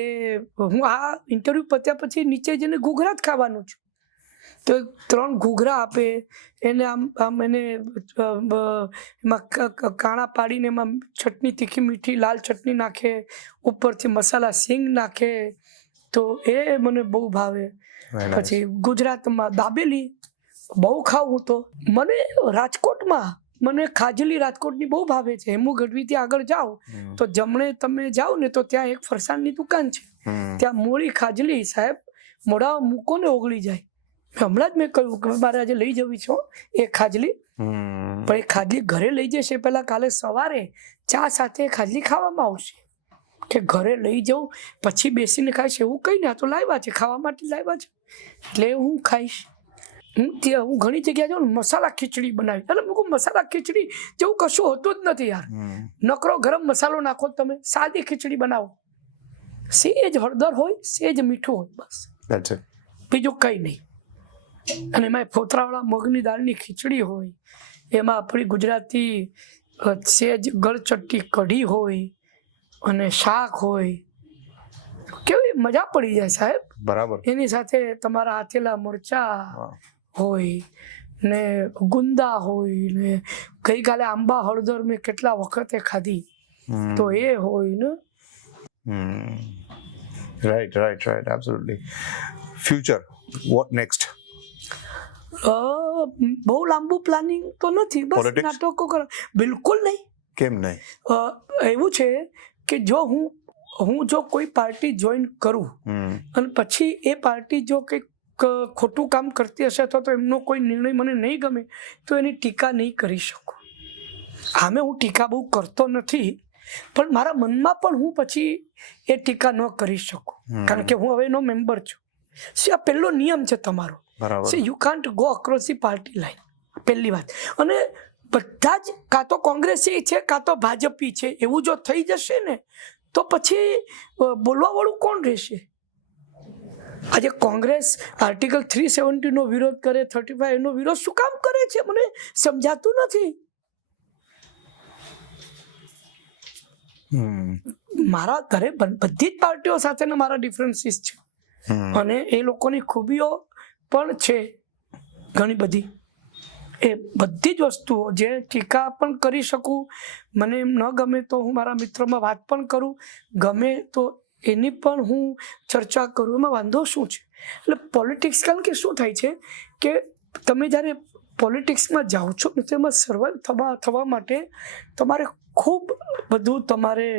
હું આ ઇન્ટરવ્યૂ પત્યા પછી નીચે જઈને ઘૂઘરા જ ખાવાનું છું. તો 3 ઘૂઘરા આપે એને આમ એને એમાં કાણા પાડીને એમાં ચટણી, તીખી મીઠી લાલ ચટણી નાખે, ઉપરથી મસાલા સિંગ નાખે, તો એ મને બહુ ભાવે. પછી ગુજરાતમાં દાબેલી બહુ ખાવું. તો મને રાજકોટમાં ખાજલી રાજકોટની બહુ ભાવે છે. હેમુ ગઢવીથી આગળ જાઓ તો જમણે તમે જાઓ ને તો ત્યાં એક ફરસાણની દુકાન છે. ત્યાં મોળી ખાજલી, સાહેબ મોઢા મૂકો ને ઓગળી જાય. હમણાં જ મેં કહ્યું કે મારે આજે લઈ જવી છે એ ખાજલી, પણ એ ખાજલી ઘરે લઈ જશે પહેલા કાલે સવારે ચા સાથે ખાજલી ખાવામાં આવશે. કે ઘરે લઈ જાઉં પછી બેસીને ખાઈશ એવું કંઈ ને, આ તો લાવ્યા છે, ખાવા માટે લાવ્યા છે એટલે હું ખાઈશ. હું ઘણી જગ્યાએ જાઉં ને મસાલા ખીચડી બનાવી, એટલે મૂકું મસાલા ખીચડી જેવું કશું હોતું જ નથી યાર. નકરો ગરમ મસાલો નાખો તમે, સાદી ખીચડી બનાવો, સેજ હળદર હોય, સેજ મીઠું હોય, બસ, બીજું કંઈ નહીં. અને એમાં ફોતરાવાળા મગની દાળની ખીચડી હોય, એમાં આપણી ગુજરાતી સેજ ગળચટ્ટી કઢી હોય અને શાક હોય, કેવી મજા પડી જાય સાહેબ. બરાબર. એની સાથે તમારા હાથેલા મરચા હોય ને ગુંદા હોય ને ગઈકાલે આંબા હળદર મેં કેટલા વખતે ખાધી તો એ હોય ને. Right, absolutely. Future, what next? બહુ લાંબુ પ્લાનિંગ તો નથી, બસ નાટકો કરો. બિલકુલ નહીં. કેમ નહીં? એવું છે કે જો હું જો કોઈ પાર્ટી જોઈન કરું અને પછી એ પાર્ટી જો કંઈક ખોટું કામ કરતી હશે અથવા તો એમનો કોઈ નિર્ણય મને નહીં ગમે તો એની ટીકા નહીં કરી શકું. આમે હું ટીકા બહુ કરતો નથી, પણ મારા મનમાં પણ હું પછી એ ટીકા ન કરી શકું કારણ કે હું હવે એનો મેમ્બર છું. આ પહેલો નિયમ છે તમારો. You can't go across the party line, પહેલી વાત. અને બધા જ કાં તો કોંગ્રેસી છે કાં તો ભાજપી છે એવું જો થઈ જશે ને તો પછી બોલવાવાળું કોણ રહેશે? આજે કોંગ્રેસ આર્ટિકલ 370 નો વિરોધ કરે, 35 નો વિરોધ શું કામ કરે છે મને સમજાતું નથી. મારા ઘરે બધી જ પાર્ટીઓ સાથેના મારા ડિફરન્સીસ છે અને એ લોકોની ખૂબીઓ પણ છે ઘણી બધી. એ બધી જ વસ્તુઓ જે ટીકા પણ કરી શકું, મને એમ ન ગમે તો હું મારા મિત્રોમાં વાત પણ કરું, ગમે તો એની પણ હું ચર્ચા કરું, એમાં વાંધો શું છે? એટલે પોલિટિક્સ, કારણ કે શું થાય છે કે તમે જ્યારે પોલિટિક્સમાં જાઓ છો ને તેમાં સર્વાઈવ થવા માટે તમારે ખૂબ બધું તમારે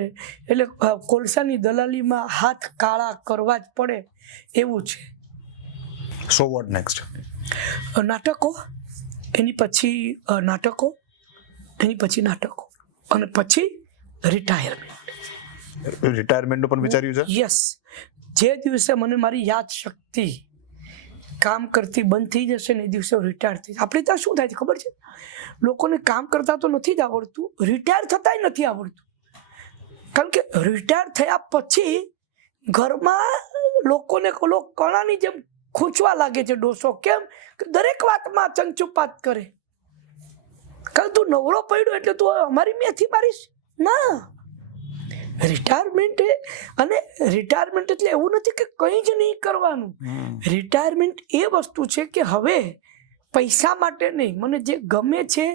એટલે કોલસાની દલાલીમાં હાથ કાળા કરવા જ પડે એવું છે. So what next? નાટકો, એની પછી નાટકો, એની પછી નાટકો, અને પછી રિટાયરમેન્ટ. રિટાયરમેન્ટનું પણ વિચાર્યું છે? યસ. જે દિવસે મને મારી યાદ શક્તિ કામ કરતી બંધ થઈ જશે ને એ દિવસે રિટાયર થઈ. આપણે ત્યાં શું થાય છે ખબર છે? લોકોને કામ કરતા તો નથી જ આવડતું, રિટાયર થતાંય નથી આવડતું. કારણ કે રિટાયર થયા પછી ઘરમાં લોકોને કણાની જેમ ખૂંચવા લાગે છે ડોસો. કેમ કે દરેક વાતમાં ચંચુપાત કરે. કારણ તું નવરો પડ્યો એટલે તું અમારી મેથી મારીશ ના. રિટાયરમેન્ટ અને રિટાયરમેન્ટ એટલે એવું નથી કે કંઈ જ નહીં કરવાનું. રિટાયરમેન્ટ એ વસ્તુ છે કે હવે પૈસા માટે નહીં, મને જે ગમે છે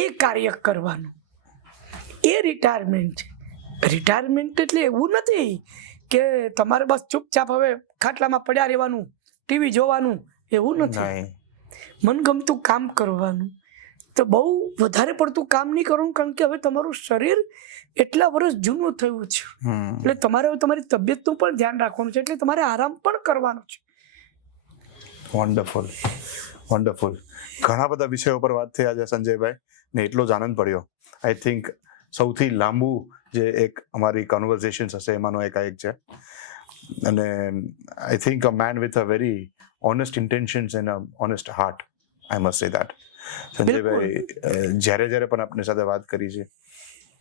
એ કાર્ય કરવાનું, એ રિટાયરમેન્ટ છે. રિટાયરમેન્ટ એટલે એવું નથી કે તમારે બસ ચૂપચાપ હવે ખાટલામાં પડ્યા રહેવાનું, ટીવી જોવાનું, એવું નથી. મનગમતું કામ કરવાનું. તો બહુ વધારે પડતું કામ નહીં કરવું, કારણ કે હવે તમારું શરીર એટલા વર્ષ જૂનું થયું છે. એટલે તમારે હવે તમારી તબિયતનું પણ ધ્યાન રાખવાનું છે, એટલે તમારે આરામ પણ કરવાનો છે. Wonderful, wonderful. ઘણા બધા વિષયો પર વાત થઈ આજે સંજયભાઈ, ને એટલો જ આનંદ પડ્યો. આઈ થિંક સૌથી લાંબુ જે એક અમારી કન્વર્ઝેશન હશે એમાંનો એક છે. અને I think a man with a very honest intentions and a honest heart, I must say that. સંજયભાઈ, જ્યારે પણ આપની સાથે વાત કરી છે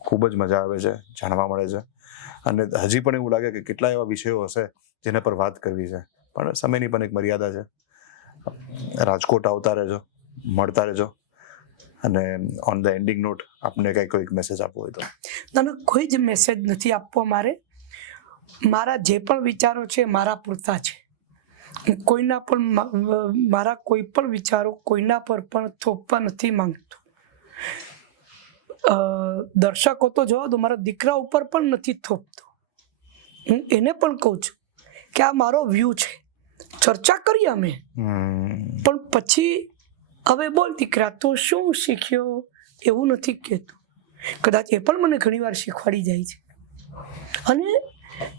ખૂબ જ મજા આવે છે, જાણવા મળે છે. અને હજી પણ એવું લાગે કે કેટલા એવા વિષયો હશે જેના પર વાત કરવી છે, પણ સમયની પણ એક મર્યાદા છે. રાજકોટ આવતા રહેજો, મળતા રહેજો. અને ઓન ધ એન્ડિંગ નોટ આપને કોઈક મેસેજ આપવો હોય તો? ના, કોઈ જ મેસેજ નથી આપવો મારે. મારા જે પણ વિચારો છે મારા પૂરતા છે. કોઈના પણ મારા કોઈ પણ વિચારો કોઈના પર પણ થોપવા નથી માંગતો. દર્શકો તો જવા દો, મારા દીકરા ઉપર પણ નથી થોપતો. હું એને પણ કહું છું કે આ મારો વ્યૂ છે, ચર્ચા કરીએ અમે, પણ પછી હવે બોલ દીકરા તો શું શીખ્યો એવું નથી કહેતું. કદાચ એ પણ મને ઘણી વાર શીખવાડી જાય છે. અને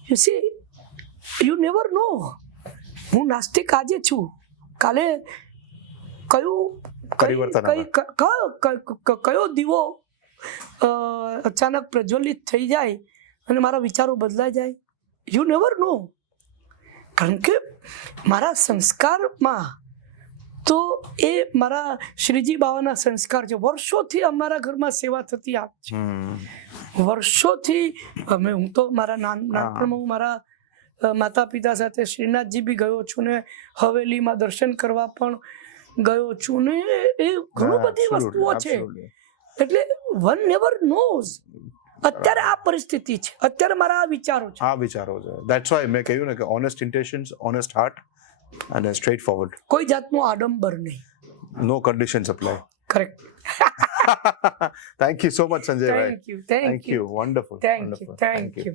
યુ સી, યુ નેવર નો. હું નાસ્તિક આજે છું, કાલે કયો દીવો અચાનક પ્રજ્વલિત થઈ જાય અને મારા વિચારો બદલાઈ જાય, યુ નેવર નો. કારણ કે મારા સંસ્કારમાં તો એ મારા શ્રીજી બાવાના સંસ્કાર છે. વર્ષોથી અમારા ઘરમાં સેવા થતી આવે છે, વર્ષોથી. હું તો મારા નાનપણમાં હું મારા માતા પિતા સાથે શ્રીનાથજી બી ગયો છું ને હવેલીમાં દર્શન કરવા પણ ગયો છું ને. એ ઘણી બધી વસ્તુઓ છે. એટલે વન નેવર નોઝ. અત્યારે આ પરિસ્થિતિ છે, અત્યારે મારા આ વિચારો છે. ધેટ્સ વાય મેં કહ્યું ને કે ઓનેસ્ટ ઇન્ટેન્શન્સ, ઓનેસ્ટ હાર્ટ અને સ્ટ્રેટ ફોરવર્ડ. કોઈ જાતનું આડંબર નહીં. No conditions apply. Correct. Thank you so much સંજયભાઈ. Thank you. Wonderful. Thank you.